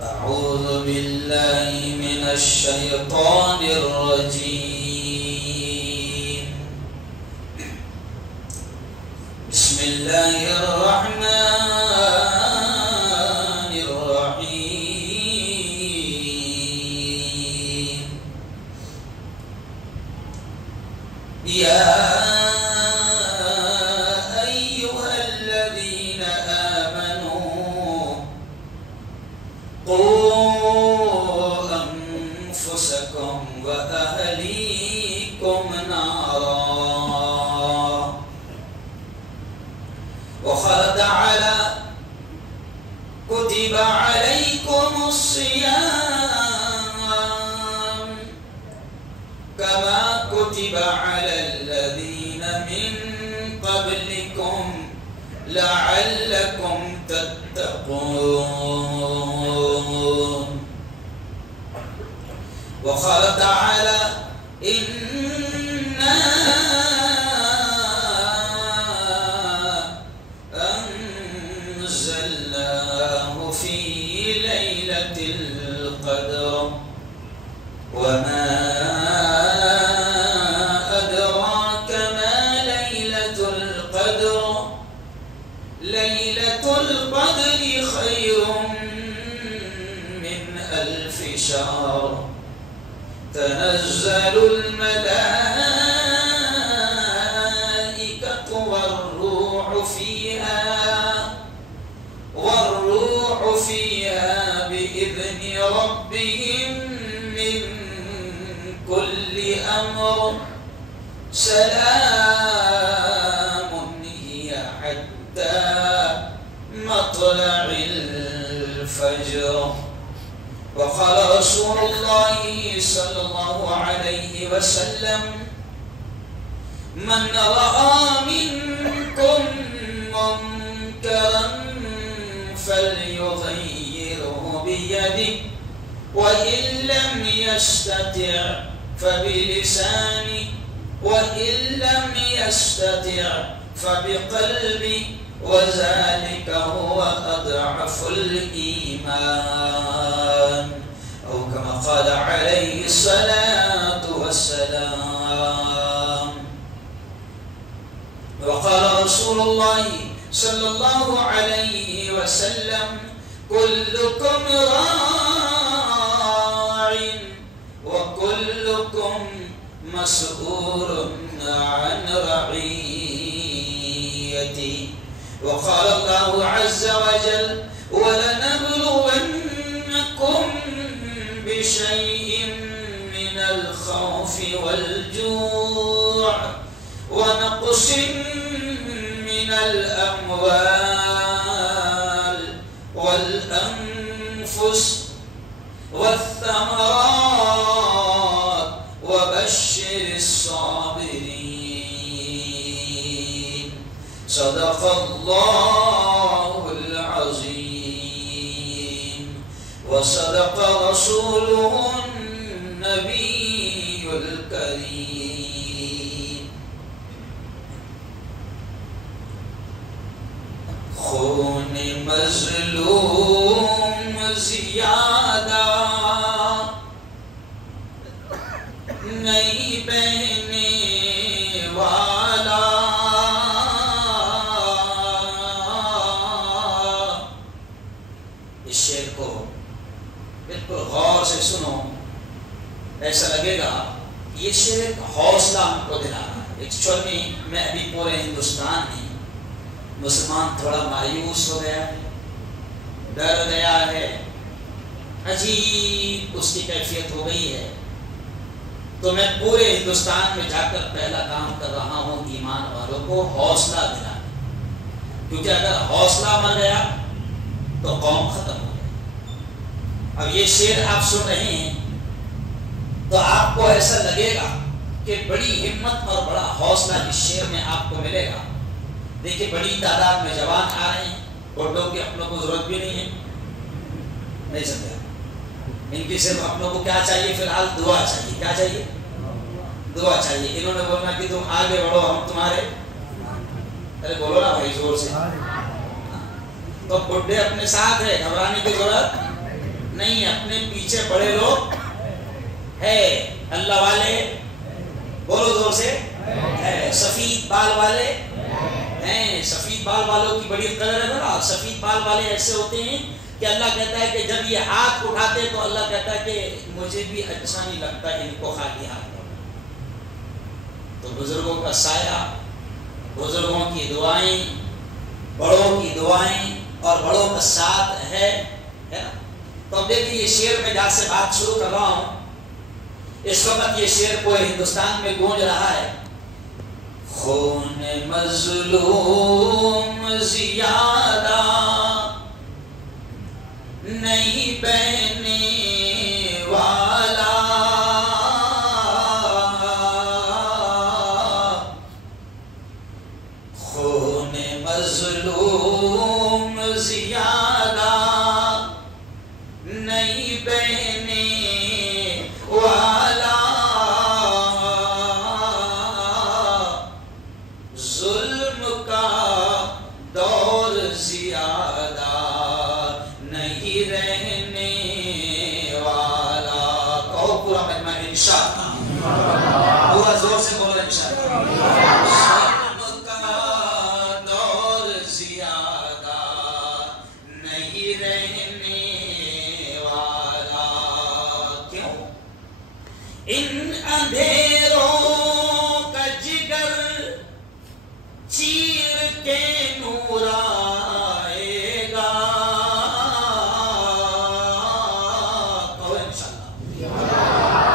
أعوذ بالله من الشيطان الرجيم. بسم الله الرحمن الرحيم. يا أيها الذين آمنوا قوا أنفسكم وأهليكم نارا. وقال تعالى كتب عليكم الصيام كما كتب على الذين من قبلكم لعلكم تتقون. وقال تعالى إنا أنزلناه في ليلة القدر وما أدراك ما ليلة القدر. ليلة القدر خير من 1000 شهر. تنزل الملائكة والروح فيها بإذن ربهم من كل أمر. سلام هي حتى مطلع الفجر. وقال رسول الله صلى الله عليه وسلم من رأى منكم منكرا فليغيره بيده وإن لم يستطع فبلسانه وإن لم يستطع فبقلبه وذلك هو أضعف الإيمان أو كما قال عليه الصلاة والسلام. وقال رسول الله صلى الله عليه وسلم كلكم راع وكلكم مسؤول عن رعيته. وقال الله عز وجل ولنبلونكم بشيء من الخوف والجوع ونقص من الأموال والأنفس والثمرات وبشر الصابرين. صدق الله العظيم وصدق رسوله النبي الكريم. خون مظلوم زیادہ نہیں بہنے والا. اس شعر کو بالکل غور سے سنو، ایسا لگے گا یہ شعر ایک حوصلہ ہم کو دلا رہا ہے. ایکچولی میں ابھی پورے ہندوستان میں مسلمان تھوڑا مایوس ہو گیا ہے، ڈر گیا ہے، عجیب اس کی کیفیت ہو گئی ہے. تو میں پورے ہندوستان میں جا کر پہلا کام کر رہا ہوں ایمان والوں کو حوصلہ دلانا، کیونکہ اگر حوصلہ مر گیا تو قوم ختم ہو گئی. اب یہ شعر آپ سن رہے ہیں تو آپ کو ایسا لگے گا کہ بڑی ہمت اور بڑا حوصلہ اس شعر میں آپ کو ملے گا. دیکھیں بڑی تعداد میں جوان آ رہے ہیں، بڑوں کی اپنوں کو ضرورت بھی نہیں ہے. نہیں سمجھا؟ ان کی صرف اپنوں کو کیا چاہیے؟ فی الحال دعا چاہیے. کیا چاہیے؟ دعا چاہیے. انہوں نے بولنا کہ تم آگے بڑھو، ہم تمہارے. ارے بولو نا بھائی زور سے. تو بڈھے اپنے ساتھ ہے، گھبرانے کی ضرورت نہیں، اپنے پیچھے بڑے لوگ ہے، اللہ والے بولو زور سے ہے، سفید بال والے ہیں، سفید بال والوں کی بڑی قدر ہے نا۔ سفید بال والے ایسے ہوتے ہیں کہ اللہ کہتا ہے کہ جب یہ ہاتھ اٹھاتے تو اللہ کہتا ہے کہ مجھے بھی اچھا نہیں لگتا ان کو خالی ہاتھ۔ تو بزرگوں کا سایہ، بزرگوں کی دعائیں، بڑوں کی دعائیں اور بڑوں کا ساتھ ہے نا۔ تو اب دیکھیے یہ شعر میں جہاں سے بات شروع کر رہا ہوں، اس وقت یہ شعر پورے ہندوستان میں گونج رہا ہے۔ خون مظلوم زیادہ نہیں بہنے والا، خون مظلوم زیادہ نہیں بہنے والا، ظلم کا دور زیادہ نہیں رہنے والا۔ کہو پورا مجمع انشاءاللہ، پورا زور سے بولو انشاءاللہ۔ ظلم کا دور زیادہ نہیں رہنے والا، کیوں؟ ان اندھیروں کا جگر چیر کے نور آئے گا، کہو انشاءاللہ۔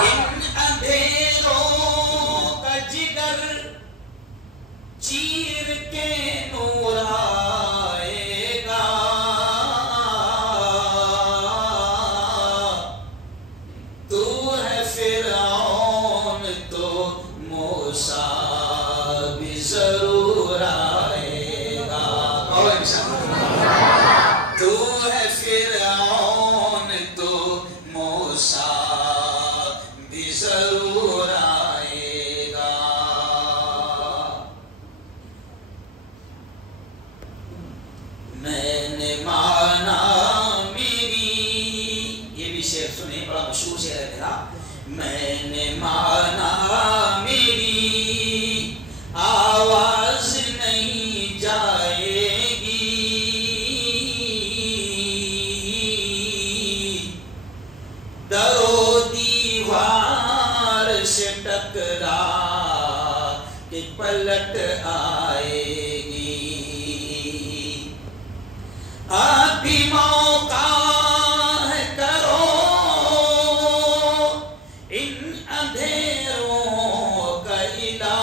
ان اندھیروں کا جگر چیر کے نور آئے گا، تو ہے فرعون تو موسیٰ بھی ضرور آئے گا، کہو انشاءاللہ۔ تو ہے فرعون تو موسیٰ بھی ضرور آئے گا۔ میں نے مانا میری، یہ بھی شعر سنیں، بڑا مشہور شعر ہے میرا۔ میں نے مانا میری آواز نہیں جائے گی، در و دیوار سے ٹکرا کے پلٹ آئے گی، اب بھی موقع ہے کرو ان اندھیروں کا علاج،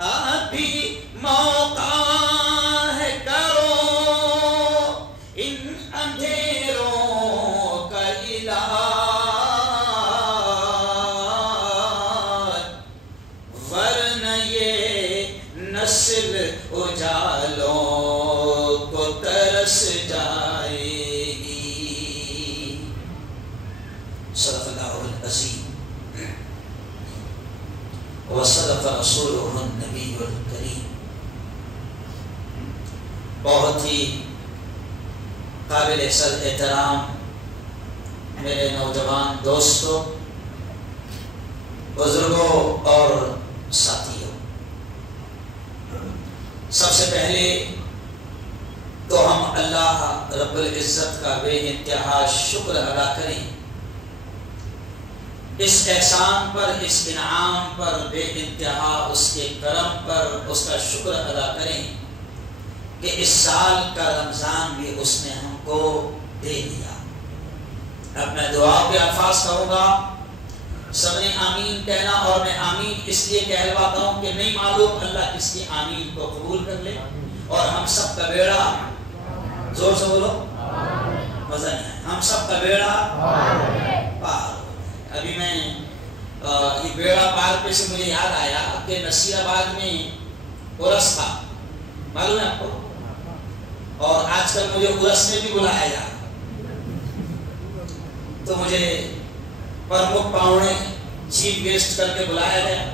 اب بھی موقع ہے کرو ان اندھیروں کا علاج، ورنہ یہ نسل اجالوں کو ترس جائے گی۔ صدق اللہ العظیم وصدق رسولہ النبی الکریم۔ بہت ہی قابل صد احترام میرے نوجوان دوستوں، بزرگوں اور ساتھیوں، سب سے پہلے تو ہم اللہ رب العزت کا بے انتہا شکر ادا کریں، اس احسان پر، اس انعام پر، بے انتہا اس کے کرم پر اس کا شکر ادا کریں کہ اس سال کا رمضان بھی اس نے ہم کو دے دیا۔ اب میں دعا کے الفاظ کہوں گا، سب نے آمین کہنا، اور میں آمین اس لیے کہلواتا ہوں کہ نہیں معلوم اللہ کس کی آمین کو قبول کر لے، اور ہم سب کا بیڑا، زور سے بولو، مزہ نہیں ہے، ہم سب کا بیڑا پار ہو۔ ابھی میں یہ بیڑا پار پہ سے مجھے یاد آیا کہ نصیر آباد میں عرس تھا، معلوم ہے آپ کو، اور آج کل مجھے عرس میں بھی بلایا جا رہا، تو مجھے پرمکھ پاؤنے چیف گیسٹ کر کے بلایا گیا،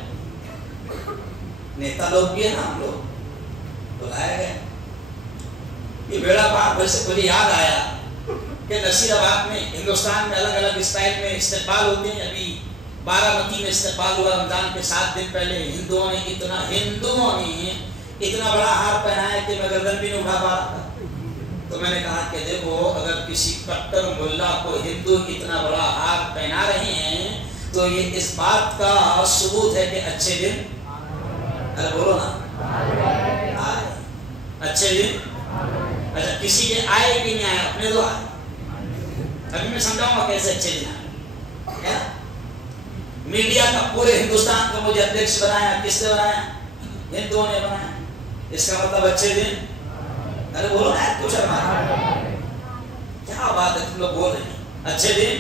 نیتا لوگ بھی ہے نا، ہم لوگ بلایا گیا۔ یہ بیڑا پار ویسے مجھے یاد آیا کہ نصیر آباد میں ہندوستان میں الگ الگ اسٹائل میں استقبال ہوتے ہیں. ابھی بارامتی میں استقبال ہوا رمضان کے 7 دن پہلے. ہندوؤں نے اتنا بڑا ہار پہنا ہے کہ میں گردن بھی نہیں اٹھا پا رہا تھا. تو میں نے کہا کہ دیکھو اگر کسی کٹر ملا کو ہندو اتنا بڑا ہار پہنا رہے ہیں تو یہ اس بات کا ثبوت ہے کہ اچھے دن ارے بولو نا آئے. اچھے دن اچھا کسی کے آئے بھی نہیں آئے اپنے تو آئے. ابھی میں سمجھاؤں گا کیسے اچھے دن آئے. میڈیا کا پورے ہندوستان کا مجھے ادھیکش بنایا. کس نے بنایا؟ ہندوؤں نے بنایا. اس کا مطلب اچھے دن ارے بولو نا کچھ کیا بات ہے تم لوگ بول رہے ہیں اچھے دن.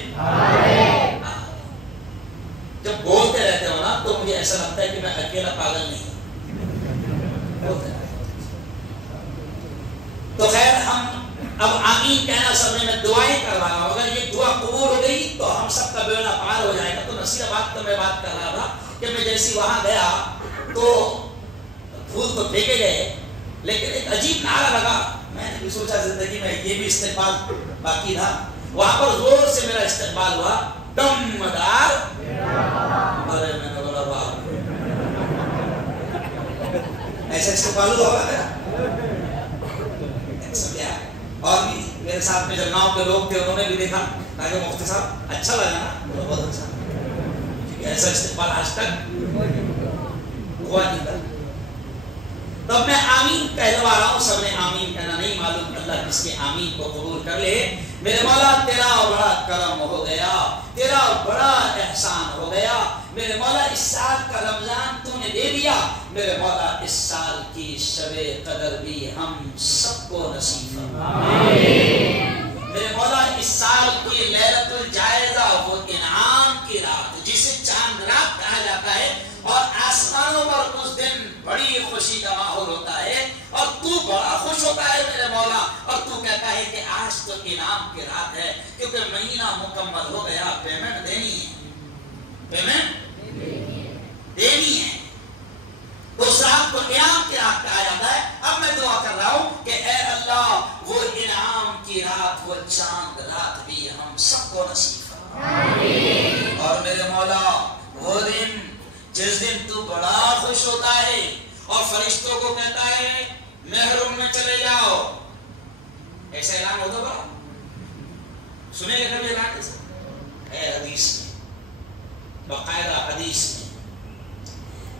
جب بولتے رہتے ہو نا تو مجھے ایسا لگتا ہے کہ میں اکیلا پاگل نہیں ہوں. تو خیر ہم اب آمین کہنا سب نے میں دعائیں کروا رہا ہوں. اگر یہ دعا قبول ہو گئی تو ہم سب کا بیڑا پار ہو جائے گا. تو نصیر آباد کا میں بات کر رہا تھا کہ میں جیسی وہاں گیا تو پھول تو پھینکے گئے لیکن ایک عجیب نعرہ لگا. میں نے بھی سوچا زندگی میں یہ بھی استقبال باقی تھا. وہاں پر زور سے میرا استقبال ہوا دمدار. ارے میں نے بولا واہ ایسا استقبال ہوا میرا. اور بھی میرے ساتھ میں جب گاؤں کے لوگ تھے انہوں نے بھی دیکھا کہ مفتی صاحب اچھا لگا نا. بہت اچھا کیونکہ ایسا استقبال آج تک ہوا نہیں تھا. تب میں آمین کہلوا رہا ہوں. سب نے آمین کہنا نہیں معلوم اللہ کس کے آمین کو قبول کر لے. میرے مولا تیرا بڑا کرم ہو گیا, تیرا بڑا احسان ہو گیا. میرے مولا اس سال کا رمضان تو نے دے دیا. میرے مولا اس سال کی شب قدر بھی ہم سب کو نصیب فرما. میرے مولا اس سال کی لیلۃ الجائزہ وہ انعام کی رات جسے چاند رات کہا جاتا ہے اور آسمانوں پر اس دن بڑی خوشی کا ماحول ہوتا ہے اور تو بڑا خوش ہوتا ہے میرے مولا اور تو کہتا ہے کہ آج تو انعام کی رات ہے کیونکہ مہینہ مکمل ہو گیا. پیمنٹ دینی ہے, پیمنٹ دینی ہے. تو اس رات کو انعام کی رات کہا جاتا ہے. اب میں دعا کر رہا ہوں کہ اے اللہ وہ انعام کی رات وہ چاند رات بھی ہم سب کو نصیب فرما. اور میرے مولا وہ دن جس دن تو بڑا خوش ہوتا ہے اور فرشتوں کو کہتا ہے محروم میں چلے جاؤ. ایسا اعلان ہوتا بڑا سنے گا کبھی اعلان ایسا ہے حدیث میں, باقاعدہ حدیث میں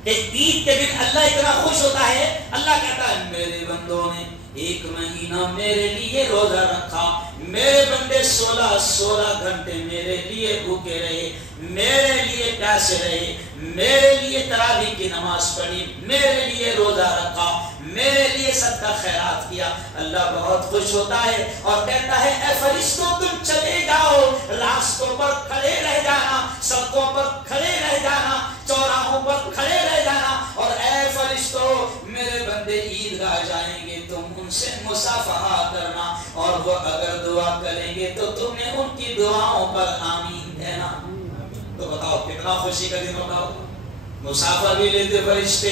کہ عید کے دن اللہ اتنا خوش ہوتا ہے. اللہ کہتا ہے میرے بندوں نے 1 مہینہ میرے لیے روزہ رکھا, میرے بندے 16 گھنٹے میرے لیے بھوکے رہے, میرے لیے پیاسے رہے, میرے لیے تراویح کی نماز پڑھی, میرے لیے روزہ رکھا, میرے لیے صدقہ خیرات کیا. اللہ بہت خوش ہوتا ہے اور کہتا ہے اے فرشتوں تم چلے جاؤ, راستوں پر کھڑے رہ جانا, سڑکوں پر کھڑے رہ جانا, چوراہوں پر کھڑے رہ جانا اور اے فرشتوں میرے بندے عیدگاہ جائیں گے تم ان سے مصافحہ کرنا اور وہ اگر دعا کریں گے تو تم نے ان کی دعاؤں پر آمین کہنا. تو بتاؤ کتنا خوشی کا دن ہوتا ہو. مسافر بھی لیتے فرشتے.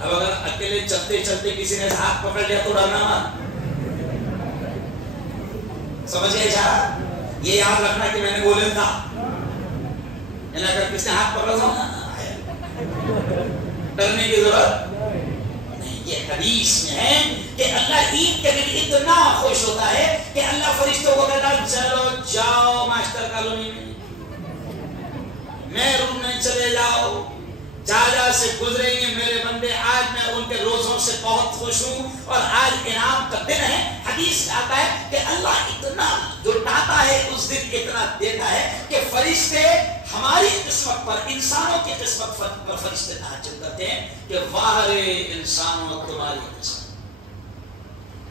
اب اگر اکیلے چلتے چلتے کسی نے ہاتھ پکڑ لیا تو ڈرنا مت. سمجھ گئے کیا؟ یہ یاد رکھنا کہ میں نے بولے تھا اگر کس نے ہاتھ پکڑا تھا ڈرنے کی ضرورت نہیں. یہ حدیث میں ہے کہ اللہ عید کے دن اتنا خوش ہوتا ہے کہ اللہ فرشتوں کو کہتا ہے چلو جاؤ ماسٹر کالونی میں روم میں چلے جاؤ, جا سے گزریں گے میرے بندے. آج میں ان کے روزوں سے بہت خوش ہوں اور آج انعام کا دن ہے. حدیث میں آتا ہے کہ اللہ اتنا لٹاتا ہے اس دن, اتنا دیتا ہے کہ فرشتے ہماری قسمت پر, انسانوں کی قسمت پر فرشتے تہجد کرتے ہیں کہ واہ رے انسانوں تمہاری قسمت.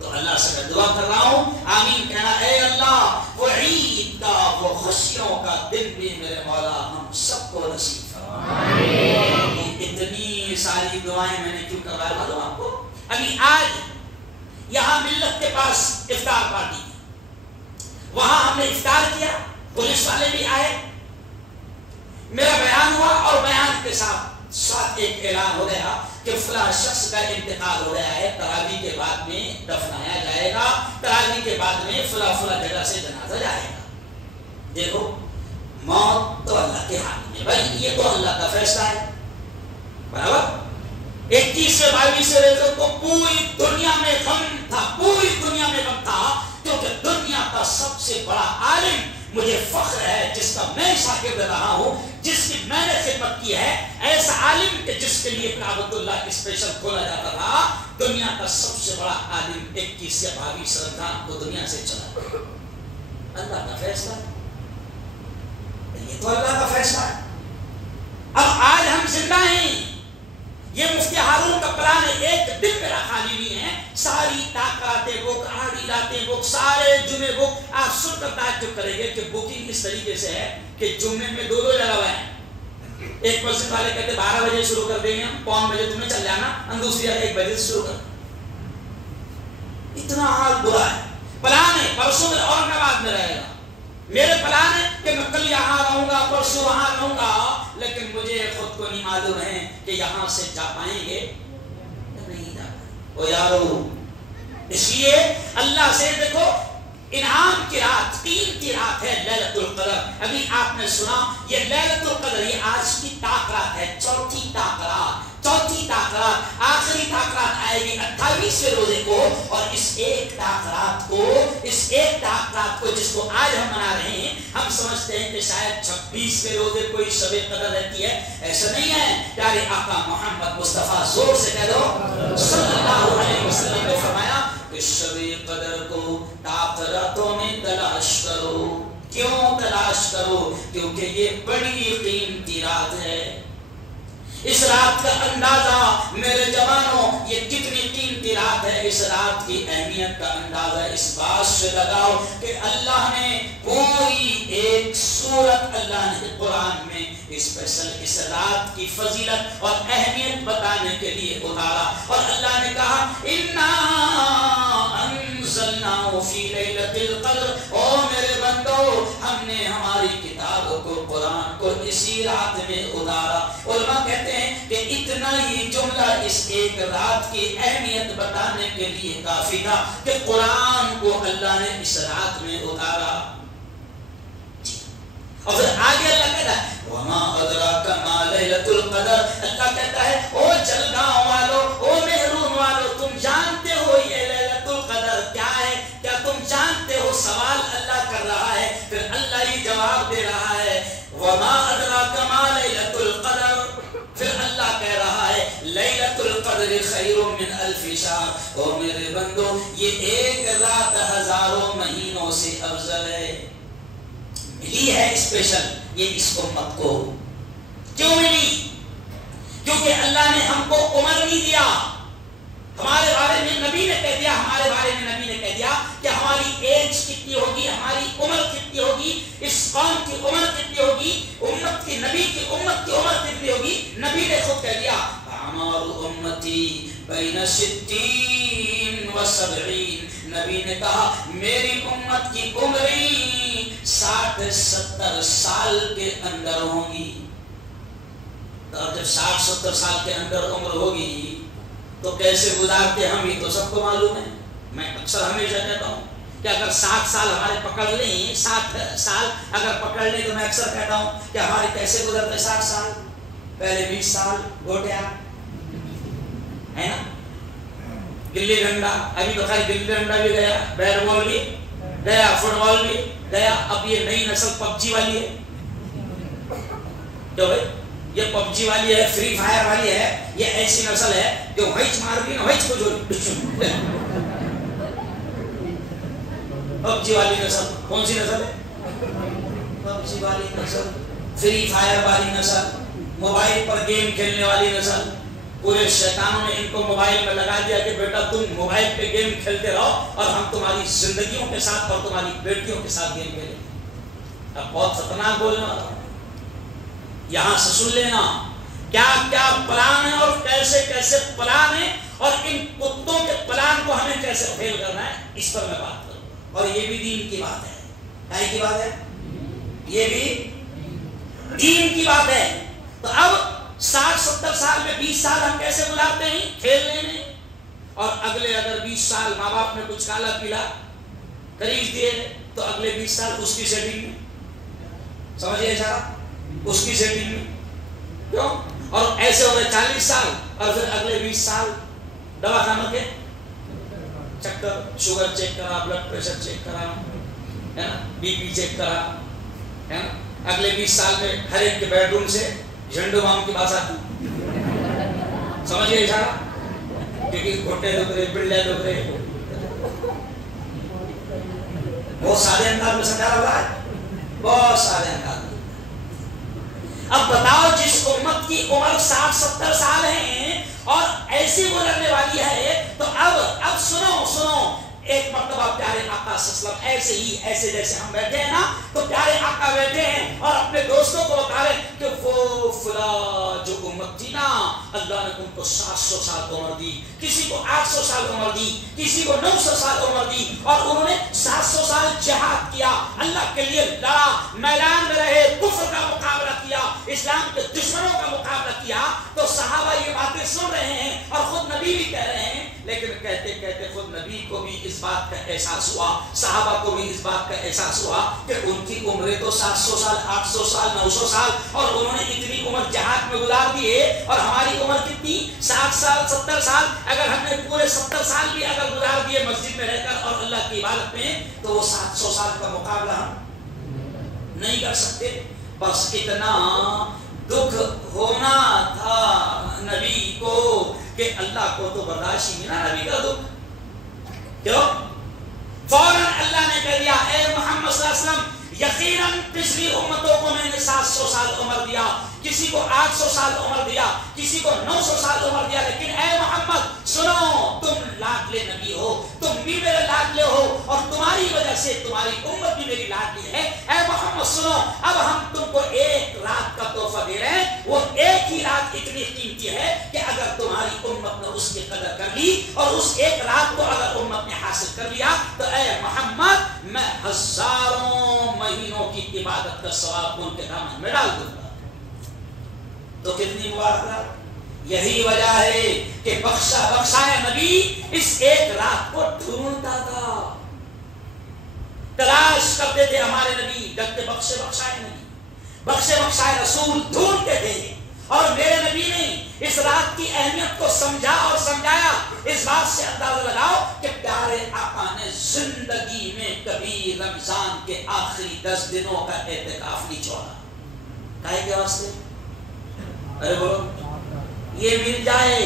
تو اللہ سے میں دعا کر رہا ہوں آمین کہنا. اے اللہ وہ عید کا وہ خوشیوں کا دن بھی میرے مولا ہم سب کو نصیب فرما. اتنی ساری دعائیں میں نے کیوں کروایا معلوم آپ کو؟ ابھی آج یہاں ملت کے پاس افطار پارٹی, وہاں ہم نے افطار کیا, پولیس والے بھی آئے, میرا بیان ہوا اور بیان کے ساتھ ایک اعلان ہو گیا کہ فلاں شخص کا انتقال ہو گیا ہے, تراویح کے بعد میں دفنایا جائے گا تراویح کے بعد میں فلاں فلاں جگہ سے جنازہ جائے گا. دیکھو موت تو اللہ کے ہاتھ میں بھائی, یہ تو اللہ کا فیصلہ ہے. برابر 21 سے 22 رجب کو پوری دنیا میں غم تھا, پوری دنیا میں غم تھا, کیونکہ دنیا کا سب سے بڑا عالم مجھے فخر ہے جس کا میں شاگرد رہا ہوں, جس کی میں نے خدمت کی ہے, ایسا عالم کہ جس کے لیے کعبۃ اللہ اسپیشل کھولا جاتا تھا. دنیا کا سب سے بڑا عالم 21 یا 22 رمضان کو دنیا سے چلا. اللہ کا فیصلہ, یہ تو اللہ کا فیصلہ ہے. اب آج ہم زندہ ہیں, یہ مفتی ہارون کا پلان ہے, ایک دن میرا خالی نہیں ہے. ساری طاقتیں بک, آڑی راتیں بک, سارے جمعے بک. آپ سن کر تعجب کریں گے کہ بکنگ اس طریقے سے ہے کہ جمعے میں 2 جگہ ہوئے ہیں. ایک مسجد والے کہتے 12 بجے شروع کر دیں گے, 5 بجے تمہیں چل جانا, اور دوسری 1 بجے سے شروع کر. اتنا حال برا ہے. پلان ہے پرسوں میں اورنگ آباد میں رہے گا. میرے پلان ہے کہ میں کل یہاں رہوں گا, پرسوں وہاں رہوں گا, لیکن مجھے خود کو نہیں معلوم ہے کہ یہاں سے جا پائیں گے نہیں جا پائیں. او یارو, اس لیے اللہ سے دیکھو, انعام کی رات 3 کی رات ہے لیلۃ القدر. ابھی آپ نے سنا یہ لیلۃ القدر, یہ آج کی طاقت ہے, چوتھی طاقت, آخری طاقت آئے گی 28ویں روزے کو. اور اس ایک طاقت کو جس کو آج ہم منا رہے ہیں, ہم سمجھتے ہیں کہ شاید 26ویں روزے کوئی شب قدر رہتی ہے. ایسا نہیں ہے. پیارے آقا محمد مصطفیٰ, زور سے کہہ دو, صلی اللہ علیہ وسلم نے فرمایا کہ شب قدر کو طاقتوں میں تلاش کرو. کیوں تلاش کرو؟ کیونکہ یہ بڑی قیمتی رات ہے. اس رات کا اندازہ میرے جوانوں, یہ کتنی قیمتی رات ہے, اس رات کی اہمیت کا اندازہ اس بات سے لگاؤ کہ اللہ نے پوری ایک سورت اللہ نے قرآن میں اسپیشل اس رات کی فضیلت اور اہمیت بتانے کے لیے اتارا. اور اللہ نے کہا اِنَّا أَنزَلْنَاهُ فِي لَيْلَةِ الْقَدْرِ, او میرے بندو, ہم نے ہماری کتاب کو, قرآن کو اسی رات میں اتارا. علماء کہتے ہیں کہ اتنا ہی جملہ اس ایک رات کی اہمیت بتانے کے لیے کافی تھا کہ قرآن کو اللہ نے اس رات میں اتارا. اور پھر آگے اللہ کہتا ہے وَمَا أَدْرَاكَ مَا لَيْلَةُ الْقَدْرِ, اللہ کہتا ہے او جلگاؤں والو, او محروم والو, تم جانتے ہو یہ لیلۃ القدر کیا ہے؟ کیا تم جانتے ہو؟ سوال اللہ کر رہا ہے, پھر اللہ ہی جواب دے رہا ہے وَمَا أَدْرَاكَ مَا لَيْلَةُ الْقَدْرِ. پھر اللہ کہہ رہا ہے لیلۃ القدر خیر من الف شہر, او میرے بندو, یہ ایک رات ہزاروں مہینوں سے افضل ہے. ملی ہے اسپیشل یہ اس امت کو. کیوں ملی؟ کیونکہ اللہ نے ہم کو عمر نہیں دیا. ہمارے بارے میں نبی نے کہہ دیا, کہ ہماری ایج کتنی ہوگی, ہماری عمر کتنی ہوگی, اس قوم کی عمر کتنی ہوگی, امت کی, نبی کی امت کی عمر کتنی ہوگی. نبی نے خود کہہ دیا اعمار امتی بین 60 و 70. نبی نے کہا میری امت کی عمریں 60-70 سال کے اندر ہوں گی. اور جب 60-70 سال کے اندر عمر ہوگی تو کیسے گزارتے ہم, یہ تو سب کو معلوم ہے. میں اکثر ہمیشہ کہتا ہوں کہ اگر 60 سال ہمارے پکڑ لیں, 60 سال اگر پکڑ لیں, تو میں اکثر کہتا ہوں کہ ہمارے کیسے گزرتے 60 سال. پہلے 20 سال گوٹیا ہے نا, گلی ڈنڈا, ابھی تو خالی گلی ڈنڈا بھی گیا, بیٹ بال بھی گیا, فٹ بال بھی گیا. اب یہ نئی نسل PUBG والی ہے. جو بھائی یہ PUBG والی ہے, فری فائر والی ہے, یہ ایسی نسل ہے جو وہیچ مار دی نا وہیچ کو جو PUBG والی نسل. کون سی نسل ہے؟ PUBG والی نسل, فری فائر والی نسل, موبائل پر گیم کھیلنے والی نسل. پورے شیطانوں نے ان کو موبائل میں لگا دیا کہ بیٹا تم موبائل پہ گیم کھیلتے رہو اور ہم تمہاری زندگیوں کے ساتھ اور تمہاری بیٹیوں کے ساتھ گیم کھیلیں. اب بہت خطرناک بولنے والا, یہاں سے سن لینا کیا کیا پلان ہے اور کیسے کیسے پلان ہے, اور ان کتوں کے پلان کو ہمیں کیسے فیل کرنا ہے, اس پر میں بات کروں. اور یہ بھی دین کی بات ہے. کیا کی بات ہے؟ یہ بھی دین کی بات ہے. تو اب 60-70 سال میں 20 سال ہم کیسے گزارتے ہیں؟ کھیلنے میں. اور اگلے اگر 20 سال ماں باپ نے کچھ کھالا پیلا خرید دیے تو اگلے 20 سال اس کی سیٹنگ میں، سمجھیے اشارہ، اس کی سیٹنگ میں، کیوں؟ اور ایسے ہو گئے 40 سال اور پھر اگلے 20 سال دوا خانوں کے چکر، شوگر چیک کرا، بلڈ پریشر چیک کرا، ہے نا، بی پی چیک کرا، ہے نا، اگلے 20 سال میں ہر ایک کے بیڈ روم سے جھنڈو مام کی بات آتی، سمجھیے اشارہ، کیونکہ گھٹنے دکھ رہے، پلے دکھ رہے، بہت سارے انداز میں سمجھا رہا ہے، بہت سارے انداز میں۔ اب بتاؤ جس امت کی عمر 60-70 سال ہیں اور ایسی گزرنے والی ہے، تو اب سنو ایک مرتبہ پیارے آقا صلی اللہ علیہ وسلم ایسے ہی، ایسے جیسے ہم بیٹھے ہیں نا، تو پیارے آقا بیٹھے ہیں اور اپنے دوستوں کو بتا رہے کہ وہ فلاں جو امت تھی نا، اللہ نے ان کو 700 سال عمر دی، کسی کو 800 سال عمر دی، کسی کو 900 سال عمر دی، اور انہوں نے 700 سال جہاد کیا، اللہ کے لیے لڑا، میدان میں رہے، کفر کا مقابلہ کیا، اسلام کے دشمنوں کا مقابلہ کیا۔ تو صحابہ یہ باتیں سن رہے ہیں اور خود نبی بھی کہہ رہے ہیں، لیکن کہتے کہتے خود نبی کو بھی اس بات کا احساس ہوا، صحابہ کو بھی اس بات کا احساس ہوا کہ ان کی عمریں تو 700 سال، 800 سال، 900 سال، اور انہوں نے اتنی عمر جہاد میں گزار دی ہے، اور ہماری عمر کتنی؟ 60 سال، 70 سال۔ اگر ہم نے پورے 70 سال بھی اگر گزار دیے مسجد میں رہ کر اور اللہ کی عبادت میں، تو وہ 700 سال کا مقابلہ ہم نہیں کر سکتے۔ بس اتنا دکھ ہونا تھا نبی کو کہ اللہ کو تو برداشت ہی نہ نبی کا دکھ، کیوں؟ فوراً اللہ نے کہہ دیا، اے محمد صلی اللہ علیہ وسلم، یقیناً پچھلی امتوں کو میں نے 700 سال عمر دیا، کسی کو 800 سال عمر دیا، کسی کو 900 سال عمر دیا، لیکن اے محمد سنو، تم لاڈلے نبی ہو، تم بھی میرے لاڈلے ہو، اور تمہاری وجہ سے تمہاری امت بھی میری لاڈلی ہے۔ اے محمد سنو، اب ہم تم کو ایک رات کا تحفہ دے رہے ہیں، وہ ایک ہی رات اتنی قیمتی ہے کہ اگر تمہاری امت نے اس کی قدر کر لی اور اس ایک رات کو اگر امت نے حاصل کر لیا، تو اے محمد میں ہزاروں مہینوں کی عبادت کا ثواب ان کے دامن میں ڈال دوں گا۔ تو کتنی مبارک، یہی وجہ ہے کہ بخشایا نبی اس ایک رات کو ڈھونڈتا تھا، تلاش کرتے تھے ہمارے نبی، ڈھونڈتے بخشائے نبی، بخشائے رسول ڈھونڈتے تھے، اور میرے نبی نے اس رات کی اہمیت کو سمجھا اور سمجھایا۔ اس بات سے اندازہ لگاؤ کہ پیارے آقا نے زندگی میں کبھی رمضان کے آخری 10 دنوں کا اعتکاف نہیں چھوڑا۔ کائے کے واسطے؟ ارے بولو، یہ مل جائے،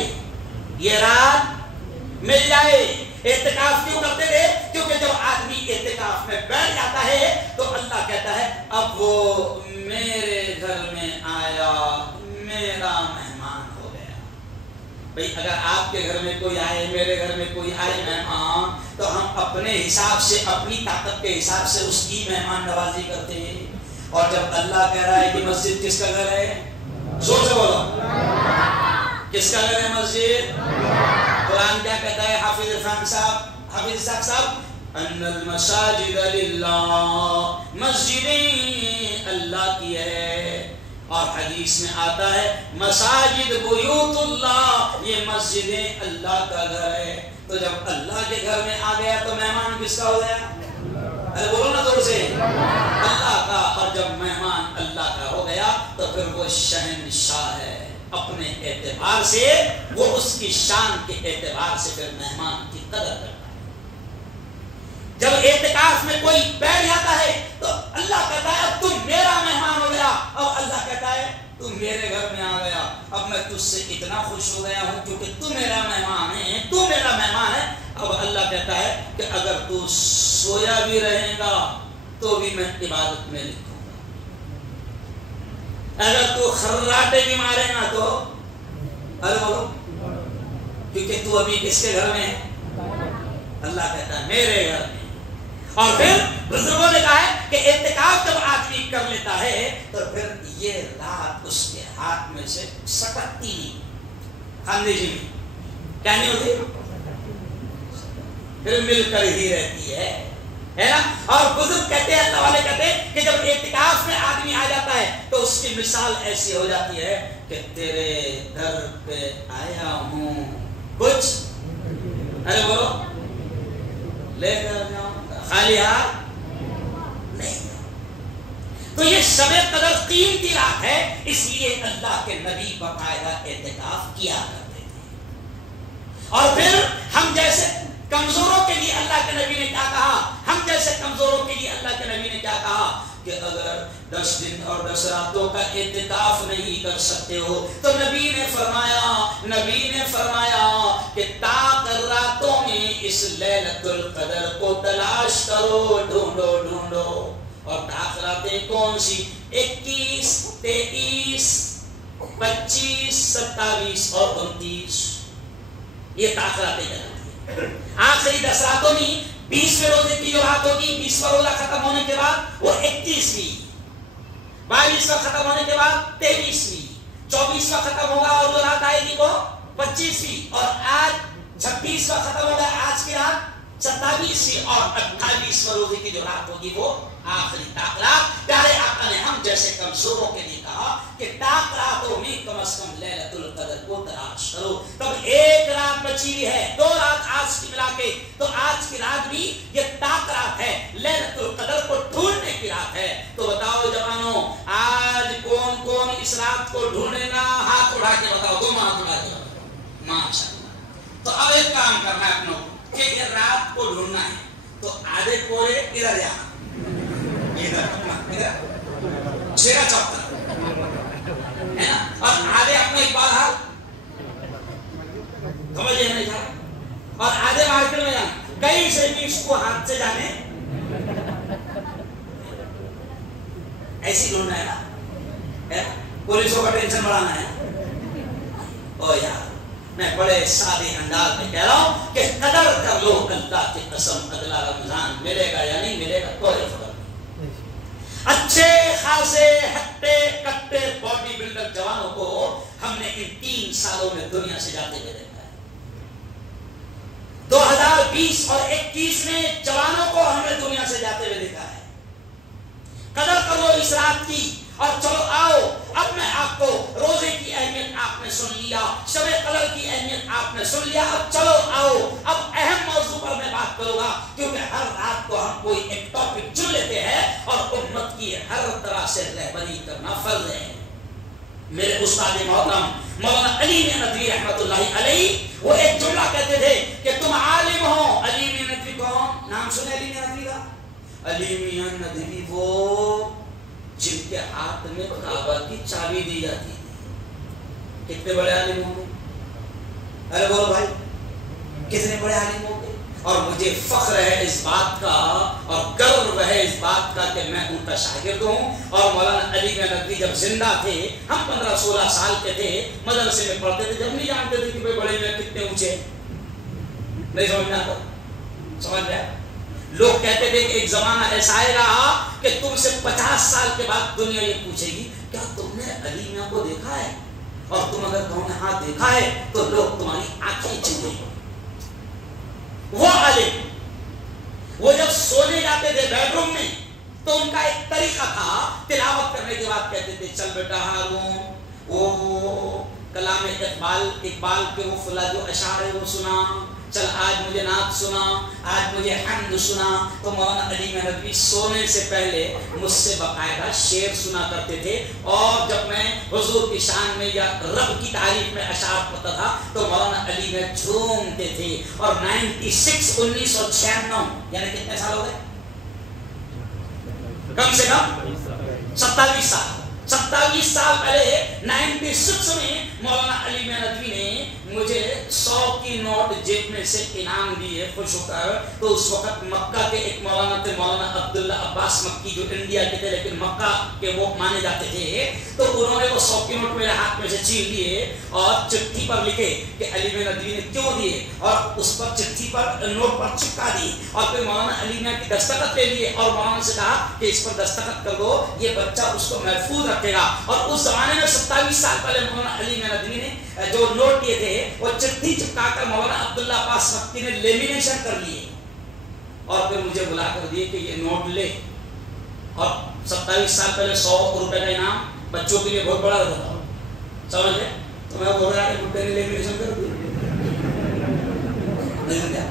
یہ رات مل جائے۔ اعتکاف کیوں کرتے تھے؟ کیونکہ جب آدمی اعتکاف میں بیٹھ جاتا ہے تو اللہ کہتا ہے اب وہ میرے گھر میں آیا، میرا مہمان ہو گیا۔ بھئی اگر آپ کے گھر میں کوئی آئے، میرے گھر میں کوئی آئے مہمان، تو ہم اپنے حساب سے، اپنی طاقت کے حساب سے اس کی مہمان نوازی کرتے ہیں۔ اور جب اللہ کہہ رہا ہے کہ مسجد کس کا گھر ہے، زور سے بولو، کس کا گھر ہے مسجد؟ قرآن کیا کہتا ہے؟ حافظ صاحب ان المساجد للہ، مسجدیں اللہ کی ہے، اور حدیث میں آتا ہے مساجد بیوت اللہ، یہ مسجدیں اللہ کا گھر ہے۔ تو جب اللہ کے گھر میں آ گیا تو مہمان کس کا ہو گیا؟ ارے بولو نا دور سے، اللہ کا۔ اور جب مہمان اللہ کا ہو گیا تو پھر وہ شہنشاہ ہے، اپنے اعتبار سے وہ اس کی شان کے اعتبار سے پھر مہمان کی قدر کرتا ہے۔ جب اعتکاف میں کوئی بیٹھ جاتا ہے تو اللہ کہتا ہے اب تم میرا مہمان ہو گیا، اور اللہ کہتا ہے تم میرے گھر میں آ گیا، اب میں تجھ سے اتنا خوش ہو گیا ہوں کیونکہ تو میرا مہمان ہے، تو میرا مہمان ہے۔ اب اللہ کہتا ہے کہ اگر تو سویا بھی رہے گا تو بھی میں عبادت میں لکھوں گا، اگر تو خراٹے بھی مارے گا تو ارے بولو، کیونکہ تو ابھی کس کے گھر میں ہے؟ اللہ کہتا ہے میرے گھر میں۔ اور پھر بزرگوں نے کہا ہے کہ اعتکاف جب آدمی کر لیتا ہے تو پھر یہ رات اس کے ہاتھ میں سے سٹکتی نہیں، خاندی جی میں کیا نہیں ہوتی، پھر مل کر ہی رہتی ہے نا۔ اور بزرگ کہتے ہیں، اللہ والے کہتے ہیں کہ جب اعتکاف میں آدمی آ جاتا ہے تو اس کی مثال ایسی ہو جاتی ہے کہ تیرے در پہ آیا ہوں، کچھ ارے بولو لے کر جاؤں گا، خالی ہاتھ نہیں. تو یہ شب قدر قیمتی رات ہے، اس لیے اللہ کے نبی باقاعدہ اعتکاف کیا کرتے تھے. اور پھر ہم جیسے کمزوروں کے لیے اللہ کے نبی نے کیا کہا، ہم جیسے کمزوروں کے لیے اللہ کے نبی نے کیا کہا کہ اگر 10 دن اور 10 راتوں کا اعتکاف نہیں کر سکتے ہو تو نبی نے فرمایا کہ تاک راتوں میں اس لیلۃ القدر کو تلاش کرو، ڈھونڈو. اور تاک راتیں کون سی؟ 21، 23، 25، 27 اور 29. یہ تاک راتیں کہلاتی ہیں. آخری 10 راتوں میں 20ویں روزے کی جو رات ہوگی، 20واں روزہ ختم ہونے کے بعد وہ 31ویں، 22واں ختم ہونے کے بعد 23ویں، 24واں ختم ہوگا اور جو رات آئے گی وہ 25ویں، اور آج 26واں ختم ہوگا، آج کی رات 27ویں، اور 28واں روزے کی جو رات ہوگی وہ آخری تاک رات. پیارے آقا نے ہم جیسے کمزوروں کے لیے کہا کہ تاک راتوں میں کم از کم لیلۃ القدر کو تلاش کرو. تب ایک رات بچی ہوئی ہے، 2 رات آج کی ملا کے، تو آج کی رات بھی یہ تاک رات ہے، لیلۃ القدر کو ڈھونڈنے کی رات ہے. تو بتاؤ جوانوں، آج کون کون اس رات کو ڈھونڈے گا؟ ہاتھ اٹھا کے بتاؤ، 2 ہاتھ اٹھا کے بتاؤ. ماشاءاللہ. تو اب ایک کام کرنا ہے اپنوں کہ یہ رات کو ڈھونڈنا ہے، تو آدھے کوڑے ادھر جا، چہرہ چوکتا ہے نا، اور آدھے اپنے اقبال حال سمجھے نہیں جا، اور آدھے مارکیٹ میں جانا، کئی سے بھی اس کو ہاتھ سے جانے ایسی ڈھونڈنا ہے نا. پولیسوں کا ٹینشن بڑھانا ہے. او یار، میں بڑے سادے انداز میں کہہ رہا ہوں کہ قدر کر لو اللہ کی قسم، اگلا رمضان ملے گا یا نہیں ملے گا کوئی فرق نہیں. اچھے خاصے ہٹے کٹے باڈی بلڈر جوانوں کو ہم نے ان 3 سالوں میں دنیا سے جاتے ہوئے دیکھا ہے. 2020 اور 21 میں جوانوں کو ہم نے دنیا سے جاتے ہوئے دیکھا ہے. قدر کرو اس رات کی، اور چلو آؤ، اب میں آپ کو روزے کی اہمیت آپ نے سن لیا، شب قدر کی اہمیت آپ نے سن لیا، اب چلو آؤ، اب اہم موضوع پر میں بات کروں گا، کیونکہ ہر رات کو ہم کوئی ایک ٹاپک چن لیتے ہیں اور امت کی ہر طرح سے رہبری کرنا فرض ہے. میرے استاد محترم مولانا علی ندوی رحمۃ اللہ علیہ وہ ایک جملہ کہتے تھے کہ تم عالم ہو. علی ندوی کون؟ نام سنے علی ندوی کا؟ علی میاں ندوی وہ جن کے ہاتھ میں کعبہ کی چابی دی جاتی تھی. کتنے بڑے عالم ہوں گے؟ ارے بولو بھائی، کتنے بڑے عالم ہوں گے؟ اور مجھے فخر ہے اس بات کا اور گرو ہے اس بات کا کہ میں ان کا شاگرد ہوں. اور مولانا علی ندوی جب زندہ تھے، ہم 15-16 سال کے تھے، مدرسے میں پڑھتے تھے، جب نہیں جانتے تھے کہ بھائی بڑے میں کتنے اونچے، نہیں سمجھنا تو سمجھ گیا. لوگ کہتے تھے کہ ایک زمانہ ایسا آئے گا کہ تم سے 50 سال کے بعد دنیا یہ پوچھے گی کیا تم نے علی میاں کو دیکھا ہے، اور تم اگر کہو نے ہاں دیکھا ہے تو لوگ تمہاری آنکھیں چھوڑیں گے. وہ عالم، وہ جب سونے جاتے تھے بیڈ روم میں تو ان کا ایک طریقہ تھا، تلاوت کرنے کے بعد کہتے تھے چل بیٹا ہارون وہ کلام اقبال کے وہ فلاں جو اشعار ہے وہ سنا، چل آج مجھے نعت سنا، آج مجھے حمد سنا. تو مولانا علی ندوی سونے سے پہلے مجھ سے باقاعدہ شعر سنا کرتے تھے، اور جب میں حضور کی شان میں یا رب کی تعریف میں اشعار پڑھتا تھا تو مولانا علی میں جھومتے تھے. اور 1996 یعنی کتنے سال ہو گئے؟ کم سے کم 27 سال پہلے 96 میں مولانا علی ندوی نے مجھے 100 کی نوٹ جیب میں سے انعام دیے خوش ہو کر. تو اس وقت مکہ کے ایک مولانا تھے، مولانا عبداللہ عباس مکی، جو انڈیا کے تھے لیکن مکہ کے وہ مانے جاتے تھے. تو انہوں نے وہ 100 کی نوٹ میرے ہاتھ میں سے چھین لیے اور چٹھی پر لکھے کہ علی ندوی نے کیوں دیے، اور اس پر چٹھی پر نوٹ پر چپکا دی، اور پھر مولانا علی میاں کی دستخط لے لیے اور مولانا سے کہا کہ اس پر دستخط کر دو، یہ بچہ اس کو محفوظ رکھے گا. اور اس زمانے میں 27 سال پہلے مولانا علی ندوی نے جو نوٹ دیے تھے وہ چٹھی چپکا کر مولانا عبداللہ عباس مکی نے لیمینیشن کر لیے اور پھر مجھے بلا کر دیے کہ یہ نوٹ لے. اور 27 سال پہلے 100 روپے کا انعام بچوں کے لیے بہت بڑا ہوتا تھا، سمجھ گئے؟ تو میں بول رہا کہ نے لیمینیشن کر دی، نہیں کیا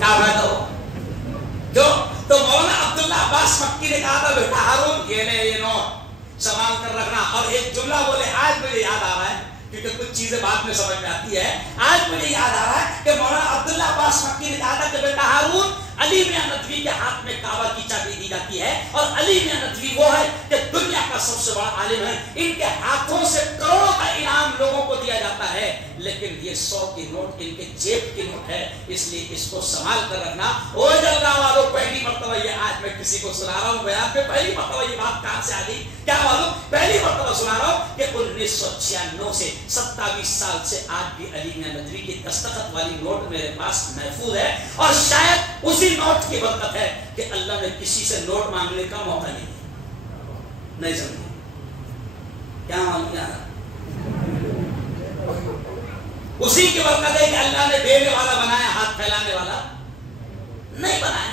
فائدہ ہو؟ عباس مکی نے کہا تھا بیٹا ہارون یہ نوٹ سنبھال کر رکھنا. اور ایک جملہ بولے آج مجھے یاد آ رہا ہے کیونکہ کچھ چیزیں بعد میں سمجھ میں آتی ہے. آج مجھے یاد آ رہا ہے کہ مولانا عبداللہ عباس مکی نے کہا تھا کہ بیٹا ہارون علی میاں ندوی کے ہاتھ میں کعبہ کی چابی دی جاتی ہے اور علی میاں ندوی وہ ہے کہ دنیا کا سب سے بڑا عالم ہے. ان کے ہاتھوں سے کروڑوں کا انعام لوگوں کو دیا جاتا ہے لیکن یہ 100 کی نوٹ ان کے جیب کی نوٹ ہے اس لیے اس کو سنبھال کر رکھنا. او جلگاؤں والوں پہلی مرتبہ یہ آج میں کسی کو سنا رہا ہوں بیان پہ پہلی مرتبہ یہ بات کہاں سے آ گئی کیا معلوم. پہلی مرتبہ سنا رہا ہوں کہ 1996 سے 27 سال سے آج بھی علی میاں ندوی کی دستخط والی نوٹ میرے پاس محفوظ ہے اور شاید اسی نوٹ کی برکت ہے کہ اللہ نے کسی سے نوٹ مانگنے کا موقع نہیں سمجھے. کیا معلوم کیا اسی کی برکت ہے کہ اللہ نے دینے والا بنایا ہاتھ پھیلانے والا نہیں بنایا.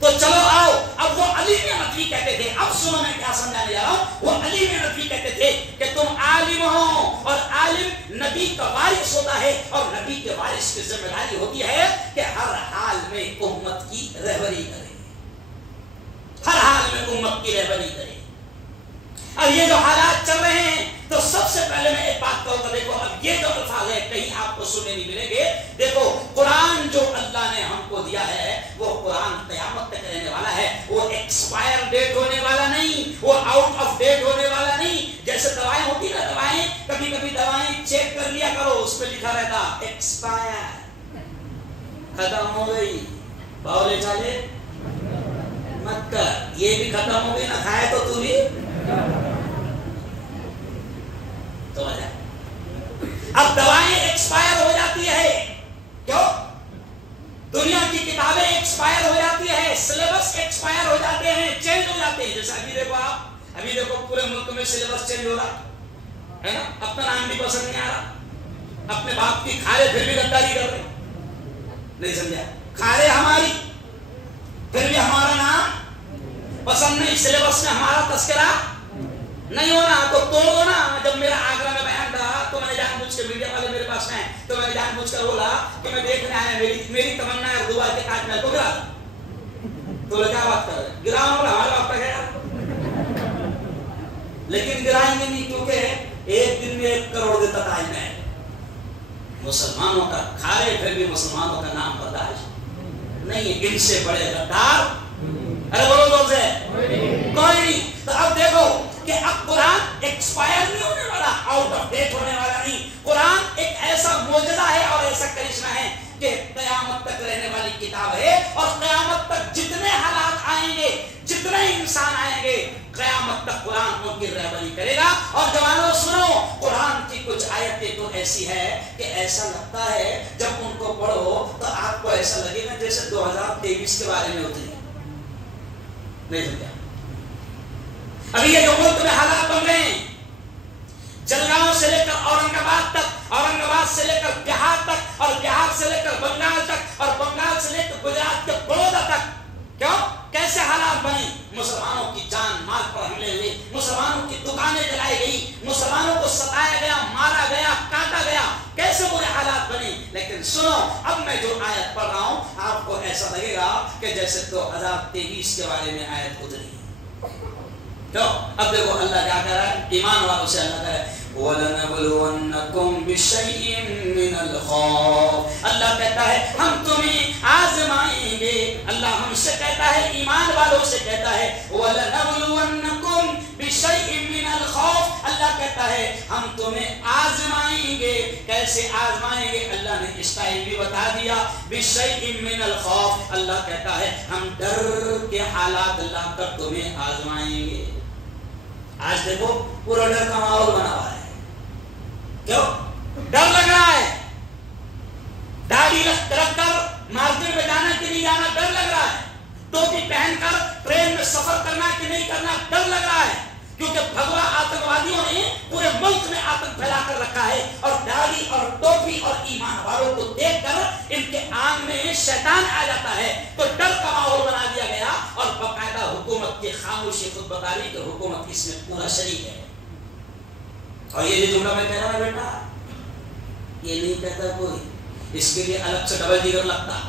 تو چلو آؤ اب وہ علی میاں ندوی کہتے تھے. اب سنو میں کیا سمجھانے جا رہا ہوں. وہ علی میاں ندوی کہتے تھے کہ تم عالم ہو اور عالم نبی کا وارث ہوتا ہے اور نبی کے وارث کی ذمہ داری ہوتی ہے کہ ہر حال میں امت کی رہبری کرے. ہر حال میں امت کی رہبری کرے. اور یہ جو حالات چل رہے ہیں تو سب سے پہلے میں ایک بات کہوں گا. دیکھو اب یہ جو الفاظ ہے کہیں آپ کو سننے نہیں ملیں گے. دیکھو قرآن جو اللہ نے ہم کو دیا ہے وہ قرآن قیامت تک رہنے والا ہے. وہ ایکسپائر ڈیٹ ہونے والا نہیں, وہ آؤٹ آف ڈیٹ ہونے والا نہیں. جیسے دوائیں ہوتی نا, دوائیں کبھی کبھی دوائیں چیک کر لیا کرو اس پہ لکھا رہتا ایکسپائر, ختم ہو گئی, باولے چالے مت کر, یہ بھی ختم ہو گئی نہ کھائے تو تو بھی تو اب دوائیں ایکسپائر ہو جاتی ہے. کیوں؟ دنیا کی کتابیں ایکسپائر ہو جاتی ہے, سلیبس ایکسپائر ہو جاتے ہیں, چینج ہو جاتے ہیں. جیسے ابھی دیکھو آپ, ابھی دیکھو پورے ملک میں سلیبس چینج ہو رہا ہے نا. اپنا نام بھی پسند نہیں آ رہا, اپنے باپ کی کھا رہے پھر بھی غداری کر رہے. نہیں سمجھا, کھا رہے ہماری پھر بھی ہمارا نام پسند نہیں, سلیبس میں ہمارا تذکرہ نہیں ہونا. تو توڑ دو نا. جب میرا آگرہ میں بیان تھا تو میں نے جان بوجھ کے, میڈیا والے میرے پاس میں تو میں نے جان بوجھ کر بولا کہ میں دیکھنے آیا, میری تمنا ہے اردو کے تاج محل کو گرا. تو کیا بات کر رہے, گراؤں گا ہمارا باپ کا گیا, لیکن گرائیں گے نہیں کیونکہ ایک دن میں 1 کروڑ دیتا تاج محل. مسلمانوں کا کھا رہے پھر بھی مسلمانوں کا نام برداشت نہیں. ان سے بڑے غدار ارے بولو دو سے کوئی نہیں. تو اب دیکھو کہ اب قرآن ایکسپائر نہیں ہونے والا, آؤٹ آف ڈیٹ ہونے والا نہیں. قرآن ایک ایسا معجزہ ہے اور ایسا کرشمہ ہے کہ قیامت تک رہنے والی کتاب ہے اور قیامت تک جتنے حالات آئیں گے, جتنے انسان آئیں گے, قیامت تک قرآن ان کی رہبری کرے گا. اور جوانوں سنو, قرآن کی کچھ آیتیں تو ایسی ہے کہ ایسا لگتا ہے جب ان کو پڑھو تو آپ کو ایسا لگے گا جیسے 2023 کے بارے میں اتری. نہیں سمجھا. ابھی یہ جو ملک میں حالات بن رہے ہیں, جلگاؤں سے لے کر اورنگ آباد تک, اورنگ آباد سے لے کر بہار تک, اور بہار سے لے کر بنگال تک, اور بنگال سے لے کر گجرات کے بڑودہ تک, کیوں کیسے حالات بنے؟ مسلمانوں کی جان مال پر حملے ہوئے, مسلمانوں کی دکانیں جلائی گئی, مسلمانوں کو ستایا گیا, مارا گیا, کاٹا گیا, کیسے برے حالات بنے. لیکن سنو, اب میں جو آیت پڑھ رہا ہوں آپ کو ایسا لگے گا کہ جیسے 2023 کے بارے میں آیت اتری. تو اب دیکھو اللہ کیا کہہ رہا ہے, ایمان والوں سے اللہ کہہ رہا ہے وَلَنَبْلُوَنَّكُمْ بِشَيْءٍ مِّنَ الْخَوْفِ. اللہ کہتا ہے ہم تمہیں آزمائیں گے. اللہ ہم سے کہتا ہے, ایمان والوں سے کہتا ہے وَلَنَبْلُوَنَّكُمْ بِشَيْءٍ مِّنَ الْخَوْفِ. اللہ کہتا ہے ہم تمہیں آزمائیں گے. کیسے آزمائیں گے؟ اللہ نے اسٹائل بھی بتا دیا, بِشَيْءٍ مِّنَ الْخَوْفِ. اللہ کہتا ہے ہم ڈر کے حالات لا کر تمہیں آزمائیں گے. آج دیکھو پورا ڈر کا ماحول بنا ہوا ہے. کیوں؟ ڈر لگ رہا ہے. داڑھی رکھ کر مارکیٹ میں جانا کہ نہیں جانا ڈر لگ رہا ہے. ٹوپی پہن کر ٹرین میں سفر کرنا کہ نہیں کرنا ڈر لگ رہا ہے. کیونکہ بھگوا آتنکوادیوں نے پورے ملک میں آتنک پھیلا کر رکھا ہے, اور داڑھی اور ٹوپی اور ایمان والوں کو دیکھ کر ان کے آنکھ میں شیطان آ جاتا ہے. تو ڈر کا ماحول بنا دیا گیا, اور باقاعدہ حکومت کی خاموشی خود بتا رہی کہ حکومت اس میں پورا شریک ہے. اور یہ جو جملہ میں کہہ رہا ہے بیٹا, یہ نہیں کہتا کوئی, اس کے لیے الگ سے ڈبل ڈگر لگتا.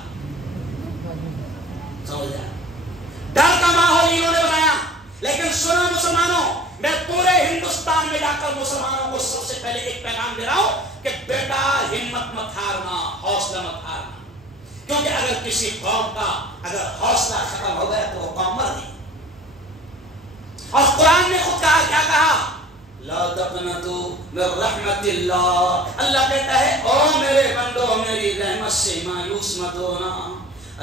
سمجھ جائے, ڈر کا ماحول انہوں نے بنایا. لیکن سنو مسلمانوں، میں پورے ہندوستان میں جا کر مسلمانوں کو سب سے پہلے ایک پیغام دے رہا ہوں کہ بیٹا ہمت مت ہارنا، حوصلہ مت ہارنا. کیونکہ اگر کسی قوم کا اگر حوصلہ ختم ہو گیا تو وہ قوم مر گئی. اور قرآن نے خود کہا، کیا کہا؟ لا تقنطوا من رحمت اللہ. اللہ کہتا ہے او میرے بندو میری رحمت سے مایوس مت ہونا.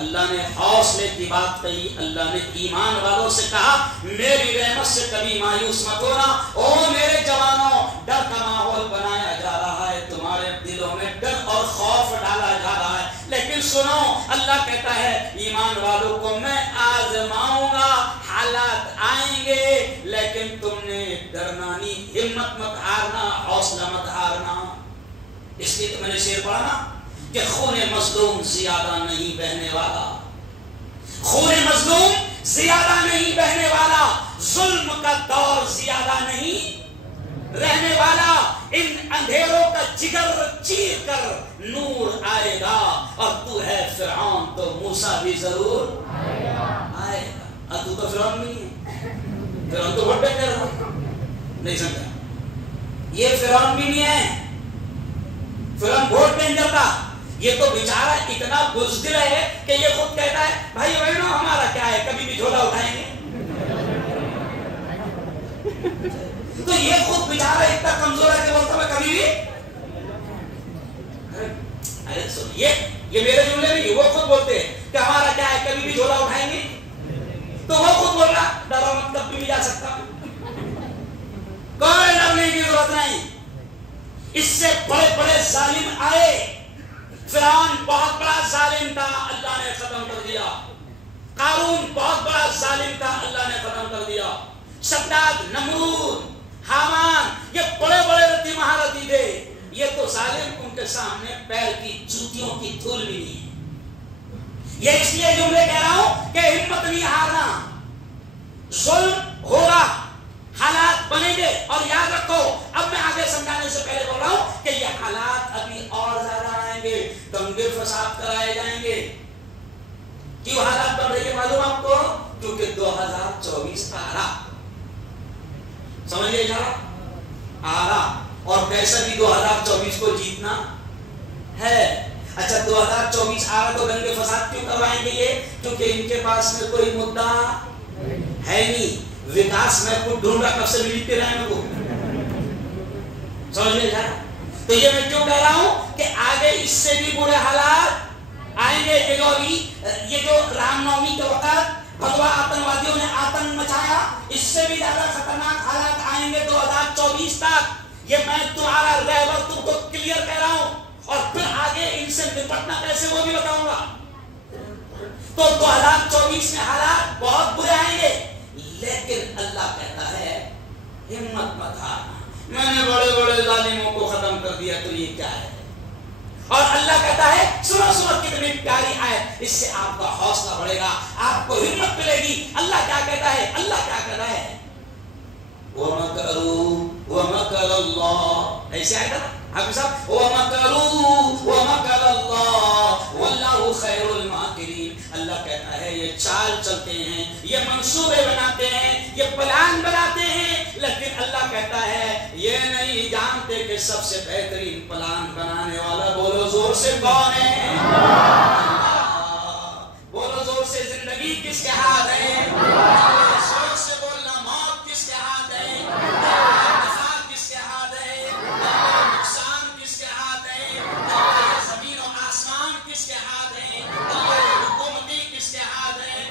اللہ نے حوصلے کی بات کہی، اللہ نے ایمان والوں سے کہا میری رحمت سے کبھی مایوس مت ہونا. او میرے جوانوں، ڈر کا ماحول بنایا جا رہا ہے، تمہارے دلوں میں ڈر اور خوف ڈالا جا رہا ہے. لیکن سنو، اللہ کہتا ہے ایمان والوں کو میں آزماؤں گا، حالات آئیں گے لیکن تم نے ڈرنا نہیں، ہمت مت ہارنا، حوصلہ مت ہارنا. اس لیے تو میں نے شعر پڑھا نا کہ خون مظلوم زیادہ نہیں بہنے والا، خون مظلوم زیادہ نہیں بہنے والا، ظلم کا دور زیادہ نہیں رہنے والا. ان اندھیروں کا جگر چیر کر نور آئے گا، اور تو ہے فرعون تو موسیٰ بھی ضرور آئے گا. اور تو فرعون نہیں ہے، فرعون تو بہت ڈر رہا. نہیں سمجھا؟ یہ فرعون بھی نہیں ہے، فرعون بہت ڈینجر تھا. یہ تو بیچارہ اتنا بزدل ہے کہ یہ خود کہتا ہے بھائی بہنوں ہمارا کیا ہے، کبھی بھی جھولا اٹھائیں گے. تو یہ خود بیچارہ اتنا کمزور ہے کہ بولتا میں کبھی بھی. ارے سن، یہ میرے جملے نہیں، وہ خود بولتے ہیں کہ ہمارا کیا ہے، کبھی بھی جھولا اٹھائیں گے. تو وہ خود بول رہا ڈرو مت، کبھی بھی جا سکتا ہوں، کوئی ڈرنے کی ضرورت نہیں. اس سے بڑے بڑے ظالم آئے. فرعون بہت بڑا ظالم تھا، اللہ نے ختم کر دیا. قارون بہت بڑا ظالم تھا، اللہ نے ختم کر دیا. شداد، نمرود، حامان، یہ بڑے بڑے رتی مہارتی تھے. یہ تو ظالم ان کے سامنے پیر کی جوتیوں کی دھول بھی نہیں ہے. یہ اس لیے جملے کہہ رہا ہوں کہ ہمت نہیں ہارنا. ظلم ہوگا، حالات بنیں گے، اور یاد رکھو اب میں آگے سمجھانے سے پہلے بول رہا ہوں کہ یہ حالات ابھی اور زیادہ آئیں گے، دنگے فساد کرائے جائیں گے. کیوں حالات بن رہی ہے معلوم آپ کو؟ کیونکہ 2024 آ رہا. سمجھئے جا آ رہا، اور کیسا بھی 2024 کو جیتنا ہے. اچھا 2024 آ رہا تو دنگے فساد کیوں کروائیں گے یہ؟ کیونکہ ان کے پاس میں کوئی مدعا ہے نہیں. وکاس میں کو ڈھونڈ رہا، کب سے ملتے رہے ہیں کو. سمجھ لے جا. تو یہ میں کیوں کہہ رہا ہوں کہ آگے اس سے بھی برے حالات آئیں گے. یہ جو رام نومی کے وقت بھگوا آتنوادیوں نے آتنک مچایا، اس سے بھی زیادہ خطرناک حالات آئیں گے 2024 تک. یہ میں تمہارا رہبر تم کو کلیئر کہہ رہا ہوں، اور پھر آگے ان سے نپٹنا کیسے وہ بھی بتاؤں گا. تو 2024 میں حالات بہت برے آئیں گے، لیکن اللہ کہتا ہے ہمت مت ہارنا، میں نے بڑے بڑے ظالموں کو ختم کر دیا تو یہ کیا ہے. اور اللہ کہتا ہے سنو سنو کتنی پیاری آیت، اس سے آپ کا حوصلہ بڑھے گا، آپ کو ہمت ملے گی. اللہ کیا کہتا ہے؟ اللہ کیا کہتا ہے؟ وَمَكَرُوا وَمَكَرَ اللَّهُ. ایسے آئے گا حافظ صاحب، وَمَكَرُوا وَمَكَرَ اللَّهُ وَاللَّهُ خَيْرُ الْمَاكِرِينَ. اللہ کہتا ہے یہ چال چلتے ہیں، یہ منصوبے بناتے ہیں، یہ پلان بناتے ہیں، لیکن اللہ کہتا ہے یہ نہیں جانتے کہ سب سے بہترین پلان بنانے والا بولو زور سے کون ہے؟ بولو زور سے، زندگی کس کے ہاتھ ہے؟ زور سے بولنا، موت کس کے ہاتھ ہے؟ نفع کس کے ہاتھ ہے؟ نقصان کس کے ہاتھ ہے؟ زمین و آسمان کس کے ہاتھ ہے؟ حکومتی کس کے ہاتھ ہے؟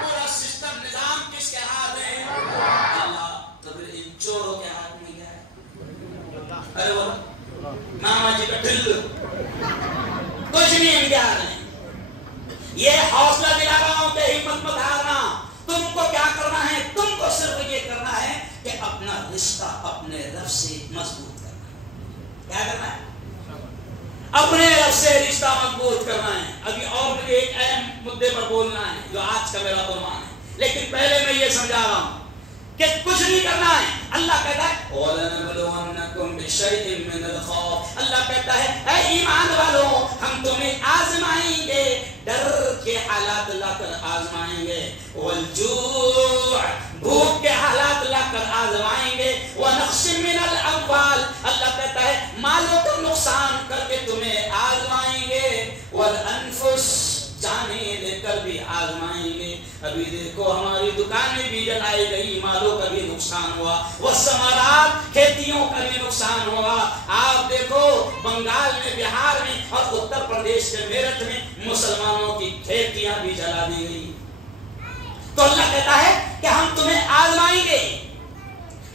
پورا سسٹم نظام کس کے ہاتھ ہے؟ اللہ تو پھر ان چوروں کے ہاتھ میں کیا ہے؟ ارے وہ ماما جی کا ٹھل کچھ نہیں ان کے ہاتھ ہے. یہ حوصلہ دلا رہا ہوں کہ ہمت مت ہارنا. تم کو کیا کرنا ہے؟ تم کو صرف یہ کرنا ہے کہ اپنا رشتہ اپنے رب سے مضبوط کرنا ہے. کیا کرنا ہے؟ اپنے رب سے رشتہ مضبوط کرنا ہے. ابھی اور بھی ایک اہم مدے پر بولنا ہے جو آج کا میرا فرمان ہے، لیکن پہلے میں یہ سمجھا رہا ہوں کہ کچھ نہیں کرنا ہے. اللہ کہتا ہے وَلَنَبْلُوَنَّكُمْ بِشَيْءٍ مِّنَ الْخَوْفِ. اللہ کہتا ہے اے ایمان والوں ہم تمہیں آزمائیں گے ڈر کے حالات لا کر آزمائیں گے، والجوع بھوک کے حالات لا کر آزمائیں گے، ونقص من الاموال اللہ کہتا ہے مالوں کا نقصان کر کے تمہیں آزمائیں گے، والانفس جانیں لے کر بھی آزمائیں گے۔ ابھی دیکھو ہماری دکانیں بھی جلائی گئی، مالوں کا بھی نقصان ہوا، والثمرات کھیتیوں کا بھی نقصان ہوا۔ آپ دیکھو بنگال میں، بہار میں اور اتر پردیش کے میرٹھ میں مسلمانوں کی کھیتیاں بھی جلا دی گئی۔ تو اللہ کہتا ہے کہ ہم تمہیں آزمائیں گے،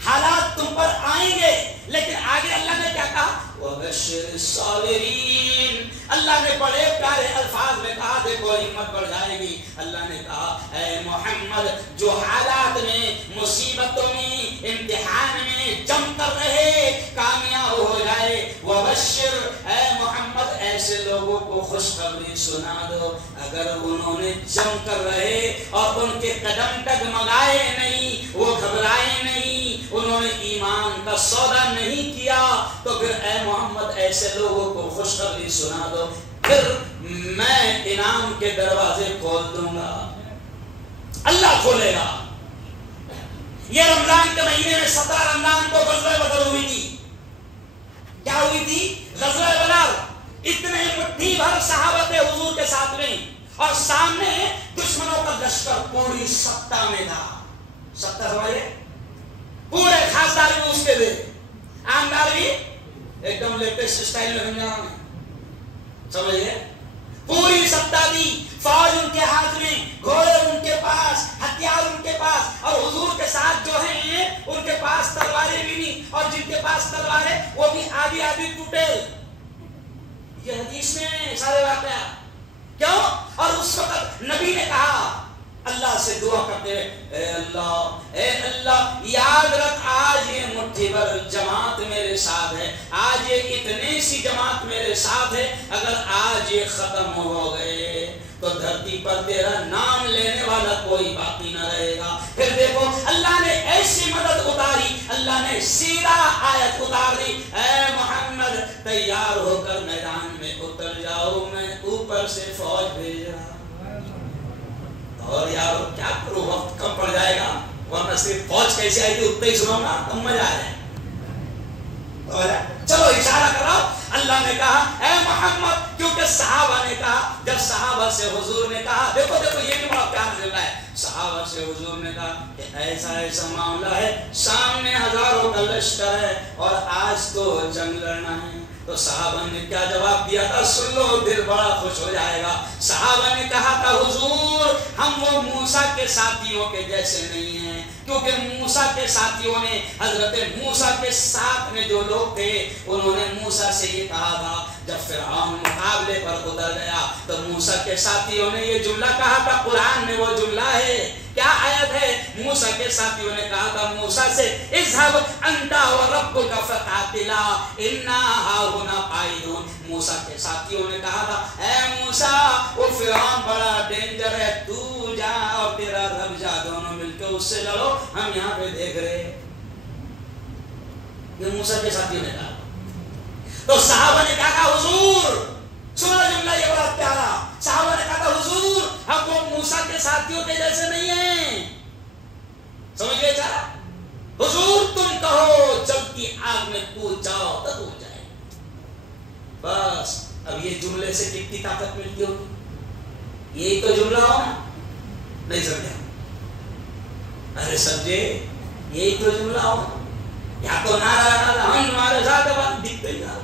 حالات تم پر آئیں گے، لیکن آگے اللہ نے کیا کہا؟ وَبَشِّرِ الصَّابِرِينَ اللہ نے بڑے پیارے الفاظ میں کہا، دیکھو ہمت بڑھ جائے گی۔ اللہ نے کہا اے محمد جو حالات میں، مصیبتوں میں، امتحان میں جم کر رہے، کامیاب ہو جائے، وبشر اے محمد ایسے لوگوں کو خوشخبری سنا دو اگر انہوں نے جم کر رہے اور ان کے قدم ڈگمگائے نہیں، وہ گھبرائے نہیں، انہوں نے ایمان کا سودا نہیں کیا، تو پھر اے محمد ایسے لوگوں کو خوشخبری سنا دو، پھر میں انعام کے دروازے کھول دوں گا، اللہ کھولے گا۔ یہ رمضان کے مہینے میں 17 رمضان کو غزوہ بدر ہوئی تھی۔ کیا ہوئی تھی؟ غزوہ بدر۔ اتنے مٹھی بھر صحابہ تھے حضور کے ساتھ میں، اور سامنے دشمنوں کا لشکر پوری سطح میں تھا۔ سطح سمجھے؟ پورے خاصدار بھی اس کے تھے، آمدار بھی ایک دم لیٹسٹ اسٹائل میں بنجا رہا ہے، سمجھے؟ پوری سطح دی، فوج ان کے ہاتھ میں، گھوڑے ان کے پاس، ہتھیار ان کے پاس، اور حضور کے ساتھ جو ہیں ان کے پاس تلواریں بھی نہیں، اور جن کے پاس تلواریں وہ بھی آدھی آدھی ٹوٹے۔ یہ حدیث میں سارے واقعہ کیوں؟ اور اس وقت نبی نے کہا اللہ سے دعا کرتے اے اللہ یاد رکھ آج یہ مٹھی بھر جماعت میرے ساتھ ہے، آج یہ اتنی سی جماعت میرے ساتھ ہے، اگر آج یہ ختم ہو گئے تو دھرتی پر تیرا نام لینے والا کوئی باقی نہ رہے گا۔ پھر دیکھو اللہ نے ایسی مدد اتاری، اللہ نے سیدھا آیت اتار دی، اے محمد تیار ہو کر میدان میں اتر جاؤ، میں اوپر سے فوج بھیج رہا ہوں۔ اور یار کیا کرو، وقت کم پڑ جائے گا، ورنہ صرف فوج کیسے آئی تھی اتنا ہی سنو نا، تم مزہ آ جائے۔ چلو اشارہ کرو، اللہ نے کہا اے محمد، کیونکہ صحابہ نے کہا، جب صحابہ سے حضور نے کہا، دیکھو یہ بھی بڑا پیار مل رہا ہے، صحابہ سے حضور نے کہا کہ ایسا معاملہ ہے، سامنے ہزاروں کا لشکر ہے اور آج تو جنگ لڑنا ہے، تو صحابہ نے کیا جواب دیا تھا؟ سن لو، دل بڑا خوش ہو جائے گا۔ صحابہ نے کہا تھا حضور ہم وہ موسیٰ کے ساتھیوں کے جیسے نہیں ہیں، کیونکہ موسیٰ کے ساتھیوں نے، حضرت موسیٰ کے ساتھ میں جو لوگ تھے انہوں نے موسیٰ سے یہ کہا تھا، جب فرعون مقابلے پر اتر گیا تو موسیٰ کے ساتھیوں نے یہ جملہ کہا تھا، قرآن میں وہ جملہ ہے، کیا آیت ہے؟ موسیٰ کے ساتھیوں نے کہا تھا موسیٰ سے اذهب انت وربك فقاتلا انا هاهنا قاعدون۔ موسیٰ کے ساتھیوں نے کہا تھا اے موسیٰ وہ فرعون بڑا ڈینجر ہے، تو جا اور تیرا رب جا، دونوں مل کے اس سے لڑو، ہم یہاں پہ دیکھ رہے ہیں۔ یہ موسیٰ کے ساتھیوں نے کہا، تو صحابہ نے کہا حضور سنا جملہ یہ بڑا پیارا، صحابہ نے کہا حضور ہم وہ موسیٰ کے ساتھیوں کے جیسے نہیں ہیں، سمجھ گئے چاہا؟ حضور تم کہو جلتی آگ میں کود جاؤ تو کود جائے۔ بس اب یہ جملے سے کتنی طاقت ملتی ہوگی؟ یہی تو جملہ ہو نا، نہیں سمجھا؟ ارے سمجھے یہی تو جملہ ہو، یا تو نعرہ ہم تمہارے ساتھ دکھتے ہی نہ،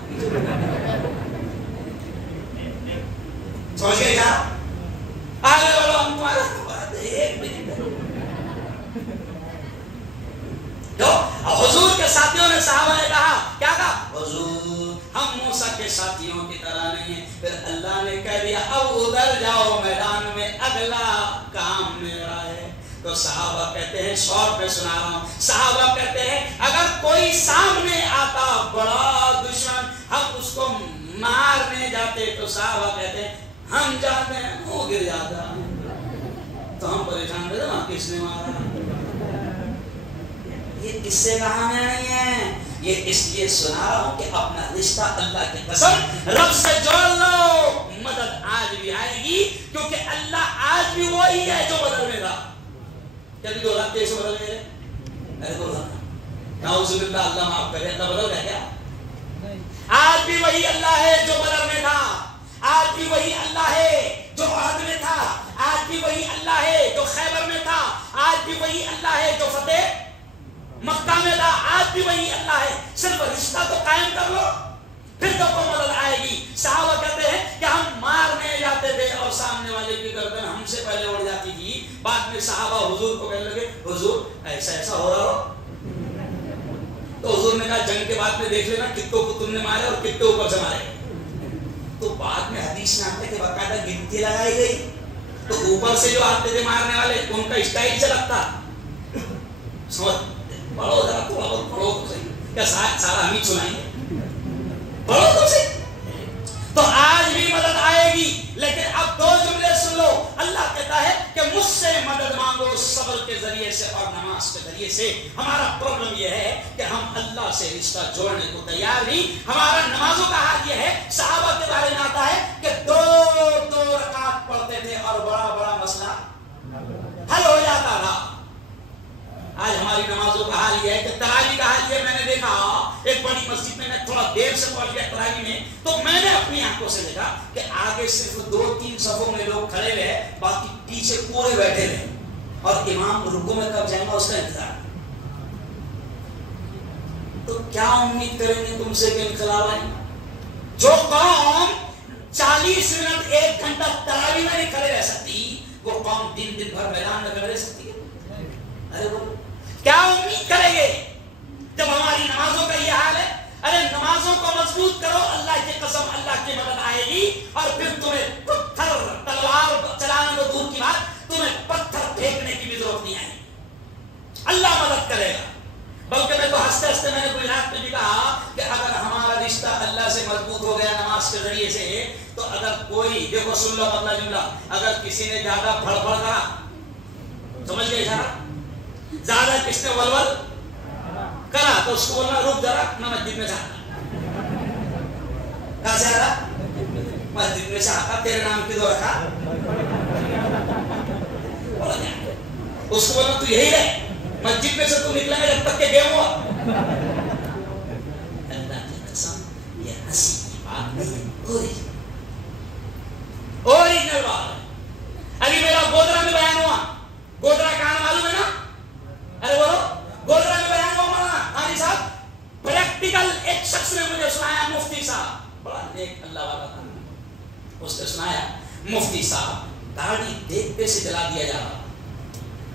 سمجھ گئے کیا؟ آگے بڑھو ہم تمہارے ساتھ، ایک منٹ جو حضور کے ساتھیوں نے، صحابہ نے کہا کیا کہا؟ حضور ہم موسیٰ کے ساتھیوں کی طرح نہیں ہیں۔ پھر اللہ نے کہہ دیا اب ادھر جاؤ میدان میں، اگلا کام میرا ہے۔ تو صحابہ کہتے ہیں، شور پہ سنا رہا ہوں، صحابہ کہتے ہیں اگر کوئی سامنے آتا بڑا دشمن ہم اس کو مارنے جاتے، تو صحابہ کہتے ہیں ہم جاتے ہیں وہ گر جاتا، تو ہم پریشان رہتے وہاں کس نے مارا۔ یہ کس سے کہانے نہیں ہے، یہ اس لیے سنا رہا ہوں کہ اپنا رشتہ اللہ کی قسم رب سے جوڑ لو، مدد آج بھی آئے گی، کیونکہ اللہ بھی وہی ہے جو بدلنے تھا. کبھی 2023 بدل گئے؟ ارے بولا نعوذ باللہ، اللہ معاف کرے، اللہ بدل گیا کیا؟ آج بھی وہی اللہ ہے جو بدر میں تھا، آج بھی وہی اللہ ہے جو عہد میں تھا، آج بھی وہی اللہ ہے جو خیبر میں تھا، آج بھی وہی اللہ ہے جو فتح مکہ میں تھا، آج بھی وہی اللہ ہے. صرف رشتہ تو قائم کر لو، پھر تو کوئی مدد آئے گی. صحابہ کہتے ہیں کہ ہم مارنے جاتے تھے اور سامنے والے کی گردن ہم سے پہلے اڑ جاتی تھی. بعد میں صحابہ حضور کو کہنے لگے حضور ایسا ایسا ہو رہا ہو، تو حضور نے کہا جنگ کے بعد میں دیکھ لینا کتوں کو تم نے مارے اور کتنے اوپر سے مارے. تو بعد میں حدیث میں آتا ہے کہ باقاعدہ گنتی لگائی گئی، تو اوپر سے جو آتے تھے مارنے والے ان کا اسٹائل سے لگتا. سمجھ پڑھو ذرا، تھوڑا بہت پڑھو تو صحیح، کیا سارا ہم ہی سنائیں گے؟ پڑھو تو صحیح. تو آج بھی مدد آئے گی، لیکن اب دو جملے سن لو. اللہ کہتا ہے کہ مجھ سے مدد مانگو صبر کے ذریعے سے اور نماز کے ذریعے سے. ہمارا پرابلم یہ ہے کہ ہم اللہ سے رشتہ جوڑنے کو تیار نہیں. ہمارا نمازوں کا حال یہ ہے، صحابہ کے بارے میں آتا ہے کہ دو رکعت پڑھتے تھے اور بڑا بڑا مسئلہ حل ہو جاتا تھا. آج ہماری نمازوں کا حال یہ ہے کہ تراویح کا حال یہ. میں نے دیکھا ایک بڑی مسجد میں تھوڑا دیر سے پہنچ گیا تراویح میں، تو میں نے اپنی آنکھوں سے دیکھا کہ آگے صرف 2-3 صفوں میں لوگ کھڑے ہوئے ہیں، باقی پیچھے پورے بیٹھے ہوئے اور امام رکوع میں کب جائے گا اس کا انتظار. تو کیا امید کریں گے تم سے کہ انقلاب آئے؟ جو قوم 40 منٹ 1 گھنٹہ تراویح میں نہیں کھڑے رہ سکتی، وہ قوم دن بھر میدان میں کھڑے رہ سکتی ہے؟ ارے بولو کیا امید کریں گے جب ہماری نمازوں کا یہ حال ہے؟ ارے نمازوں کو مضبوط کرو، اللہ کی قسم اللہ کی مدد آئے گی. اور پھر تمہیں پتھر تلوار چلانا تو دور کی بات، تمہیں پتھر پھینکنے کی بھی ضرورت نہیں آئے گی، اللہ مدد کرے گا. بلکہ میں تو ہنستے ہنستے میں نے گجرات میں بھی کہا کہ اگر ہمارا رشتہ اللہ سے مضبوط ہو گیا نماز کے ذریعے سے، تو اگر کوئی دیکھو سن لو اپنا جملہ، اگر کسی نے زیادہ پھڑ پھڑ کرا، سمجھ گئے اشارہ، زیادہ کس نے ولول کرا تو اس کو بولنا رک ذرا، میں مسجد میں سے آتا. کہاں سے آتا؟ مسجد میں سے آتا. تیرے نام کی دو رکھا، اس کو بولنا تو یہی ہے، مسجد میں سے تو نکلا ہے جب تک کہ گیم ہوا. اللہ کی قسم یہ ہنسی کی بات نہیں، اوریجنل بات ہے. ابھی میرا گودرا میں بیان ہوا، گودرا کا نام معلوم ہے نا؟ ارے بولو گودرا میں بیان ہوا مولانا حاجی صاحب. پریکٹیکل ایک شخص نے مجھے سنایا، مفتی صاحب بڑا نیک اللہ والا تھا، اس نے سنایا مفتی صاحب داڑھی دیکھتے سے جلا دیا جا رہا،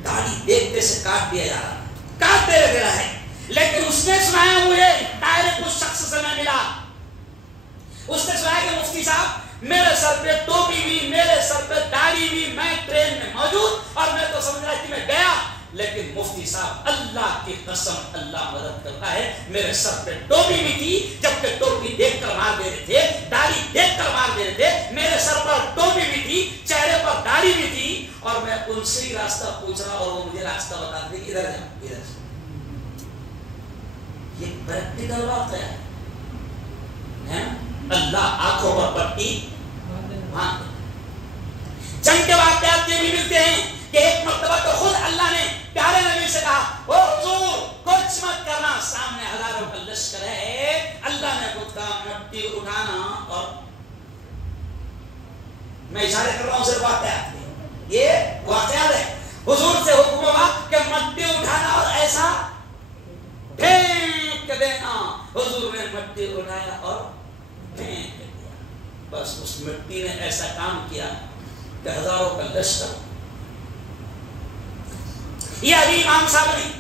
داڑھی دیکھتے سے کاٹ دیا جا رہا، کاٹتے رہ گیا ہے. لیکن اس نے سنایا مجھے ڈائریکٹ اس شخص سے میں ملا، اس نے سنایا کہ مفتی صاحب میرے سر پہ ٹوپی بھی، میرے سر پہ داڑھی بھی، میں ٹرین میں موجود اور میں تو سمجھ رہا کہ میں گیا، لیکن مفتی صاحب اللہ کی قسم اللہ مدد کرتا ہے، میرے سر پہ ٹوپی بھی تھی، جبکہ ٹوپی دیکھ کر مار دے رہے تھے، داڑھی دیکھ کر مار دے رہے تھے، میرے سر پر ٹوپی بھی تھی، چہرے پر داڑھی بھی تھی، اور میں ان سے ہی راستہ پوچھ رہا اور وہ مجھے راستہ بتاتے کہ ادھر جاؤ ادھر جاؤ. یہ پریکٹیکل بات ہے. اللہ آنکھوں پر پٹی. ہاں جنگ کے واقعات یہ بھی ملتے ہیں کہ ایک مرتبہ تو خود اللہ نے پیارے نبی سے کہا او حضور کچھ مت کرنا، سامنے ہزاروں کا لشکر ہے، اللہ نے خود کہا مٹی اٹھانا. اور میں اشارے کر رہا ہوں صرف واقعات، یہ واقعات ہے. حضور سے حکم ہوا کہ مٹی اٹھانا اور ایسا پھینک دینا. حضور نے مٹی اٹھایا اور پھینک دیا. بس اس مٹی نے ایسا کام کیا کہ ہزاروں کا لشکر. یہ ابھی امام صاحب نے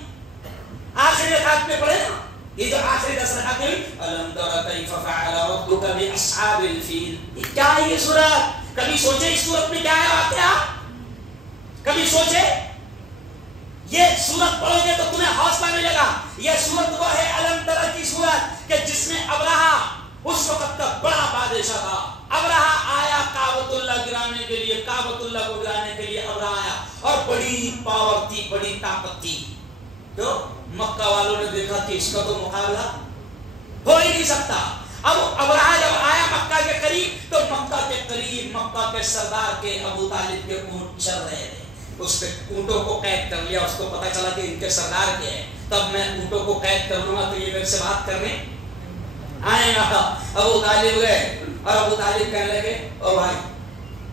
آخری رکعت میں پڑھے نا، یہ جو آخری 10 رکعت میں الم تر کیف فعل ربک باصحاب الفیل، کیا ہے یہ سورت؟ کبھی سوچے اس سورت میں کیا ہے واقعہ؟ کبھی سوچے؟ یہ سورت پڑھو گے تو تمہیں حوصلہ ملے گا. یہ سورت وہ ہے الم تر کی سورت کہ جس میں ابرہا اس وقت کا بڑا بادشاہ تھا. ابرہا آیا کعبۃ اللہ گرانے کے لیے، کعبۃ اللہ کو گرانے کے لیے ابرہا آیا اور بڑی پاور تھی، بڑی طاقت تھی. تو مکہ والوں نے دیکھا کہ اس کا تو مقابلہ ہو ہی نہیں سکتا. اب ابراہ جب آیا مکہ کے قریب تو مکہ کے قریب مکہ کے سردار کے ابو طالب کے اونٹ چل رہے تھے. اس کے اونٹوں کو قید کر لیا. اس کو پتا چلا کہ ان کے سردار کے ہیں, تب میں اونٹوں کو قید کر لوں گا تو یہ میرے سے بات کرنے آئے گا. ابو طالب گئے اور ابو طالب کہنے لگے او بھائی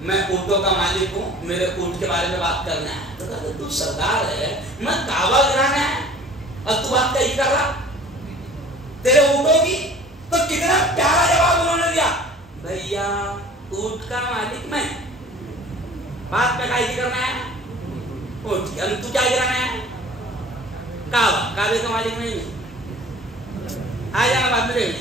میں اونٹوں کا مالک ہوں, میرے اونٹ کے بارے میں بات کرنا ہے. تو کہا تو سردار ہے, میں کعبہ گرانا ہے اور تو بات کہی کر رہا تیرے اونٹوں کی. تو کتنا پیارا جواب انہوں نے دیا, بھیا اونٹ کا مالک میں, بات میں کہی کرنا ہے اونٹ کی, تو کیا گرانا ہے کعبہ, کعبے کا مالک نہیں ہے. آ جانا بات میں.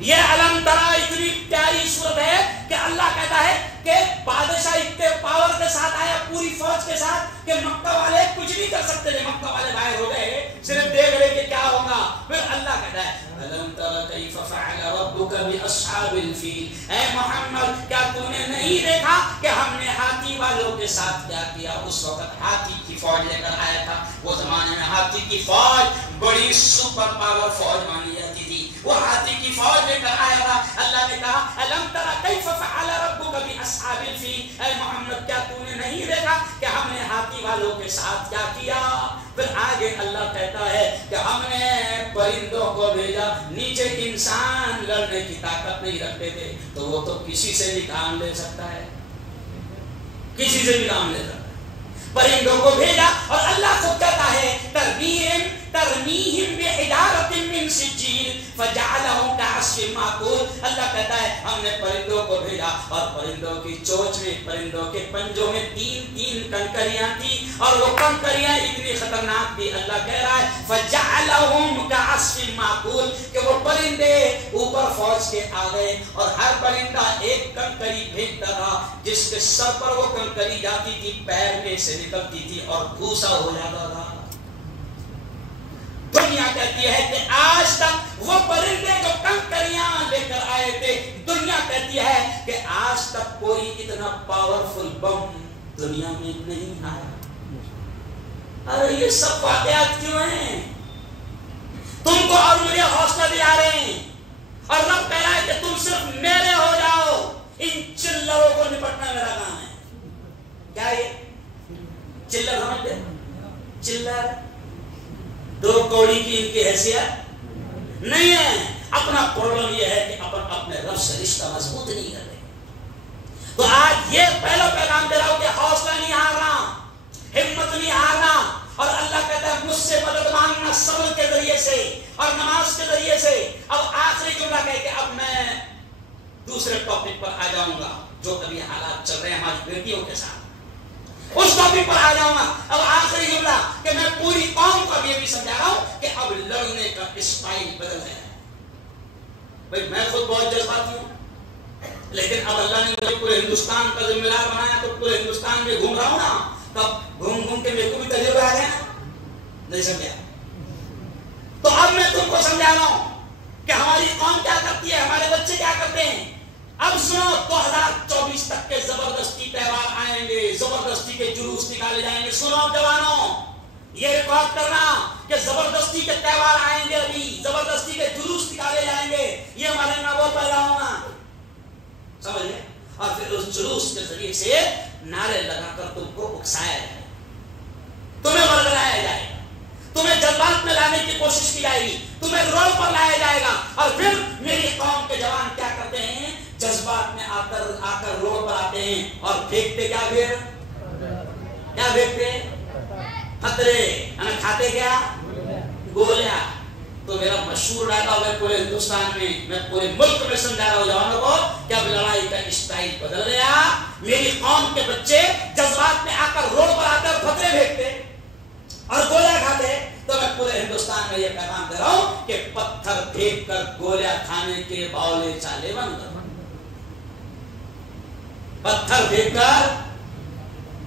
یہ علم ترا اتنی پیاری صورت ہے کہ اللہ کہتا ہے کہ بادشاہ اتنے پاور کے ساتھ آیا پوری فوج کے ساتھ کہ مکہ والے کچھ نہیں کر سکتے تھے. مکہ والے باہر ہو گئے, صرف دیکھ رہے کہ کیا ہوگا. پھر اللہ کہتا ہے علم ترا کیف فعل ربک باصحاب الفیل, اے محمد کیا تو نے نہیں دیکھا کہ ہم نے ہاتھی والوں کے ساتھ کیا کیا. اس وقت ہاتھی کی فوج لے کر آیا تھا. وہ زمانے میں ہاتھی کی فوج بڑی سپر پاور فوج مانی جاتی تھی. وہ ہاتھی کی فوج لے کر آیا تھا. اللہ نے کہا الم ترى کیف فعل ربک باصحاب الفیل, اے محمد کیا تو نے نہیں دیکھا کہ ہم نے ہاتھی والوں کے ساتھ کیا کیا. پھر آگے اللہ کہتا ہے کہ ہم نے پرندوں کو بھیجا. نیچے انسان لڑنے کی طاقت نہیں رکھتے تھے تو وہ تو کسی سے بھی کام لے سکتا ہے, کسی سے بھی کام لے سکتا ہے. پرندوں کو بھیجا اور اللہ خود کہتا ہے ترمیہم بحجارۃ من سجیل فجعلہم کعصف مأکول. اللہ کہتا ہے ہم نے پرندوں کو بھیجا اور پرندوں کی چونچ میں, پرندوں کے پنجوں میں تین کنکریاں تھی اور وہ کنکریاں اتنی خطرناک تھی. اللہ کہہ رہا ہے فجعلہم کعصف مأکول کہ وہ پرندے اوپر فوج کے آ گئے اور ہر پرندہ ایک کنکری بھیجتا تھا. جس کے سر پر وہ کنکری جاتی تھی پیر میں سے نکلتی تھی اور بھوسا ہو جاتا تھا. دنیا کہتی ہے کہ آج تک وہ پرندے جو کنکریاں لے کر آئے تھے, دنیا کہتی ہے کہ آج تک کوئی اتنا پاورفل بم دنیا میں نہیں آیا. ارے یہ سب واقعات کیوں ہیں؟ تم کو اور مجھے حوصلہ دلا رہے ہیں اور رب کہہ رہا ہے کہ تم صرف میرے ہو جاؤ. ان چلروں کو نپٹنا میرا کام ہے. کیا یہ چلر سمجھتے؟ چلر دو کوڑی کی ان کی حیثیت نہیں ہے. اپنا پرابلم یہ ہے کہ اپنے رب سے رشتہ مضبوط نہیں کر رہے. تو آج یہ پہلا پیغام دے رہا ہوں کہ حوصلہ نہیں ہارنا, ہمت نہیں ہارنا. اور اللہ کہتا ہے مجھ سے مدد مانگنا صبر کے ذریعے سے اور نماز کے ذریعے سے. اب آخری جملہ کہہ کے اب میں دوسرے ٹاپک پر آ جاؤں گا جو ابھی حالات چل رہے ہیں ہماری بیٹیوں کے ساتھ, اس ٹاپک پر آ جاؤں گا. اب آخری جملہ کہ میں پوری قوم کو یہ بھی سمجھا رہا ہوں کہ اب لڑنے کا اسٹائل بدل گیا ہے. بھائی میں خود بہت جذباتی ہوں, لیکن اب اللہ نے مجھے پورے ہندوستان کا ذمہ دار بنایا تو پورے ہندوستان میں گھوم رہا ہوں نا, تب گھوم کے میرے کو بھی تجربہ آ گیا. نہیں سمجھا؟ تو اب میں تم کو سمجھا رہا ہوں کہ ہماری قوم کیا کرتی ہے, ہمارے بچے کیا کرتے ہیں. اب سنو 2024 تک کے زبردستی تہوار آئیں گے, زبردستی کے جلوس نکالے جائیں گے. سنو جوانوں, یہ ریکارڈ کرنا کہ زبردستی کے تہوار آئیں گے, ابھی زبردستی کے جلوس نکالے جائیں گے. یہ ہمارے نہ وہ پیدا ہونا, سمجھ لیں. اور پھر اس جلوس کے ذریعے سے نعرے لگا کر تم کو اکسایا جائے, تمہیں ورگلایا جائے گا, تمہیں جذبات میں لانے کی کوشش کی جائے گی, تمہیں روڈ پر لایا جائے گا. اور پھر میری قوم کے جوان کیا کرتے ہیں, جذبات میں آ کر روڈ پر آتے ہیں اور پھینکتے کیا پھینکتے خطرے, کھاتے کیا گولیاں. تو میرا مشہور ڈائلاگ ہے پورے ہندوستان میں پورے ملک میں سمجھا رہا ہوں جوانوں کو کہ اب لڑائی کا اسٹائل بدل گیا. میری قوم کے بچے جذبات میں آ کر روڈ پر آ کر خطرے پھینکتے اور گولیاں کھاتے. تو میں پورے ہندوستان میں یہ پیغام دے رہا ہوں کہ پتھر پھینک کر گولیاں کھانے کے باولے چالے بند کرو. پتھر پھینک کر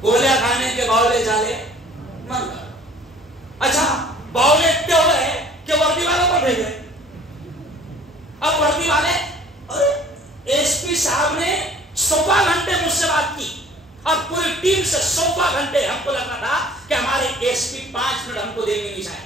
گولیاں کھانے کے باولے چالے بند کرو. اچھا باولے اتنے ہو گئے کہ وردی والوں پر بھیج گئے. اب وردی والے ایس پی صاحب نے 16 گھنٹے مجھ سے بات کی اور پوری ٹیم سے 16 گھنٹے. ہم کو لگا تھا کہ ہمارے ایس پی 5 منٹ ہم کو دیں گے نہیں, شاید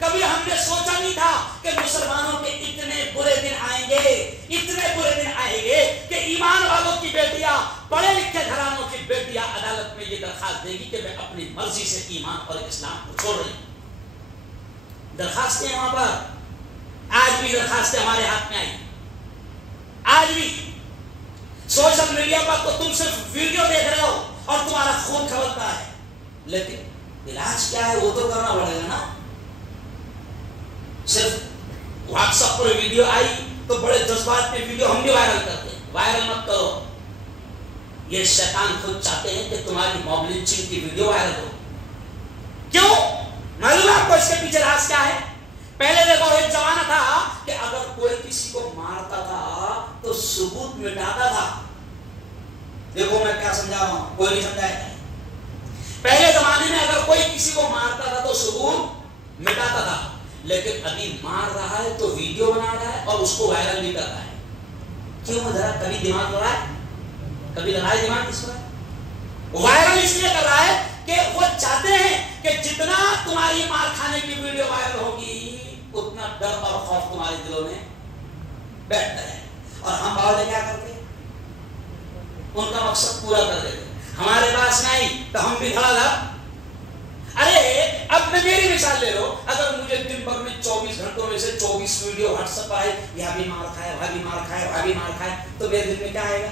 کبھی ہم نے سوچا نہیں تھا کہ مسلمانوں کے اتنے برے دن آئیں گے، اتنے برے دن آئیں گے کہ ایمان والوں کی بیٹیاں، پڑھے لکھے گھرانوں کی بیٹیاں عدالت میں یہ درخواست دے گی کہ میں اپنی مرضی سے ایمان اور اسلام کو چھوڑ رہی ہوں۔ درخواستیں وہاں پر آج بھی درخواستیں ہمارے ہاتھ میں آئی، آج بھی سوشل میڈیا پر تو تم صرف ویڈیو دیکھ رہے ہو اور تمہارا خون کھولتا ہے، لیکن علاج کیا ہے وہ تو کرنا پڑے گا نا۔ صرف واٹس ایپ پر ویڈیو آئی تو بڑے جذبات میں ویڈیو ہم بھی وائرل کرتے ہیں، وائرل مت کرو۔ یہ شیطان خود چاہتے ہیں کہ تمہاری موب لنچنگ کی ویڈیو وائرل ہو۔ کیوں؟ معلوم ہے آپ کو اس کے پیچھے راز کیا ہے؟ پہلے دیکھو ایک زمانہ تھا کہ اگر کوئی کسی کو مارتا تھا تو ثبوت مٹاتا تھا۔ دیکھو میں کیا سمجھا رہا ہوں، کوئی نہیں سمجھایا۔ پہلے زمانے میں اگر کوئی کسی کو مارتا تھا تو ثبوت مٹاتا تھا، لیکن ابھی مار رہا ہے تو ویڈیو بنا رہا ہے اور اس کو وائرل بھی کر رہا ہے۔ کیوں؟ ذرا کبھی دماغ لڑا ہے، کبھی لڑائی دماغ کس پر؟ وائرل اس لیے کر رہا ہے کہ وہ چاہتے ہیں کہ جتنا تمہاری مار کھانے کی ویڈیو وائرل ہوگی اتنا ڈر اور خوف تمہارے دلوں میں بیٹھتا ہے۔ اور ہم باولے کیا کرتے؟ ان کا مقصد پورا کر دیتے۔ ہمارے پاس نہیں تو ہم بھی کھڑا تھا۔ ارے اب میں میری مثال لے لو، اگر مجھے دن بھر میں 24 گھنٹوں میں سے 24 ویڈیو واٹس ایپ آئے، یہ بھی مار کھائے، وہ بھی مار کھائے، وہ بھی مار کھائے، تو میرے دل میں کیا آئے گا؟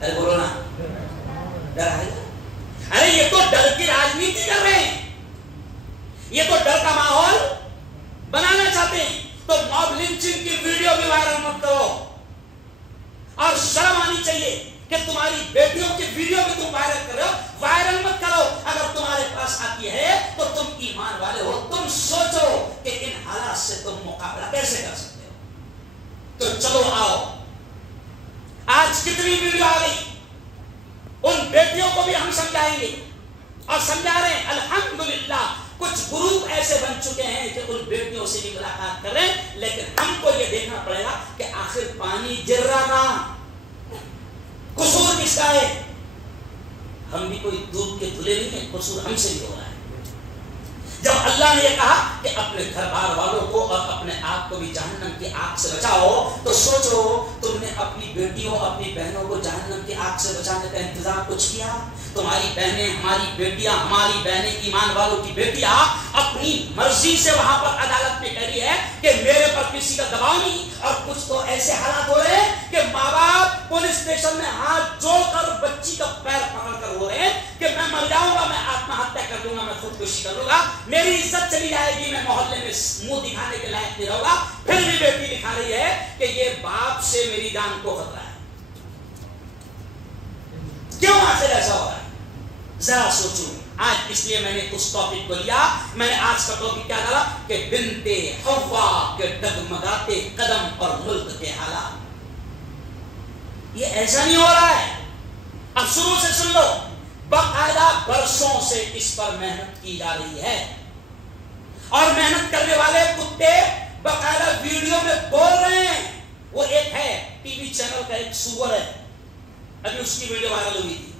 ارے بولو نا، ڈر آئے گا۔ ارے یہ تو ڈر کی راجنیتی کر رہے ہیں، یہ تو ڈر کا ماحول بنانا چاہتے ہیں۔ تو موب لنچنگ کی ویڈیو بھی وائرل مت کرو، اور شرم آنی چاہیے کہ تمہاری بیٹیوں کی ویڈیو بھی تم وائرل کر رہے ہو۔ وائرل مت کرو، اگر تمہارے پاس آتی ہے تو تم ایمان والے ہو، تم سوچو کہ ان حالات سے تم مقابلہ کیسے کر سکتے ہو۔ تو چلو آؤ، آج کتنی ویڈیو آ گئی، ان بیٹیوں کو بھی ہم سمجھائیں گے اور سمجھا رہے ہیں۔ الحمدللہ کچھ گروپ ایسے بن چکے ہیں کہ ان بیٹیوں سے بھی ملاقات کر رہے ہیں، لیکن ہم کو یہ دیکھنا پڑے گا کہ آخر پانی گر رہا تھا، قصور کس کا ہے؟ ہم بھی کوئی دودھ کے دھلے نہیں ہیں، قصور ہم سے بھی ہو رہا ہے۔ جب اللہ نے یہ کہا کہ اپنے گھر بار والوں کو اور اپنے آپ کو بھی جہنم کی آگ سے بچاؤ، تو سوچو تم نے اپنی بیٹیوں اپنی بہنوں کو جہنم کی آگ سے بچانے کا انتظام کچھ کیا؟ تمہاری بہنیں، ہماری بیٹیاں، ہماری بہنیں ایمان والوں کی بیٹیاں اپنی مرضی سے وہاں پر عدالت میں کہہ رہی ہے کہ میرے پر کسی کا دباؤ نہیں۔ اور کچھ تو ایسے حالات ہو رہے ہیں کہ ماں باپ پولیس اسٹیشن میں ہاتھ جوڑ کر بچی کا پیر پکڑ کر ہو رہے ہیں کہ میں مر جاؤں گا، میں آتم ہتیا کر لوں گا، میں خودکشی کر لوں گا، میری عزت چلی جائے گی، میں محلے میں منہ دکھانے کے لائق نہیں رہوں گا۔ پھر بھی بیٹی دکھا رہی ہے کہ یہ باپ سے میری جان کو خطرہ ہے۔ کیوں آخر ایسا ہو رہا ہے؟ ذرا سوچو۔ آج اس لیے میں نے اس ٹاپک کو لیا، میں نے آج کا ٹاپک کیا ڈالا کہ بنتے حوا کے ڈگمگاتے قدم اور ملک کے حالات۔ یہ ایسا نہیں ہو رہا ہے، اب شروع سے سن لو۔ باقاعدہ برسوں سے اس پر محنت کی جا رہی ہے، اور محنت کرنے والے کتے باقاعدہ ویڈیو میں بول رہے ہیں۔ وہ ایک ہے ٹی وی چینل کا ایک سور ہے، ابھی اس کی ویڈیو وائرل ہوئی تھی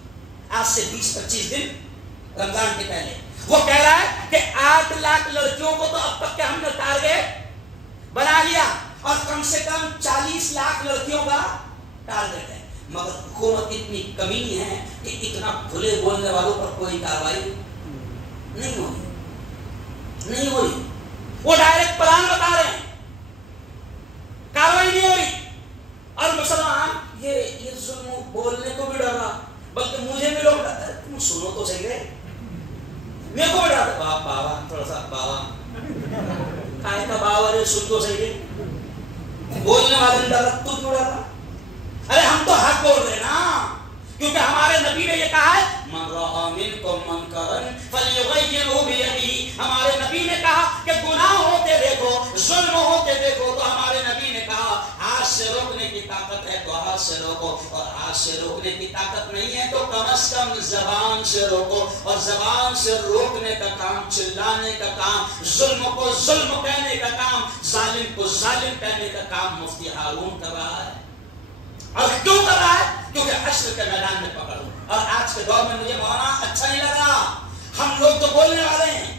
آج سے 20-25 دن رمضان کے پہلے۔ وہ کہہ رہا ہے کہ 8 لاکھ لڑکیوں کو تو اب تک کے ہم نے ٹارگیٹ بنا لیا، اور کم سے کم 40 لاکھ لڑکیوں کا ٹارگیٹ ہے، مگر حکومت اتنی کمینی ہے کہ اتنا کھلے بولنے والوں پر کوئی کارروائی نہیں ہو رہی۔ وہ ڈائریکٹ پلان بتا رہے ہیں، کارروائی نہیں ہو رہی۔ اور مسلمان یہ ظلم بولنے کو بھی ڈر رہا، بلکہ مجھے بھی لوگ ڈرتے ہیں، تم سنو تو صحیح ہے، میرے کو بھی ڈرتے بابا تھوڑا سا بابا کائے کا باور ہے، سن تو صحیح ہے، بولنے والے ڈر رہا، تو کیوں ڈر رہا؟ ارے ہم تو حق بول رہے نا، کیونکہ ہمارے نبی نے یہ کہا ہے من رأى منكم منكرا فليغيره بيده۔ ہمارے نبی نے کہا کہ گناہ ہوتے دیکھو، ظلم ہوتے دیکھو، تو ہمارے نبی نے کہا ہاتھ سے روکنے کی طاقت ہے تو ہاتھ سے روکو، اور ہاتھ سے روکنے کی طاقت نہیں ہے تو کم از کم زبان سے روکو، اور زبان سے روکنے کا کام، چلانے کا کام، ظلم کو ظلم کہنے کا کام، ظالم کو ظالم کہنے کا کام مفتی ہارون کر رہا ہے۔ اور کیوں کر رہا ہے؟ کیونکہ حشر کے میدان میں پکڑوں۔ اور آج کے دور میں مجھے مولانا اچھا نہیں لگ رہا، ہم لوگ تو بولنے والے ہیں،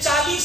40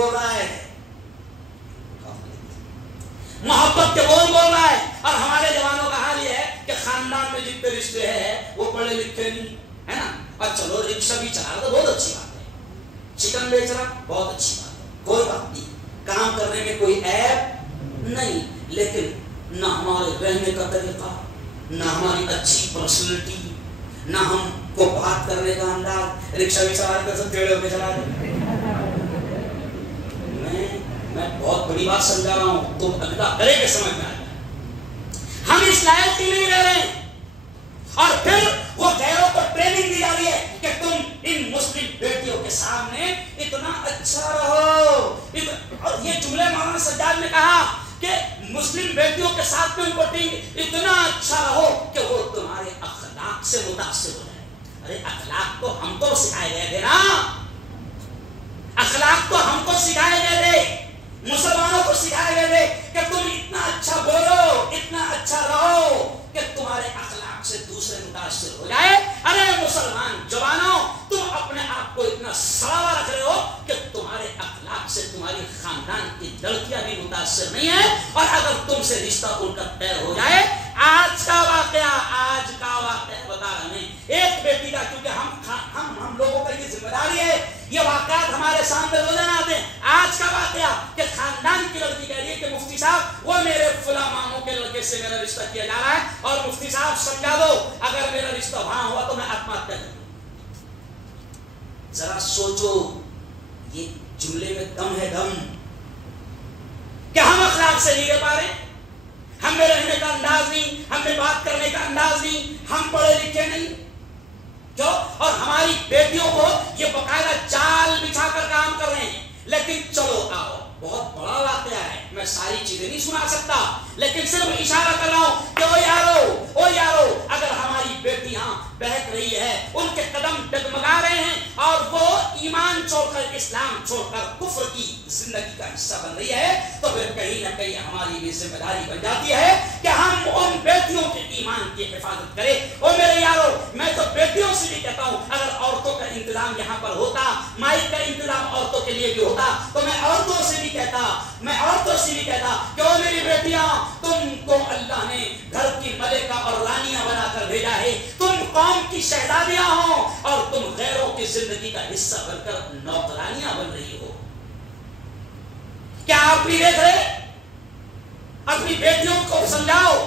بول رہا ہے, محبت کے بول رہا ہے. اور ہمارے جوانوں کا حال یہ ہے کہ خاندان میں جتنے رشتے ہیں وہ پڑھے لکھے نہیں ہے نا. اور چلو رکشا بھی چلا رہا تو بہت اچھی بات ہے, چکن بیچ رہا بہت اچھی بات ہے, کوئی بات نہیں, کام کرنے میں کوئی عیب نہیں. لیکن نہ ہمارے رہنے کا طریقہ, نہ ہماری اچھی پرسنالٹی, نہ ہم کو بات کرنے کا انداز. رکشا بھی چلا کر سب ٹیڑے ہو کے چلا رہے. میں بہت بڑی بات سمجھا رہا ہوں, تم اگلا کرے کے سمجھ میں آ جائے. ہم اس لائق ہی نہیں رہ رہے ہیں. اور پھر وہ غیروں کو ٹریننگ دی جا رہی ہے کہ تم ان مسلم بیٹیوں کے سامنے اتنا اچھا رہو. اور یہ جملے مولانا سجاد نے کہا کہ مسلم بیٹیوں کے ساتھ میں ان کو اتنا اچھا رہو کہ وہ تمہارے اخلاق سے متاثر ہو جائے. ارے اخلاق تو ہم کو سکھائے گئے تھے نا, اخلاق تو ہم کو سکھائے گئے تھے, مسلمانوں کو سکھائے گئے تھے کہ تم اتنا اچھا بولو, اتنا اچھا رہو کہ تمہارے اخلاق سے دوسرے متاثر ہو جائے. ارے مسلمان جوانوں, تم اپنے آپ کو اتنا سڑا رکھ رہے ہو کہ تمہارے اخلاق سے تمہاری خاندان کی لڑکیاں بھی متاثر نہیں ہیں. اور اگر تم سے رشتہ ان کا طے ہو جائے, آج کا واقعہ بتا رہے ہیں, ایک بیٹی کا, کیونکہ ہم لوگوں کا یہ ذمہ داری ہے, یہ واقعات ہمارے سامنے روزانہ آتے ہیں. آج کا واقعہ کہ خاندان کی لڑکی کہہ رہی ہے کہ مفتی صاحب وہ میرے فلاں ماموں کے لڑکے سے میرا رشتہ کیا جا رہا ہے, اور مفتی صاحب سمجھا دو اگر میرا رشتہ وہاں ہوا تو میں آتم ہتیا کروں. ذرا سوچو, یہ جملے میں کم ہے دم کہ ہم اخلاق سے نہیں رہ پا رہے, ہمیں رہنے کا انداز نہیں, ہمیں بات کرنے کا انداز نہیں, ہم پڑھے لکھے نہیں. کیوں؟ اور ہماری بیٹیوں کو یہ باقاعدہ جال بچھا کر کام کر رہے ہیں. لیکن چلو آؤ, بہت بڑا واقعہ ہے, میں ساری چیزیں نہیں سنا سکتا, لیکن صرف اشارہ کر رہا ہوں کہ او یارو اگر ہماری بیٹیاں بہک رہی ہے, ان کے قدم ڈگمگا رہے ہیں, اور وہ ایمان چھوڑ کر, اسلام چھوڑ کر کفر کی زندگی کا حصہ بن رہی ہے, تو پھر کہیں نہ کہیں ہماری بھی ذمہ داری بن جاتی ہے کہ ہم ان بیٹیوں کے ایمان کی حفاظت کریں. اور میرے یارو, میں تو بیٹیوں سے بھی کہتا ہوں, اگر عورتوں کا انتظام یہاں پر ہوتا, مائی کا انتظام عورتوں کے لیے بھی ہوتا, تو میں عورتوں سے بھی کہتا کہ وہ میری بیٹیاں, تم کو اللہ نے گھر کی ملکہ اور رانیاں بنا کر بھیجا ہے, تم قوم کی شہزادیاں ہو, اور تم غیروں کی زندگی کا حصہ بن کر نوکرانیاں بن رہی ہو. کیا آپ نہیں دیکھ رہے؟ اپنی بیٹیوں کو سمجھاؤ.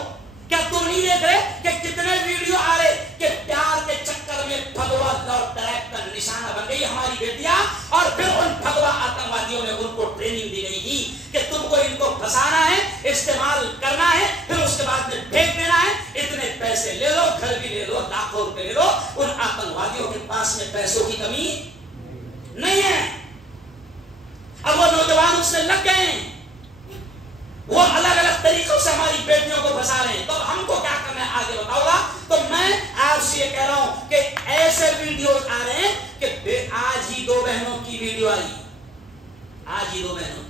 کیا تم نہیں دیکھ رہے کہ کتنے ویڈیو آ رہے کہ پیار کے چکر میں بھگوا اور ٹریک کا نشانہ بن گئی ہماری بیٹیاں, اور پھر ان بھگوا آتنکوادیوں نے ان کو ٹریننگ دی گئی تھی کہ تم کو ان کو پھنسانا ہے, استعمال کرنا ہے, پھر اس کے بعد میں پھینک دینا ہے, اتنے پیسے لے لو, گھر بھی لے لو, لاکھوں روپے لے لو. ان آتنکوادیوں کے پاس میں پیسوں کی کمی نہیں ہے. اب وہ نوجوان اس میں لگ گئے ہیں, وہ الگ الگ طریقوں سے ہماری بیٹیوں کو پھنسا رہے ہیں. تو ہم کو کیا کرنا ہے آگے بتاؤ گا. تو میں آپ سے یہ کہہ رہا ہوں کہ ایسے ویڈیوز آ رہے ہیں کہ آج ہی 2 بہنوں کی ویڈیو آئی, آج ہی 2 بہنوں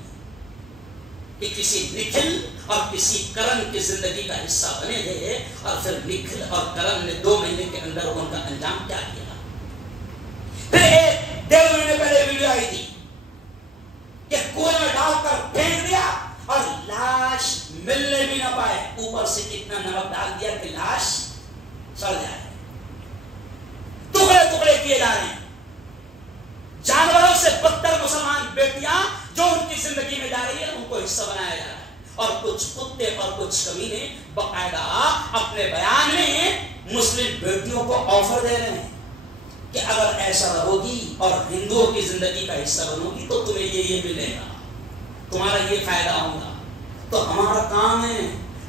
کہ کسی نکھل اور کسی کرن کی زندگی کا حصہ بنے تھے, اور پھر نکھل اور کرن نے 2 مہینے کے اندر ان کا انجام کیا کیا. پھر 1.5 مہینے پہلے ویڈیو آئی تھی کہ کنویں میں ڈال کر پھینک دیا, اور لاش ملنے بھی نہ پائے, اوپر سے اتنا نمک ڈال دیا کہ لاش سڑ جائے. ٹکڑے ٹکڑے کیے جا رہے ہیں. جانوروں سے بدتر مسلمان بیٹیاں جو ان کی زندگی میں جا رہی ہے, ان کو حصہ بنایا جا رہا ہے. اور کچھ کتے اور کچھ کمینے باقاعدہ اپنے بیان میں مسلم بیٹیوں کو آفر دے رہے ہیں کہ اگر ایسا رہو گی اور ہندوؤں کی زندگی کا حصہ بنو گی تو تمہیں یہ ملے گا, تمہارا یہ فائدہ ہوگا. تو ہمارا کام ہے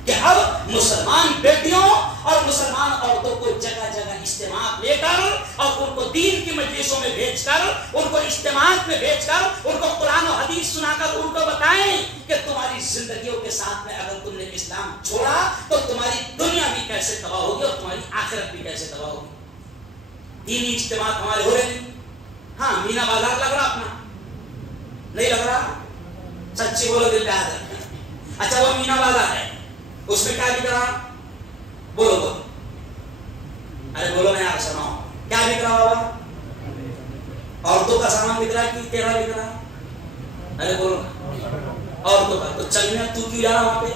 کہ اب مسلمان بیٹیوں اور مسلمان عورتوں کو جگہ جگہ اجتماع لے کر, اور ان کو دین کی مجلسوں میں بھیج کر, ان کو اجتماعات میں بھیج کر, ان کو قرآن و حدیث سنا کر ان کو بتائیں کہ تمہاری زندگیوں کے ساتھ میں اگر تم نے اسلام چھوڑا تو تمہاری دنیا بھی کیسے تباہ ہوگی اور تمہاری آخرت بھی کیسے تباہ ہوگی. دینی اجتماعات ہمارے ہو رہے نہیں. ہاں مینا بازار لگ رہا اپنا, نہیں لگ رہا, سچی بولو دل پہ آ جائے. اچھا وہ مینا بازار ہے, اس میں کیا بک رہا, بولو, ارے بولو میں یار سناؤ, کیا بک رہا ہوگا؟ عورتوں کا سامان بک رہا ہے کہ تیرا بک رہا ہے؟ ارے بولو عورتوں کا تو چل میں تو کیوں جا رہا وہاں پہ؟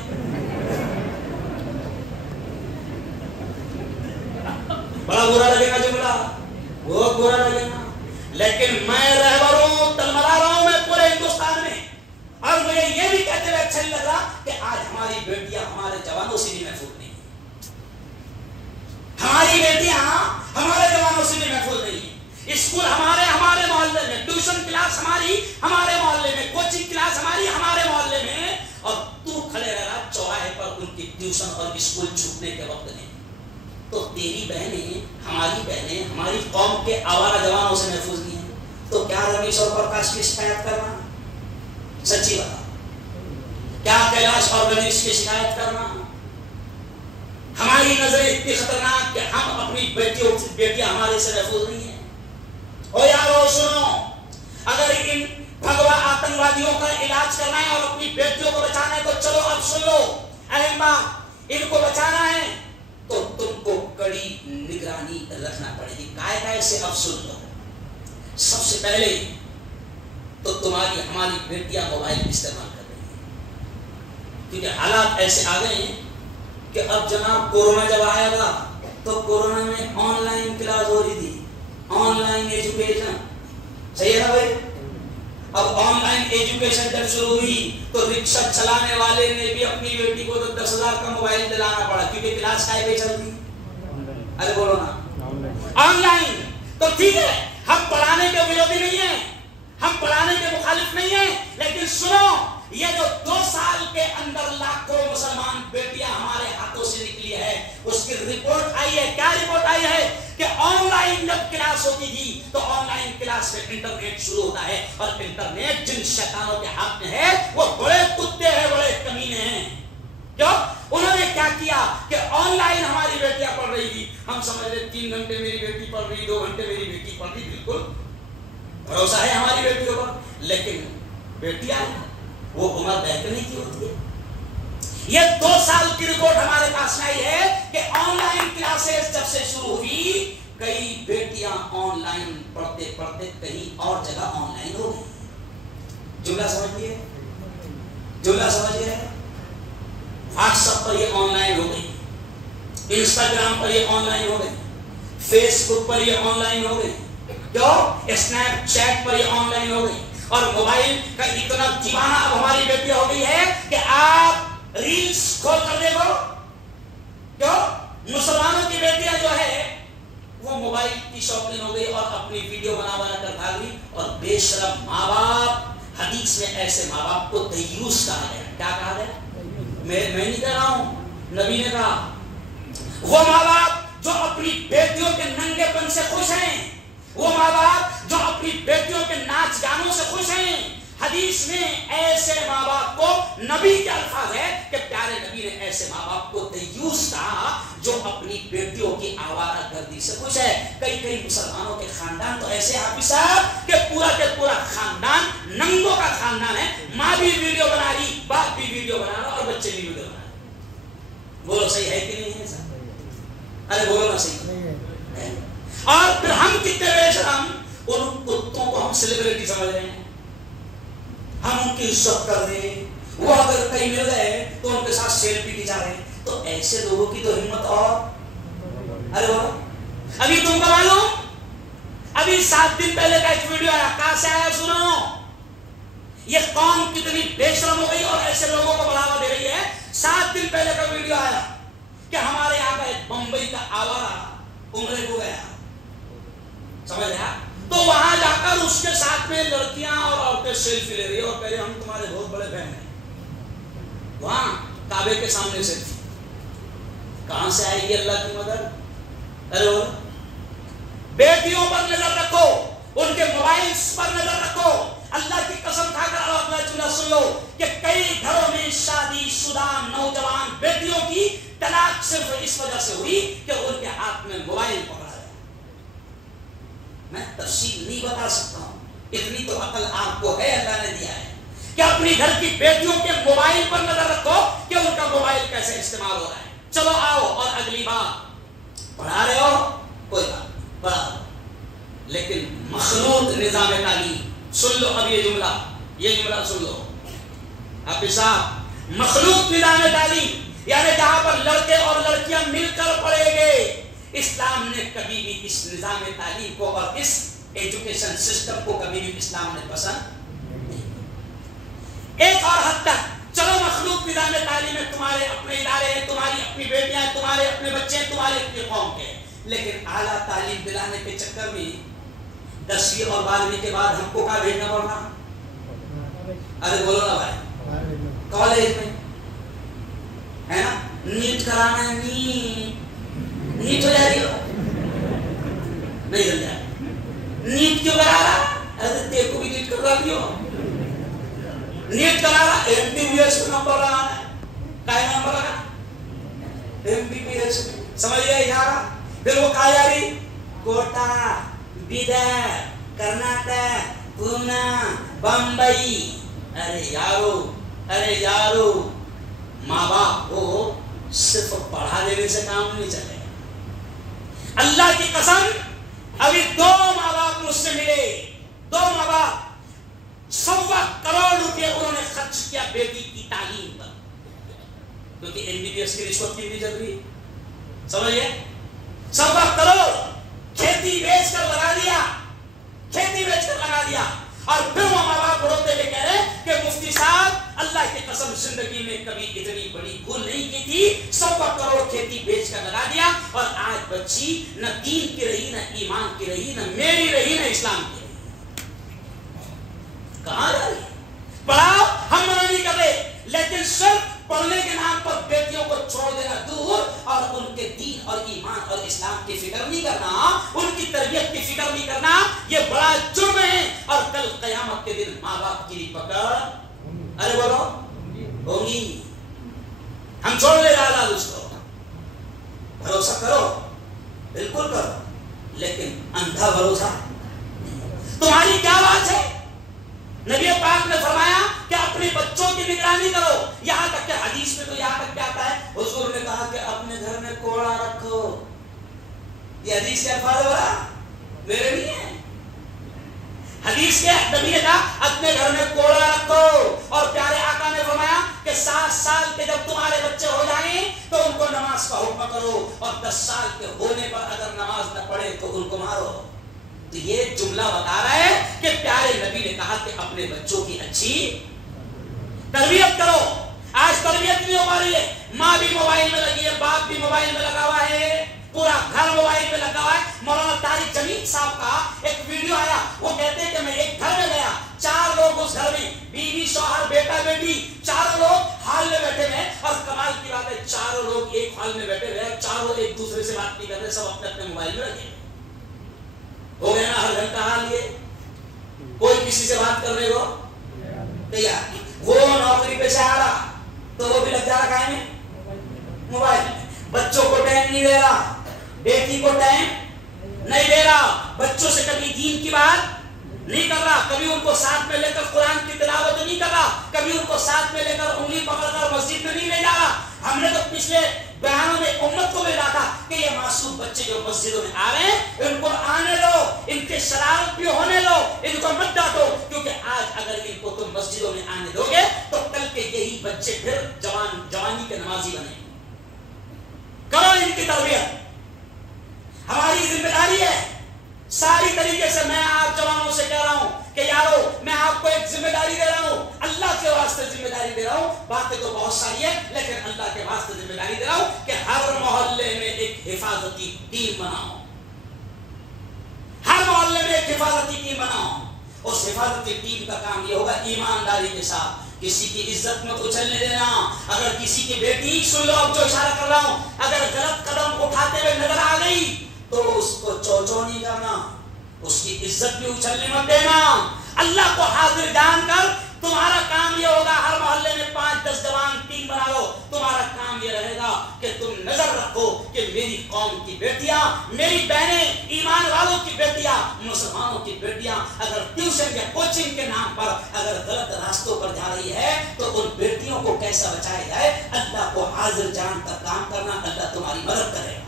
بڑا برا لگے گا جملہ، بہت برا لگے گا، لیکن میں رہبر ہوں، تلملا رہا ہوں میں پورے ہندوستان میں، اور مجھے یہ بھی کہتے ہوئے اچھا نہیں لگ رہا کہ آج ہماری بیٹیاں ہمارے جوانوں سے بھی محفوظ نہیں ہیں، ہماری بیٹیاں ہمارے جوانوں سے بھی محفوظ نہیں ہیں۔ اسکول ہمارے محلے میں، ٹیوشن کلاس ہمارے محلے میں، کوچنگ کلاس ہمارے محلے میں، اور تو کھڑے رہ رہا چوراہے پر ان کی ٹیوشن اور اسکول چھوٹنے کے وقت میں۔ تو تیری بہنیں، ہماری قوم کے آوارہ جوانوں سے محفوظ نہیں ہیں، تو کیا رمیش اور پرکاش کی شکایت کرنا؟ سچی بتا، کیا کیلاش اور گنیش کی شکایت کرنا؟ ہماری نظریں اتنی خطرناک کہ ہم اپنی بیٹیاں ہمارے سے محفوظ نہیں ہیں۔ او یارو سنو، اگر ان بھگوا آتنکوادیوں کا علاج کرنا ہے اور اپنی بیٹیوں کو بچانا ہے تو چلو اب سن لو اہم بات، ان کو بچانا ہے تو تم کو کڑی نگرانی رکھنا پڑے گی۔ قاعدہ سے اب سن لو، سب سے پہلے تو ہماری بیٹیاں موبائل استعمال کر رہی ہیں، کیونکہ حالات ایسے آ گئے ہیں کہ اب جناب کورونا جب آیا تھا تو کورونا میں آن لائن کلاس ہو رہی تھی، آن لائن ایجوکیشن، صحیح ہے نا بھائی؟ اب آن لائن ایجوکیشن جب شروع ہوئی تو رکشہ چلانے والے نے بھی اپنی بیٹی کو تو 10,000 کا موبائل دلانا پڑا، کیونکہ کلاس کا پہ چلتی۔ ارے بولو نا آن لائن، تو ٹھیک ہے ہم پڑھانے کے ورودھی نہیں ہیں، ہم پڑھانے کے مخالف نہیں ہیں، لیکن سنو یہ جو 2 سال کے اندر لاکھوں مسلمان بیٹیاں ہمارے ہاتھوں سے نکلی ہے، اس کی رپورٹ آئی ہے۔ کیا رپورٹ آئی ہے؟ کہ آن لائن جب کلاس ہوتی تھی تو آن لائن کلاس میں انٹرنیٹ شروع ہوتا ہے، اور انٹرنیٹ جن شیطانوں کے ہاتھ میں ہے وہ بڑے کتے ہیں، بڑے کمینے ہیں۔ کیوں؟ انہوں نے کیا کیا کہ آن لائن ہماری بیٹیاں پڑھ رہی تھی، ہم سمجھ رہے 3 گھنٹے میری بیٹی پڑھ رہی، 2 گھنٹے میری بیٹی پڑھ رہی، بالکل بھروسہ ہے ہماری بیٹیوں پر، لیکن بیٹیاں وہ عمر بہترین کی ہوتی ہے۔ یہ 2 سال کی رپورٹ ہمارے پاس آئی ہے کہ آن لائن کلاسز جب سے شروع ہوئی، کئی بیٹیاں آن لائن پڑھتے پڑھتے کہیں اور جگہ آن لائن ہو گئی۔ جملہ سمجھیے، جملہ سمجھیے، واٹس ایپ پر یہ آن لائن ہو گئی، انسٹاگرام پر یہ آن لائن ہو گئی، فیس بک پر یہ آن لائن ہو گئی، کیوں؟ اسنیپ چیٹ پر یہ آن لائن ہو گئی، اور موبائل کا اتنا دیوانہ اب ہماری بیٹیاں ہو گئی ہے کہ آپ ریلز کھول کر دیکھو، کیوں؟ مسلمانوں کی بیٹیاں جو ہے وہ موبائل کی شوقین ہو گئی اور اپنی ویڈیو بنا کر بھاگ گئی، اور بے شرم ماں باپ، حدیث میں ایسے ماں باپ کو دیوس کہا گیا۔ کیا کہا گیا؟ میں نہیں کہہ رہا ہوں، نبی نے کہا وہ ماں باپ جو اپنی بیٹیوں کے ننگے پن سے خوش ہیں، وہ ماں باپ جو اپنی بیٹیوں کے ناچ گانوں سے خوش ہیں، حدیث میں ایسے ماں باپ کو، نبی کے الفاظ ہے کہ پیارے نبی نے ایسے ماں باپ کو دیوس کہا جو اپنی بیٹیوں کی آوارہ گردی سے خوش ہے۔ کئی مسلمانوں کے خاندان تو ایسے حافظ صاحب کہ پورا کے پورا خاندان ننگوں کا خاندان ہے، ماں بھی ویڈیو بنا رہی، باپ بھی ویڈیو بنا رہا اور بچے بھی ویڈیو بنا رہے۔ بولو صحیح ہے کہ نہیں ہے صاحب؟ ارے بولو نا صحیح ہے۔ اور پھر ہم کتنے بے شرم، ان کتوں کو ہم سیلیبریٹی سمجھ رہے ہیں، ہم ان کی عزت کر رہے ہیں، وہ اگر کہیں مل گئے تو ان کے ساتھ سیلفی کھینچا رہے ہیں۔ تو ایسے لوگوں کی تو ہمت اور، ارے بولو، ابھی تم کو معلوم، ابھی 7 دن پہلے کا ایک ویڈیو آیا، کہاں سے آیا سنو، یہ قوم کتنی بے شرم ہو گئی اور ایسے لوگوں کو بڑھاوا دے رہی ہے۔ 7 دن پہلے کا ویڈیو آیا کہ ہمارے یہاں کا ایک بمبئی کا آوارہ عمرے کو گیا، سمجھ رہا، تو وہاں جا کر اس کے ساتھ میں لڑکیاں اور عورتیں سیلفی لے رہی ہے اور کہہ رہے ہم تمہارے بہت بڑے فین ہیں، وہاں کعبے کے سامنے سیلفی۔ کہاں سے آئے گی اللہ کی مدد؟ ارے بیٹیوں پر نظر رکھو، ان کے موبائلز پر نظر رکھو۔ اللہ کی قسم کھا کر اپنا چنا سن لو کہ کئی گھروں میں شادی شدہ نوجوان بیٹیوں کی طلاق صرف اس وجہ سے ہوئی کہ ان کے ہاتھ میں موبائل پکڑا ہے۔ میں تفصیل نہیں بتا سکتا ہوں، اتنی تو عقل آپ کو ہے، اللہ نے دیا ہے کہ اپنی گھر کی بیٹیوں کے موبائل پر نظر رکھو کہ ان کا موبائل کیسے استعمال ہو رہا ہے۔ چلو آؤ، اور اگلی بات، پڑھا رہے ہو کوئی بات پڑھا، لیکن مخلوط نظام تعلیم، سن لو اب یہ جملہ، یہ جملہ سن لو آپ صاحب، مخلوق نظام تعلیم یعنی جہاں پر لڑکے اور لڑکیاں مل کر پڑھیں گے، اسلام نے کبھی بھی اس نظام تعلیم کو اور اس ایجوکیشن سسٹم کو کبھی بھی اسلام نے پسند نہیں۔ ایک اور حد تک چلو مخلوق نظام تعلیم میں تمہارے اپنے ادارے ہیں، تمہاری اپنی بیٹیاں ہیں، تمہارے اپنے بچے ہیں، تمہارے اپنی قوم کے، لیکن اعلیٰ تعلیم دلانے کے چکر میں 10ویں اور 12ویں کے بعد ہم کو کہاں بھیجنا پڑ رہا؟ ارے بولو نا بھائی، کالج میں ہے نا، نیٹ کرانا ہے، نیٹ ہو جائے گی نہیں ہو جائے، نیٹ کیوں کرا رہا؟ ارے تیرے کو بھی نیٹ کروا دیو، نیٹ کرا رہا، MBBS کو نمبر لگانا ہے، کیا نمبر لگا؟ MBBS، سمجھ گئے اشارہ؟ پھر وہ کہا جا رہی کوٹا، بیدر، کرناٹک، پونا، بمبئی۔ ارے یارو ماں باپ کو صرف پڑھا دینے سے کام نہیں چلے گا۔ اللہ کی قسم ابھی 2 ماں باپ مجھ سے ملے، 2 ماں باپ 1.25 کروڑ روپے انہوں نے خرچ کیا بیٹی کی تعلیم پر، کیونکہ MBBS کی رشوت کتنی چل رہی ہے سمجھئے، 1.25 کروڑ کھیتی بیچ کر لگا دیا، اور پھر وہ ماں باپ روتے ہوئے کہہ رہے کہ مفتی صاحب اللہ کی قسم زندگی میں کبھی اتنی بڑی بھول نہیں کی تھی، 1.25 کروڑ کھیتی بیچ کر لگا دیا، اور آج بچی نہ دین کی رہی، نہ ایمان کی رہی، نہ میری رہی، نہ اسلام کی رہی۔ کہاں جا رہی؟ پڑھاؤ، ہم منع نہیں کر رہے، لیکن صرف پڑھنے کے نام پر بیٹیوں کو چھوڑ دینا دور، اور ان کے دین اور ایمان اور اسلام کی فکر نہیں کرنا، ان کی تربیت کی فکر نہیں کرنا، یہ بڑا جرم ہے، اور کل قیامت کے دن ماں باپ کی پکڑ ارے بولو ہوگی۔ ہم چھوڑ لے رہا اس کو، بھروسہ کرو بالکل کرو، لیکن اندھا بھروسہ۔ تمہاری کیا بات ہے؟ نبی پاک نے فرمایا کہ اپنے بچوں کی نگرانی کرو، یہاں تک کہ حدیث میں تو یہاں تک کیا آتا ہے، حضور نے کہا کہ اپنے گھر میں کوڑا رکھو۔ یہ حدیث کے الفاظ ہے، میرے نہیں ہے، حدیث کے نبی نے کہا اپنے گھر میں کوڑا رکھو، اور پیارے آقا نے فرمایا کہ 7 سال کے جب تمہارے بچے ہو جائیں تو ان کو نماز کا حکم کرو، اور 10 سال کے ہونے پر اگر نماز نہ پڑھے تو ان کو مارو۔ تو یہ جملہ بتا رہا ہے کہ پیارے نبی نے کہا کہ اپنے بچوں کی اچھی تربیت کرو۔ آج تربیت نہیں ہو پا رہی ہے، ماں بھی موبائل میں لگی ہے، باپ بھی موبائل میں لگا ہوا ہے، پورا گھر موبائل میں لگا ہوا ہے۔ مولانا طارق جمیل صاحب کا ایک ویڈیو آیا، وہ کہتے ہیں کہ میں ایک گھر میں گیا، 4 لوگ اس گھر میں، بیوی، شوہر، بیٹا، بیٹی، 4 لوگ ہال میں بیٹھے ہوئے، اور کمال کی بات ہے 4 لوگ ایک ہال میں بیٹھے ہوئے، 4 ایک دوسرے سے بات نہیں کر رہے، سب اپنے اپنے موبائل میں لگے ہو گیا نا۔ ہر گھر کا حال یہ، کوئی کسی سے بات کرنے کو تیار، وہ نوکری پہ سے آ رہا تو وہ بھی لگ جا رہا کہیں میں موبائل میں، بچوں کو ٹائم نہیں دے رہا، بیٹی کو ٹائم نہیں دے رہا، بچوں سے کبھی دین کی بات نہیں کر رہا، کبھی ان کو ساتھ میں لے کر قرآن کی تلاوت نہیں کر رہا، کبھی ان کو ساتھ میں لے کر انگلی پکڑ کر مسجد میں نہیں لے جا رہا۔ ہم نے تو پچھلے بیانوں میں امت کو بھیجا تھا کہ یہ معصوم بچے جو مسجدوں میں آ رہے ہیں ان کو آنے دو، ان کے شرارت بھی ہونے دو، ان کو مت ڈانٹو، کیونکہ آج اگر ان کو تم مسجدوں میں آنے دو گے تو کل کے یہی بچے پھر جوانی کے نمازی بنے گے۔ کرو ان کی تربیت، ہماری ذمہ داری ہے۔ ساری طریقے سے میں آپ جوانوں سے کہہ رہا ہوں کہ یارو میں آپ کو ایک ذمہ داری دے رہا ہوں، اللہ کے واسطے ذمہ داری دے رہا ہوں، باتیں تو بہت ساری ہیں لیکن اللہ کے واسطے ذمہ داری دے رہا ہوں کہ ہر محلے میں ایک حفاظتی ٹیم بناؤ، ہر محلے میں ایک حفاظتی ٹیم بناؤ۔ اس حفاظتی ٹیم کا کام یہ ہوگا ایمانداری کے ساتھ کسی کی عزت میں اچھلنے دینا، اگر کسی کی بیٹی، سن لو اب جو اشارہ کر رہا ہوں، اگر غلط قدم اٹھاتے ہوئے نظر آ گئی تو اس کو چوچو نہیں کرنا، اس کی عزت بھی اچھلنے مت دینا۔ اللہ کو حاضر جان کر تمہارا کام یہ ہوگا، ہر محلے میں 5-10 جوان ٹیم بنا لو، تمہارا کام یہ رہے گا کہ تم نظر رکھو کہ میری قوم کی بیٹیاں، میری بہنیں، ایمان والوں کی بیٹیاں، مسلمانوں کی بیٹیاں اگر ٹیوشن یا کوچنگ کے نام پر اگر غلط راستوں پر جا رہی ہے تو ان بیٹیوں کو کیسا بچایا جائے۔ اللہ کو حاضر جان کر کام کرنا، اللہ تمہاری مدد کرے گا۔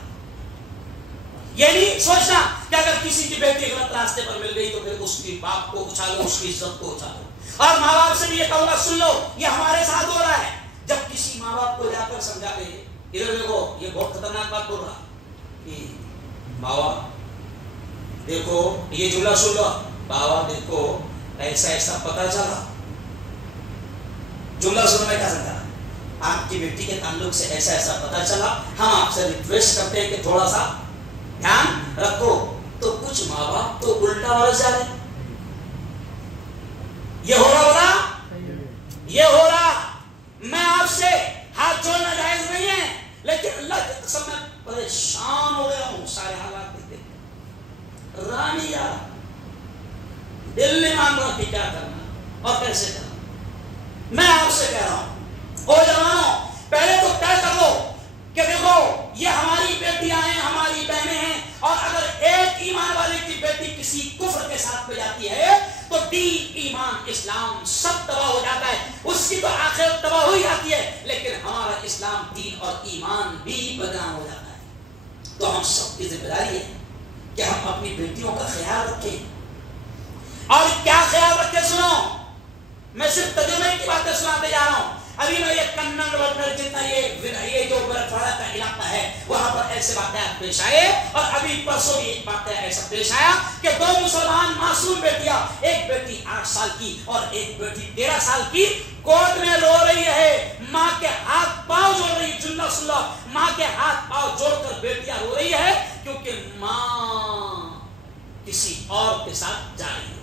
یہ نہیں سوچنا کہ اگر کسی کی بیٹی غلط راستے پر مل گئی تو پھر اس کی باپ کو اچھالو، اس کی عزت کو اچھالو. اور ماں باپ سے بھی یہ کہوں گا سن لو، یہ ہمارے ساتھ ہو رہا ہے. جب کسی ماں باپ کو جا کر سمجھا کے ادھر دیکھو، یہ بہت خطرناک بات بول رہا کہ بابا دیکھو، یہ جملہ سن لو، بابا دیکھو ایسا ایسا پتہ چلا. جملہ سنو میں کیا سمجھا، آپ کی بیٹی کے تعلق سے ایسا ایسا پتہ چلا، ہم آپ سے ریکویسٹ کرتے ہیں کہ تھوڑا سا دھیان رکھو. تو کچھ ماں باپ تو الٹا ورس جا رہے. یہ ہو رہا ہوگا، یہ ہو رہا. میں آپ سے ہاتھ جوڑنا جائز نہیں ہے، لیکن اللہ کی قسم میں پریشان ہو گیا ہوں سارے حالات دیکھ دیکھ. راہ نہیں آ رہا، دل نہیں مان رہا کہ کیا کرنا اور کیسے کرنا. میں آپ سے کہہ رہا ہوں، او جوانوں، پہلے تو طے کر لو کہ دیکھو یہ ہماری بیٹیاں ہیں، ہماری بہنیں ہیں، اور اگر ایک ایمان والے کی بیٹی کسی کفر کے ساتھ پہ جاتی ہے تو دین، ایمان، اسلام سب تباہ ہو جاتا ہے. اس کی تو آخرت تباہ ہو ہی جاتی ہے، لیکن ہمارا اسلام، دین اور ایمان بھی بدنام ہو جاتا ہے. تو ہم سب کی ذمہ داری ہے کہ ہم اپنی بیٹیوں کا خیال رکھیں. اور کیا خیال رکھیں سنو، میں صرف ترجمے کی باتیں سناتے جا رہا ہوں. ابھی میں یہ کنن وٹر جتنا یہ جو برفڑا کا علاقہ ہے وہاں پر ایسے واقعات پیش آئے، اور ابھی پرسوں بھی ایک واقعہ ایسا پیش آیا کہ دو مسلمان معصوم بیٹیاں، ایک بیٹی 8 سال کی اور ایک بیٹی 13 سال کی، کورٹ میں رو رہی ہے، ماں کے ہاتھ پاؤں جوڑ رہی. جملہ سن لو، ماں کے ہاتھ پاؤں جوڑ کر بیٹیاں رو رہی ہے کیونکہ ماں کسی اور کے ساتھ جا رہی ہے.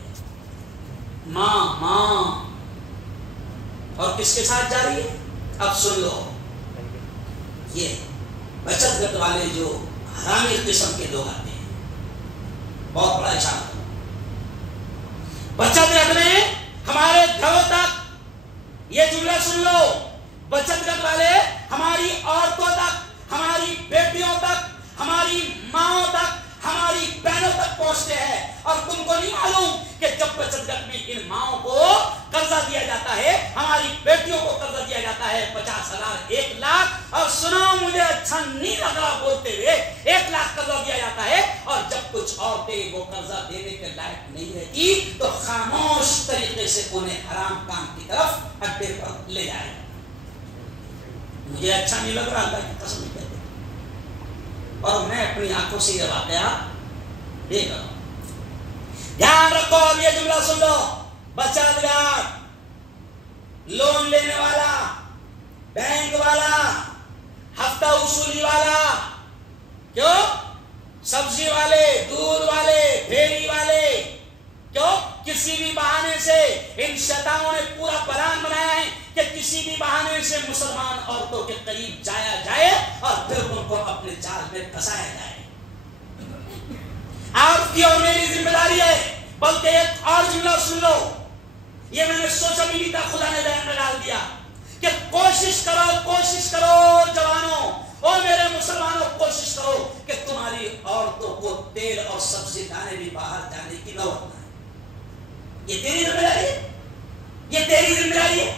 ماں اور کس کے ساتھ جا رہی ہے؟ اب سن لو، یہ بچت گٹ والے جو حرامی قسم کے لوگ آتے ہیں، بہت بڑا اشارہ. بچت گٹ میں ہمارے گھروں تک، یہ جملہ سن لو، بچت گٹ والے ہماری عورتوں تک، ہماری بیٹیوں تک، ہماری ماؤں تک، ہماری بہنوں تک پہنچتے ہیں. اور تم کو نہیں معلوم کہ جب بچت گٹ میں ان ماؤں کو قرضہ دیا جاتا ہے، ہماری بیٹیوں کو قرضہ دیا جاتا ہے 50,000، 1 لاکھ، اور سنو مجھے اچھا نہیں لگ رہا بولتے ہوئے، 1 لاکھ قرضہ دیا جاتا ہے، اور جب کچھ عورتیں وہ قرضہ دینے کے لائق نہیں رہتی تو خاموش طریقے سے انہیں حرام کام کی طرف اڈے پر لے جائے. مجھے اچھا نہیں لگ رہا، اللہ کی قسم کہتے، اور میں اپنی آنکھوں سے یہ واقعہ دیکھ رہا ہوں. دھیان رکھو، اب یہ جملہ سن لو، بچت گٹ، لون لینے والا، بینک والا، ہفتہ وصولی والا، کیوں؟ سبزی والے، دودھ والے، پھیری والے، کیوں؟ کسی بھی بہانے سے ان شیطانوں نے پورا پلان بنایا ہے کہ کسی بھی بہانے سے مسلمان عورتوں کے قریب جایا جائے اور پھر ان کو اپنے جال میں پھنسایا جائے. آپ کی اور میری ذمہ داری ہے. بلکہ ایک اور جملہ سن لو، یہ میں نے سوچا بھی نہیں تھا، خدا نے ذہن میں ڈال دیا کہ کوشش کرو جوانوں اور میرے مسلمانوں، کوشش کرو کہ تمہاری عورتوں کو تیل اور سبزی کھانے بھی باہر جانے کی نوبت نہ آئے. یہ تیری ذمہ داری ہے، یہ تیری ذمہ داری ہے.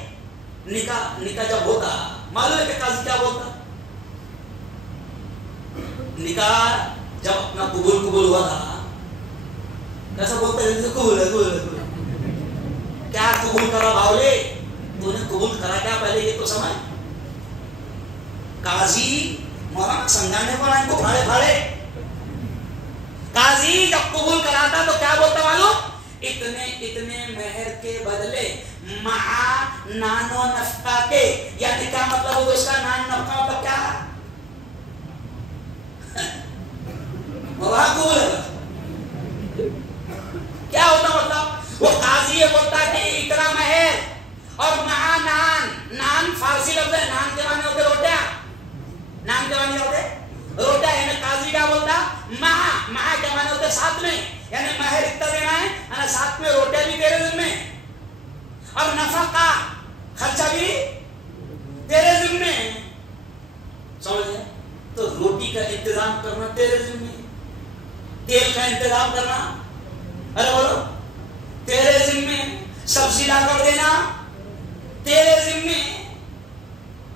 نکاح جب ہوتا، معلوم ہے کہ قاضی کیا بولتا؟ نکاح جب اپنا قبول ہوا تھا، کیسا بولتا ہے؟ قبول ہے. کیا قبول کرا باولے؟ تو نے قبول کرا کیا پہلے یہ تو سمجھ. قاضی مولانا سمجھانے کو ان کو پھاڑے. قاضی جب قبول کراتا تو کیا بولتا معلوم؟ اتنے مہر کے بدلے مع نان و نفقہ کے، یعنی کیا مطلب ہوگا اس کا؟ نان نفقہ مطلب کیا ہے؟ کیا ہوتا مطلب؟ وہ قاضی یہ بولتا کہ اتنا مہر اور مع نان فارسی لفظ ہے، نان کے معنی ہوتے روٹیاں، نان کے معنی ہوتے روٹیاں، یعنی قاضی کیا بولتا؟ مع کے معنی ہوتے ساتھ میں، یعنی مہر اتنا دینا ہے، یعنی ساتھ میں روٹیاں بھی تیرے ذمے، اور نفقہ خرچہ بھی تیرے ذمے. سمجھ گئے؟ تو روٹی کا انتظام کرنا تیرے ذمے، تیل کا انتظام کرنا، ارے بولو، تیرے ذمے، سبزی لا کر دینا تیرے ذمے.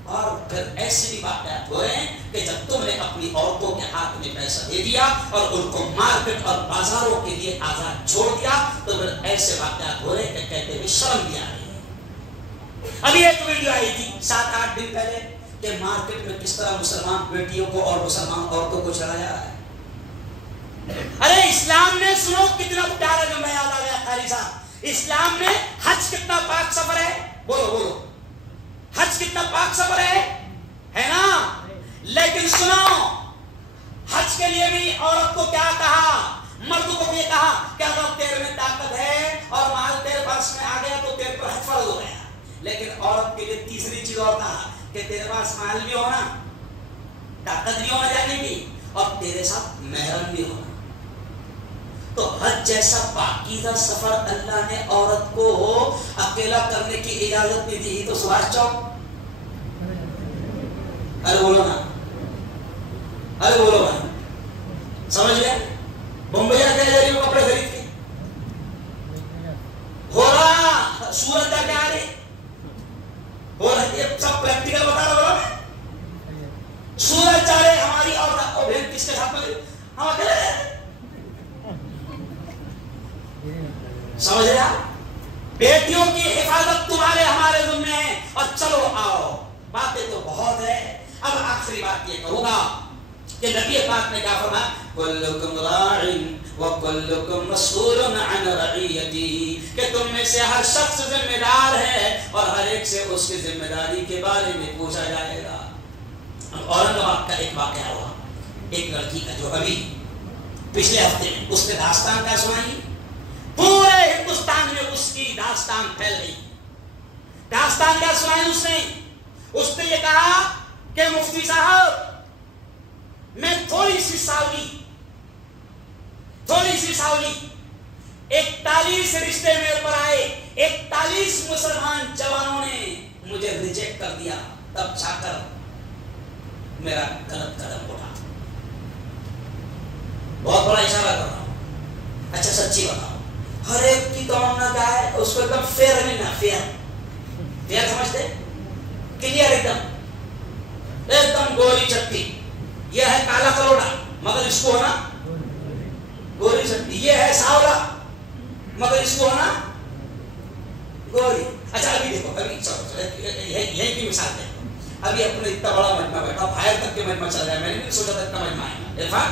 اور پھر ایسے بھی واقعات ہوئے کہ جب تم نے اپنی عورتوں کے ہاتھ نے پیسہ دے دیا اور ان کو مارکیٹ اور بازاروں کے لیے آزاد چھوڑ دیا، تو پھر ایسے واقعات ہو رہے کہ کہتے ہوئے شرم بھی آ رہی ہے۔ ابھی ایک ویڈیو آئی تھی 7-8 دن پہلے کہ مارکیٹ میں کس طرح مسلمان بیٹیوں کو اور مسلمان عورتوں کو چڑھایا جا رہا ہے۔ ارے اسلام نے سنو کتنا پیارا جو میں یاد آ گیا قاری صاحب، اسلام نے حج کتنا پاک سفر ہے، بولو بولو، حج کتنا پاک سفر ہے نا؟ لیکن سنو، حج کے لیے بھی عورت کو کیا کہا، مرد کو بھی کہا کہ اگر تیرے میں طاقت ہے اور مال تیرے پاس میں آ گیا تو تیرے پر حج فرض ہو گیا، لیکن عورت کے لیے تیسری چیز اور کہا کہ تیرے پاس مال بھی ہونا، طاقت بھی ہونا جانے کی، اور تیرے ساتھ محرم بھی ہونا۔ تو حج جیسا پاکیزہ سفر اللہ نے عورت کو اکیلا کرنے کی اجازت نہیں دی، تو سبھاش چوک، ارے بولو نا، ارے بولو نا، سمجھ گئے؟ بمبئی کیا جا رہی ہوں کپڑے خرید کے، ہو رہا سورج کا کیا رہی ہو رہا، یہ سب پریکٹیکل بتا رہا ہوں میں۔ سورج جا رہے ہماری عورت کو بہن کس کے ساتھ میں ہم اکیلے رہے، سمجھ رہے آپ؟ بیٹیوں کی حفاظت تمہارے ہمارے ذمہ ہے، اور چلو آؤ، باتیں تو بہت ہے۔ اب آخری بات یہ کہوں گا کہ نبی پاک نے کیا فرمایا، کلکم راع وکلکم مسئول عن رعیتی، کہ تم میں سے ہر شخص ذمہ دار ہے اور ہر ایک سے اس کی ذمہ داری کے بارے میں پوچھا جائے گا۔ اورنگ آباد کا ایک واقعہ ہوا، ایک لڑکی کا جو ابھی پچھلے ہفتے میں اس نے داستان کیا سنائی، پورے ہندوستان میں اس کی داستان پھیل گئی۔ داستان کیا سنائی اس نے یہ کہا کہ مفتی صاحب میں تھوڑی سی ساولی 41 رشتے میرے پر آئے، 41 مسلمان جوانوں نے مجھے ریجیکٹ کر دیا، تب جا کر میرا غلط قدم اٹھا۔ بہت بڑا اشارہ کر رہا ہوں، اچھا سچی بتاؤ، ہر ایک کی تمنا کیا ہے، اس کو ایک دم فیئر نہیں نا، فیئر سمجھتے، کلیئر، ایک دم گوری چٹی، یہ ہے کالا کروڑا مگر اس کو ہونا گوری چٹی، یہ ہے ساولا مگر اس کو ہونا گوری۔ اچھا ابھی دیکھو، ابھی یہی کی مثال ہے، ابھی اپنے اتنا بڑا مجمع بیٹھا، باہر تک کے مجمع چل رہا ہے، میں نے نہیں سوچا تھا اتنا مجمع آئے گا۔ عرفان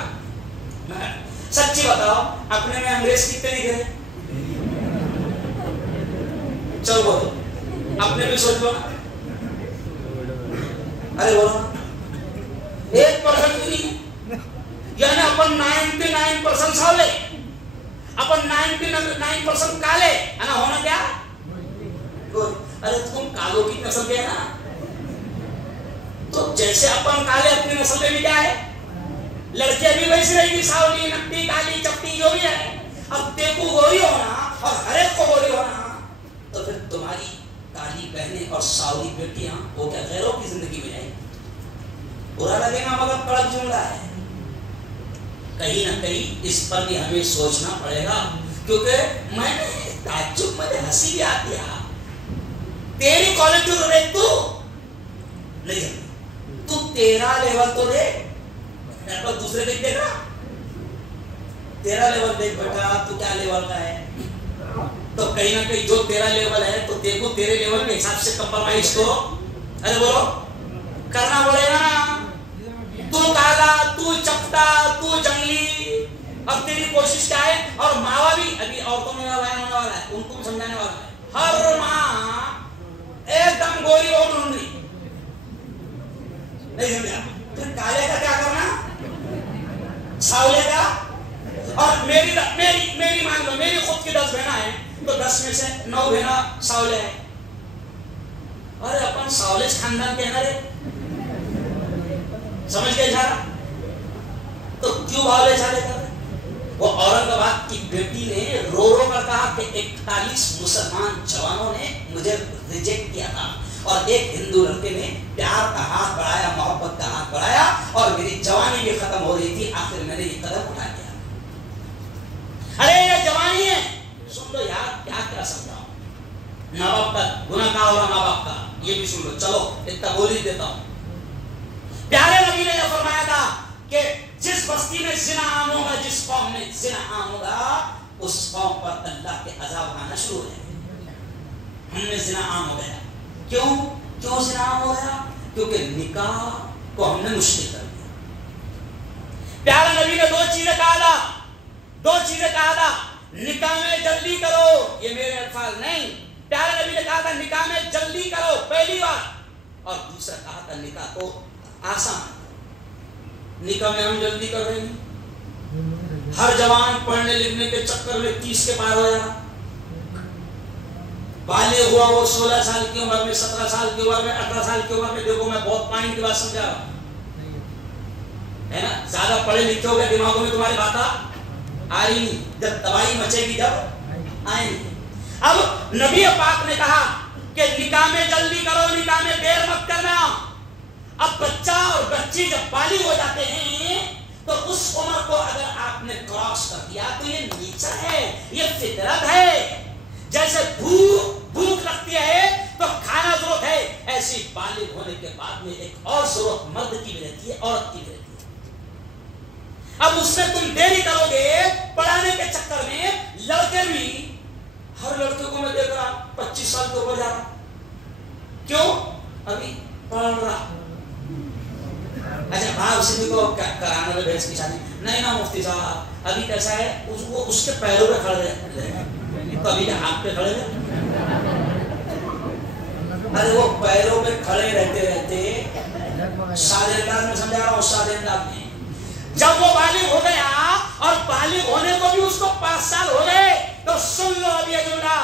سچی بتاؤ، اپنے میں انگریز کتنے نہیں گئے، چلو بولو، اپنے میں سوچ لو، ارے بولو 1% نہیں، یعنی اپن 99% ساولے، اپن 99% کالے، ہے نا، ہونا کیا؟ ارے تم کالوں کی نسل کے ہے نا، تو جیسے اپن کالے اپنی نسل میں بھی کیا ہے، لڑکیاں بھی ویسی رہی گی، ساولی، نکٹی، کالی، چپٹی جو بھی ہے۔ اب دیکھو گوری ہونا اور ہر ایک کو گوری ہونا، تو پھر تمہاری کالی بہنیں اور ساولی بیٹیاں وہ کیا غیروں کی زندگی میں جائیں گی؟ برا لگے گا مگر کڑک جملہ ہے۔ کہیں نہ کہیں اس پر بھی ہمیں سوچنا پڑے گا، کیونکہ میں نے تعجب، مجھے ہنسی بھی آتی ہے، تیری کوالٹی تو دیکھ، تو نہیں، تو تیرا لیول تو دیکھ، دوسرے دیکھ دے گا، تیرا لیول دیکھ بیٹا تو کیا لیول کا ہے، تو کہیں نہ کہیں جو تیرا لیول ہے تو دیکھو تیرے لیول کے حساب سے کمپرومائز کو، ارے بولو، کرنا پڑے گا نا۔ تو کالا، تو چپٹا، تو جنگلی، اب تیری کوشش کیا ہے؟ اور ماں بھی ابھی عورتوں میں ہونے والا ہے، ان کو بھی سمجھانے والا ہے، ہر ماں ایک دم گوری اور ڈھونڈ رہی، نہیں سمجھا؟ پھر کالے کا کیا کرنا، ساولے کا، اور میری مان لو میری خود کی 10 بہنیں ہیں، تو 10 میں سے 9 بہنیں ساولے ہیں، ارے اپن ساولے خاندان کے ہیں، سمجھ گئے اشارہ؟ تو کیوں باولے اشارے کر رہے؟ وہ اورنگ آباد کی بیٹی نے رو رو کر کہا کہ 41 مسلمان جوانوں نے مجھے ریجیکٹ کیا تھا، اور ایک ہندو لڑکے نے پیار کا ہاتھ بڑھایا، محبت کا ہاتھ بڑھایا، اور میری جوانی بھی ختم ہو رہی تھی، آخر میں نے یہ قدم اٹھا دیا۔ ارے یہ جوانی ہے، سن لو یار، کیا کیا سمجھاؤ، ماں باپ کا گناہ کا ہو رہا، ماں باپ کا، یہ بھی سن لو، چلو اتنا بول ہی دیتا ہوں۔ پیارے نبی نے فرمایا تھا کہ جس بستی میں زنا عام ہوگا، جس قوم میں زنا عام ہوگا، اس قوم پر اللہ کے عذاب آنا شروع ہے۔ ہم میں زنا عام ہو گیا، کیوں زنا عام ہو گیا؟ کیونکہ نکاح کو ہم نے مشکل کر دیا۔ پیارے نبی نے دو چیزیں کہا تھا، نکاح میں جلدی کرو، یہ میرے الفاظ نہیں، پیارے نبی نے کہا تھا نکاح میں جلدی کرو پہلی بار، اور دوسرا کہا تھا نکاح کو آسان۔ نکاح میں ہم جلدی کر رہے ہیں، ہر جوان پڑھنے لکھنے کے چکر میں 30 کے پار ہو جائے گا، بالغ ہوا وہ 16 سال کی عمر میں، 17 سال کی عمر میں، 18 سال کی عمر میں۔ دیکھو میں بہت پانی کی بات سمجھا رہا ہوں، ہے نا؟ زیادہ پڑھے لکھے ہو گئے، دماغوں میں تمہاری بات آ رہی نہیں، جب تباہی مچے گی جب آئیں گے۔ اب نبی پاک نے کہا کہ نکاح میں جلدی کرو، نکاح میں دیر مت کرنا۔ اب بچہ اور بچی جب بالغ ہو جاتے ہیں تو اس عمر کو اگر آپ نے کراس کر دیا تو یہ نیچر ہے، یہ فطرت ہے۔ جیسے بھوک لگتی ہے تو کھانا ضرورت ہے، ایسی بالغ ہونے کے بعد میں ایک اور ضرورت مرد کی بھی رہتی ہے، عورت کی بھی رہتی ہے۔ اب اس میں تم دیری کرو گے پڑھانے کے چکر میں، لڑکے بھی، ہر لڑکے کو میں دیکھ رہا 25 سال کے اوپر جا رہا، کیوں؟ ابھی پڑھ رہا۔ اچھا بھائی اسی کو کرانے میں بھیج کی شادی نہیں نا مفتی صاحب، ابھی کیسا ہے اس کے پیروں پہ کھڑے رہے، کبھی ہاتھ پہ کھڑے رہے، ارے وہ پیروں پہ کھڑے رہتے سادے انداز میں سمجھا رہا ہوں، سادے انداز میں۔ جب وہ بالغ ہو گیا اور بالغ ہونے کو بھی اس کو 5 سال ہو گئے تو سن لو اب یہ جملہ،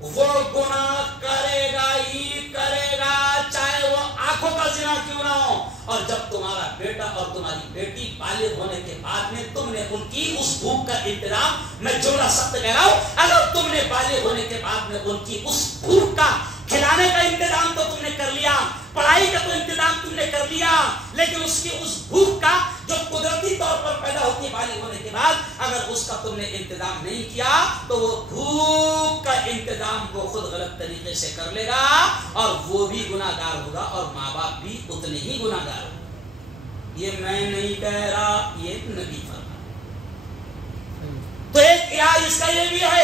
وہ گناہ کرے گا ہی کرے گا، چاہے وہ آنکھوں کا زنا کیوں نہ ہو۔ اور جب تمہارا بیٹا اور تمہاری بیٹی بالغ ہونے کے بعد میں تم نے ان کی اس بھوک کا انتظام، میں جملہ سخت کہہ رہا ہوں، اگر تم نے بالغ ہونے کے بعد میں ان کی اس بھوک کا کھلانے کا انتظام تو تم نے کر لیا، پڑھائی کا تو انتظام تم نے کر لیا، لیکن اس کی اس بھوک کا جو قدرتی طور پر پیدا ہوتی ہے بالغ ہونے کے بعد، اگر اس کا تم نے انتظام نہیں کیا تو وہ بھوک کا انتظام وہ خود غلط طریقے سے کر لے گا، اور وہ بھی گناہگار ہوگا اور ماں باپ بھی اتنے ہی گناہگار ہوگا۔ یہ میں نہیں کہہ رہا، یہ نبی فرمایا۔ تو ایک علاج اس کا یہ بھی ہے،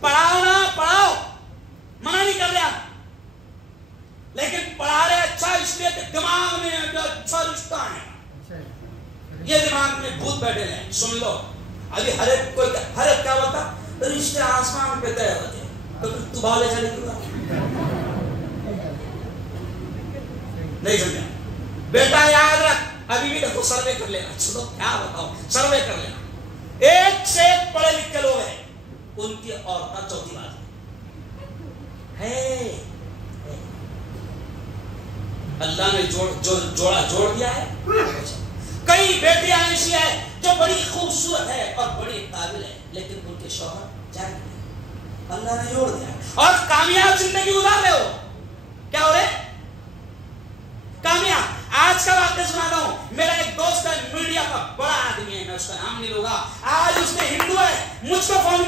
پڑھاؤ نہ پڑھاؤ، منع نہیں کر رہا، لیکن پڑھا رہے اچھا اس لیے کہ دماغ میں جو اچھا رشتہ ہے، یہ دماغ میں بھوت بیٹھے ہیں۔ سن لو ابھی ہر ایک کیا ہوتا، رشتے آسمان پہ طے ہوتے ہیں، تو پھر تو بالے چلے کیوں نہیں سمجھا؟ بیٹا یاد رکھ، ابھی بھی دیکھو سروے کر لینا، چھوڑو کیا بتاؤ، سروے کر لینا، ایک سے ایک پڑھے لکھے لوگ ہیں، ان کی عورتیں چوتھی بات ہے، اللہ نے جوڑا جوڑ دیا ہے۔ کئی بیٹیاں ایسی ہیں جو بڑی خوبصورت ہے اور بڑی قابل ہے، لیکن ان کے شوہر جاگ گئے، اللہ نے جوڑ دیا اور کامیاب زندگی گزار رہے ہو۔ کیا ہو رہے؟ کامیاب۔ آج کا واقعہ سناتا ہوں، میرا ایک دوست ہے، میڈیا کا بڑا آدمی ہے، میں اس کا نام نہیں لوں گا، آج اس نے ہندو ہے، مجھ کو فون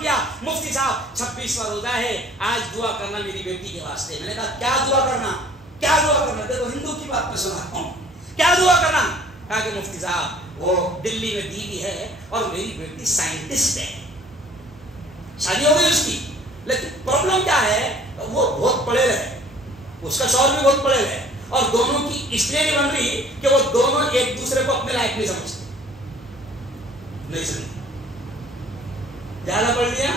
کیا مفتی صاحب 26واں روزہ ہے، آج دعا کرنا میری بیٹی کے واسطے۔ میں نے کہا کیا دعا کرنا؟ دیکھو ہندو کی بات میں سناتا ہوں، کیا دعا کرنا؟ کہا کہ مفتی صاحب وہ دلی میں بیوی ہے اور میری بیٹی سائنٹسٹ ہے، شادی ہو گئی اس کی، لیکن پرابلم کیا ہے، وہ بہت پڑھے رہے، اس کا شوہر بھی بہت پڑھے رہے، اور دونوں کی اس لیے نہیں بن رہی کہ وہ دونوں ایک دوسرے کو اپنے لائق نہیں سمجھتے، نہیں سمجھتے، زیادہ پڑھ لیا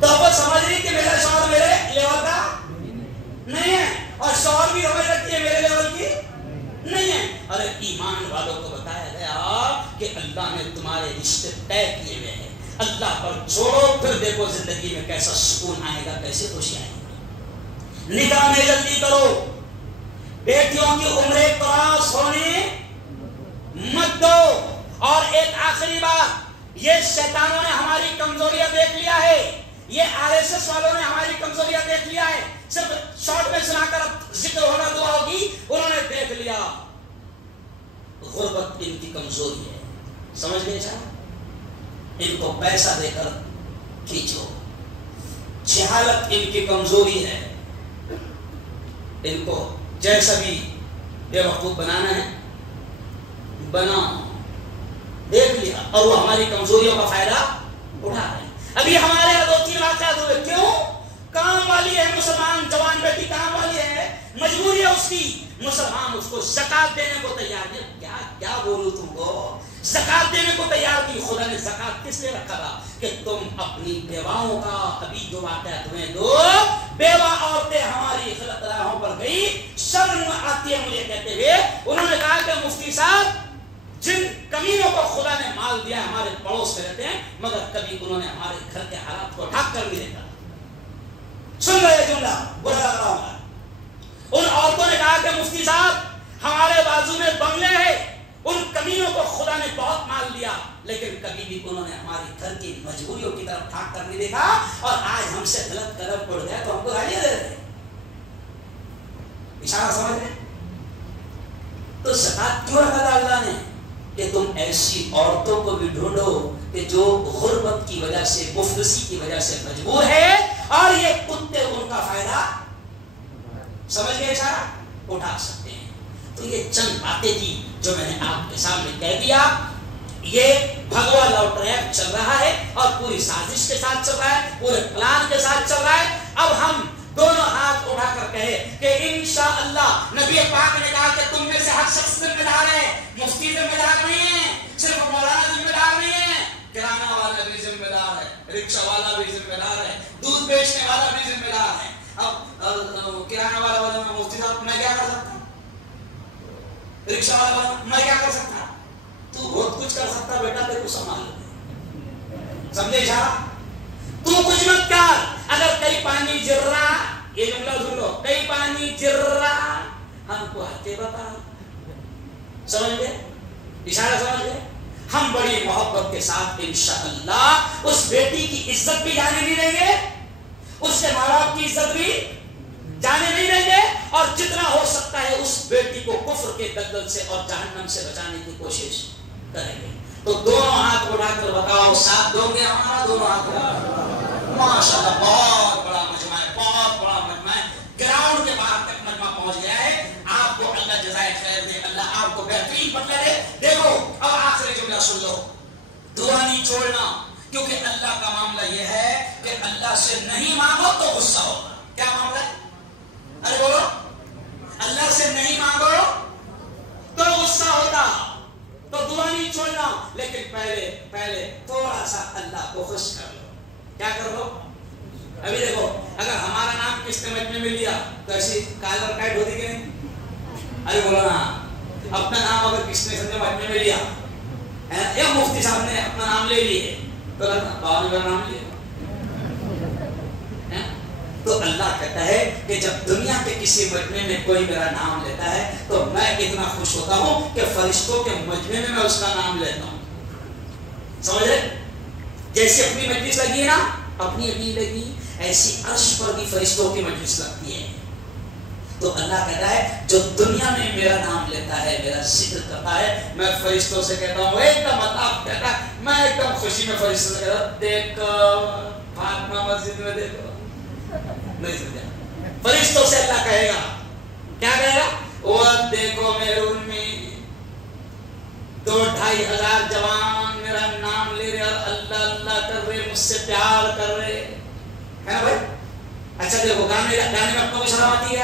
تو وہ سمجھ رہی کہ میرا شوہر میرے لیول کا نہیں ہے، اور شوہر بھی سمجھ رکھتی ہے میرے لیول کی نہیں ہے۔ ارے ایمان والوں کو بتایا گیا کہ اللہ نے تمہارے رشتے طے کیے ہوئے ہیں، اللہ پر چھوڑو، پھر دیکھو زندگی میں کیسا سکون آئے گا، کیسے خوشی آئے گی۔ نکاح میں جلدی کرو، بیٹیوں کی عمریں کراس ہونے مت دو۔ اور ایک آخری بات، یہ شیطانوں نے ہماری کمزوریاں دیکھ لیا ہے، یہ RSS والوں نے ہماری کمزوریاں دیکھ لیا ہے، صرف شارٹ میں سنا کر ذکر ہونا دعا ہوگی، انہوں نے دیکھ لیا غربت ان کی کمزوری ہے، سمجھ گئے چاہے ان کو پیسہ دے کر کھینچو، جہالت ان کی کمزوری ہے، ان کو جیسا بھی بیوقوف بنانا ہے بناؤ، دیکھ لیا، اور وہ ہماری کمزوریوں کا فائدہ اٹھا رہے ہیں۔ ابھی ہمارے یہاں 2-3 واقعات ہوئے، کیوں؟ کام والی ہے مسلمان جوان بیٹی، کام والی ہے، مجبوری ہے اس کی، مسلمان اس کو زکات دینے کو تیار ہے۔ کیا بولوں تم کو، زکات دینے کو تیار نہیں۔ خدا نے زکات کس لیے رکھا تھا؟ کہ تم اپنی بیواؤں کا، ابھی جو واقعہ تمہیں دو بیوہ عورتیں ہماری غلط راہوں پر گئی، شرم آتی ہے مجھے کہتے ہوئے، انہوں نے کہا کہ مفتی صاحب جن کمینوں کو خدا نے مال دیا ہمارے پڑوس میں رہتے ہیں، مگر کبھی انہوں نے ہمارے گھر کے حالات کو ڈھک کر نہیں دیکھا۔ سن لو یہ جملہ، برا لگ رہا ہوں۔ ان عورتوں نے کہا کہ مفتی صاحب ہمارے بازو میں بنگلے ہیں، ان کمینوں کو خدا نے بہت مال دیا، لیکن کبھی بھی انہوں نے ہمارے گھر کی مجبوریوں کی طرف ٹھاک کر نہیں دیکھا، اور آج ہم سے غلط قدم اڑ گئے تو ہم کو گالیاں دے رہے ہیں۔ اشارہ سمجھ رہے؟ تو زکات کیوں رکھا تھا اللہ نے؟ کہ تم ایسی عورتوں کو بھی ڈھونڈو کہ جو غربت کی وجہ سے، مفلسی کی وجہ سے مجبور ہے، اور یہ کتے ان کا فائدہ سمجھ گئے اشارہ اٹھا سکتے ہیں۔ تو یہ چند باتیں تھی جو میں نے آپ کے سامنے کہہ دیا۔ یہ بھگوا لو ٹریپ چل رہا ہے، اور پوری سازش کے ساتھ چل رہا ہے، پورے پلان کے ساتھ چل رہا ہے۔ اب ہم دونوں ہاتھ اٹھا کر کہے کہ انشاءاللہ، نبی پاک نے کہا کہ تم میں سے ہر شخص ذمہ دار ہے، مفتی ذمہ دار نہیں ہے، صرف مولانا ذمہ دار نہیں ہے، کرانہ والا بھی ذمہ دار ہے، رکشہ والا بھی ذمہ دار ہے، دودھ بیچنے والا بھی ذمہ دار ہے۔ اب کرانہ والا بولے مفتی صاحب میں کیا کر سکتا ہوں، رکشہ والا بولے میں کیا کر سکتا ہوں، تو بہت کچھ کر سکتا بیٹا، تیرے کو سنبھال لے، سمجھے اشارہ؟ تو کچھ مت کر، اگر کئی پانی گر رہا، یہ جملہ سن لو، کئی پانی گر رہا ہم کو آتے بتا، سمجھ گئے اشارہ، سمجھ گئے؟ ہم بڑی محبت کے ساتھ انشاءاللہ اس بیٹی کی عزت بھی جانے نہیں دیں گے، اس کے ماں باپ کی عزت بھی جانے نہیں دیں گے، اور جتنا ہو سکتا ہے اس بیٹی کو کفر کے دلدل سے اور جہنم سے بچانے کی کوشش کریں گے۔ تو دونوں ہاتھ اٹھا کر بتاؤ، ساتھ دو گے ہمارا؟ دونوں ہاتھ اٹھا کر، ماشاءاللہ بہت بڑا مجمع ہے، بہت بڑا مجمع ہے، گراؤنڈ کے باہر تک مجمع پہنچ گیا ہے۔ آپ کو اللہ جزائے خیر دے، اللہ آپ کو بہترین بدلہ دے۔ دیکھو اب آخری جملہ سن لو، دعا نہیں چھوڑنا، کیونکہ اللہ کا معاملہ یہ ہے کہ اللہ سے نہیں مانگو تو غصہ ہوگا۔ کیا معاملہ ہے؟ ارے بولو، اللہ سے نہیں مانگو تو غصہ ہوتا، تو دعا نہیں چھوڑنا، لیکن پہلے تھوڑا سا اللہ کو خوش کر لو۔ کیا کر لو؟ ابھی دیکھو، اگر ہمارا نام کس نے مجمع میں لیا تو ایسی کالر کائٹ ہوتی کہ نہیں؟ ارے بولو نا، اپنا نام اگر کس نے مجمع میں لیا، یا مفتی صاحب نے اپنا نام لے لیے تو بابا نے میرا نام لیا، تو اللہ کہتا ہے کہ جب دنیا کے کسی مجمع میں کوئی میرا نام لیتا ہے تو میں اتنا خوش ہوتا ہوں کہ فرشتوں کے مجمع میں اس کا نام لیتا ہوں۔ سمجھ رہے؟ جیسے اپنی مجلس لگی ہے نا، اپنی لگی، ایسی عرش پر بھی فرشتوں کی مجلس لگتی ہے۔ تو اللہ کہتا ہے جو دنیا میں میرا نام لیتا ہے، میرا ذکر کرتا ہے، میں فرشتوں سے کہتا ہوں ایک دم، اللہ کہتا ہے میں ایک دم خوشی میں فرشتوں سے کہتا ہوں دیکھو فاطمہ مسجد میں دیکھو، نہیں سمجھا؟ فرشتوں سے اللہ کہے گا، کیا کہے گا؟ وہ دیکھو میرے ان میں 2-2.5 ہزار جوان میرا نام لے رہے اور اللہ اللہ کر رہے، مجھ سے پیار کر رہے، ہے نا بھائی؟ اچھا دیکھو گانے میں اپنا کو شرم آتی ہے؟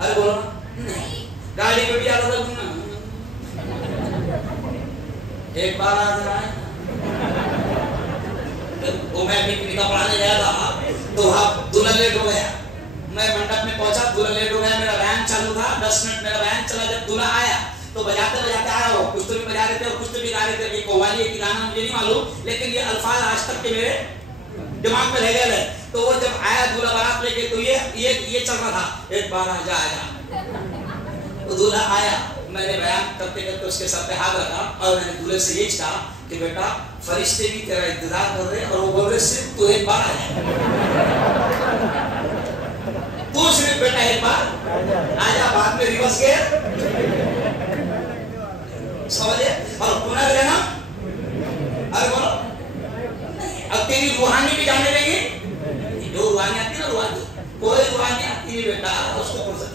ارے بولو نہیں، گاڑی پہ بھی آتا تھا ایک بار آ جائے، وہ میں بھی نکاح پڑھانے گیا تھا تو وہاں دلہن لیٹ ہو گیا، میں منڈپ میں پہنچا، دلہن لیٹ ہو گیا، میرا وین چالو تھا، 10 منٹ میرا وین چلا، جب دلہا آیا تو بجاتے بجاتے آیا، وہ کچھ تو بھی بجا رہے تھے اور کچھ تو بھی گا رہے تھے، یہ قوالی ہے کہ گانا مجھے نہیں معلوم، لیکن یہ الفاظ آج تک کے میرے دماغ میں رہ گئے۔ تو وہ جب آیا دلہا بارات لے کے تو یہ چل رہا تھا، ایک بار آ جا، وہ دلہا آیا، میں نے بیان کرتے کرتے اس کے سر پہ ہاتھ رکھا اور میں نے دلہے سے یہ کہا کہ بیٹا فرشتے بھی تیرا انتظار کر رہے اور وہ بول رہے صرف تو ایک بار آیا، تو صرف بیٹا ایک بار آجا، بعد میں ریورس گئے سمجھے، اور پنر رہنا، ارے بولو اب تیری روحانی بھی جانے دیں گے، جو روحانی آتی ہے نا، روحانی کوئی روحانی آتی نہیں بیٹا، اس کو فرصت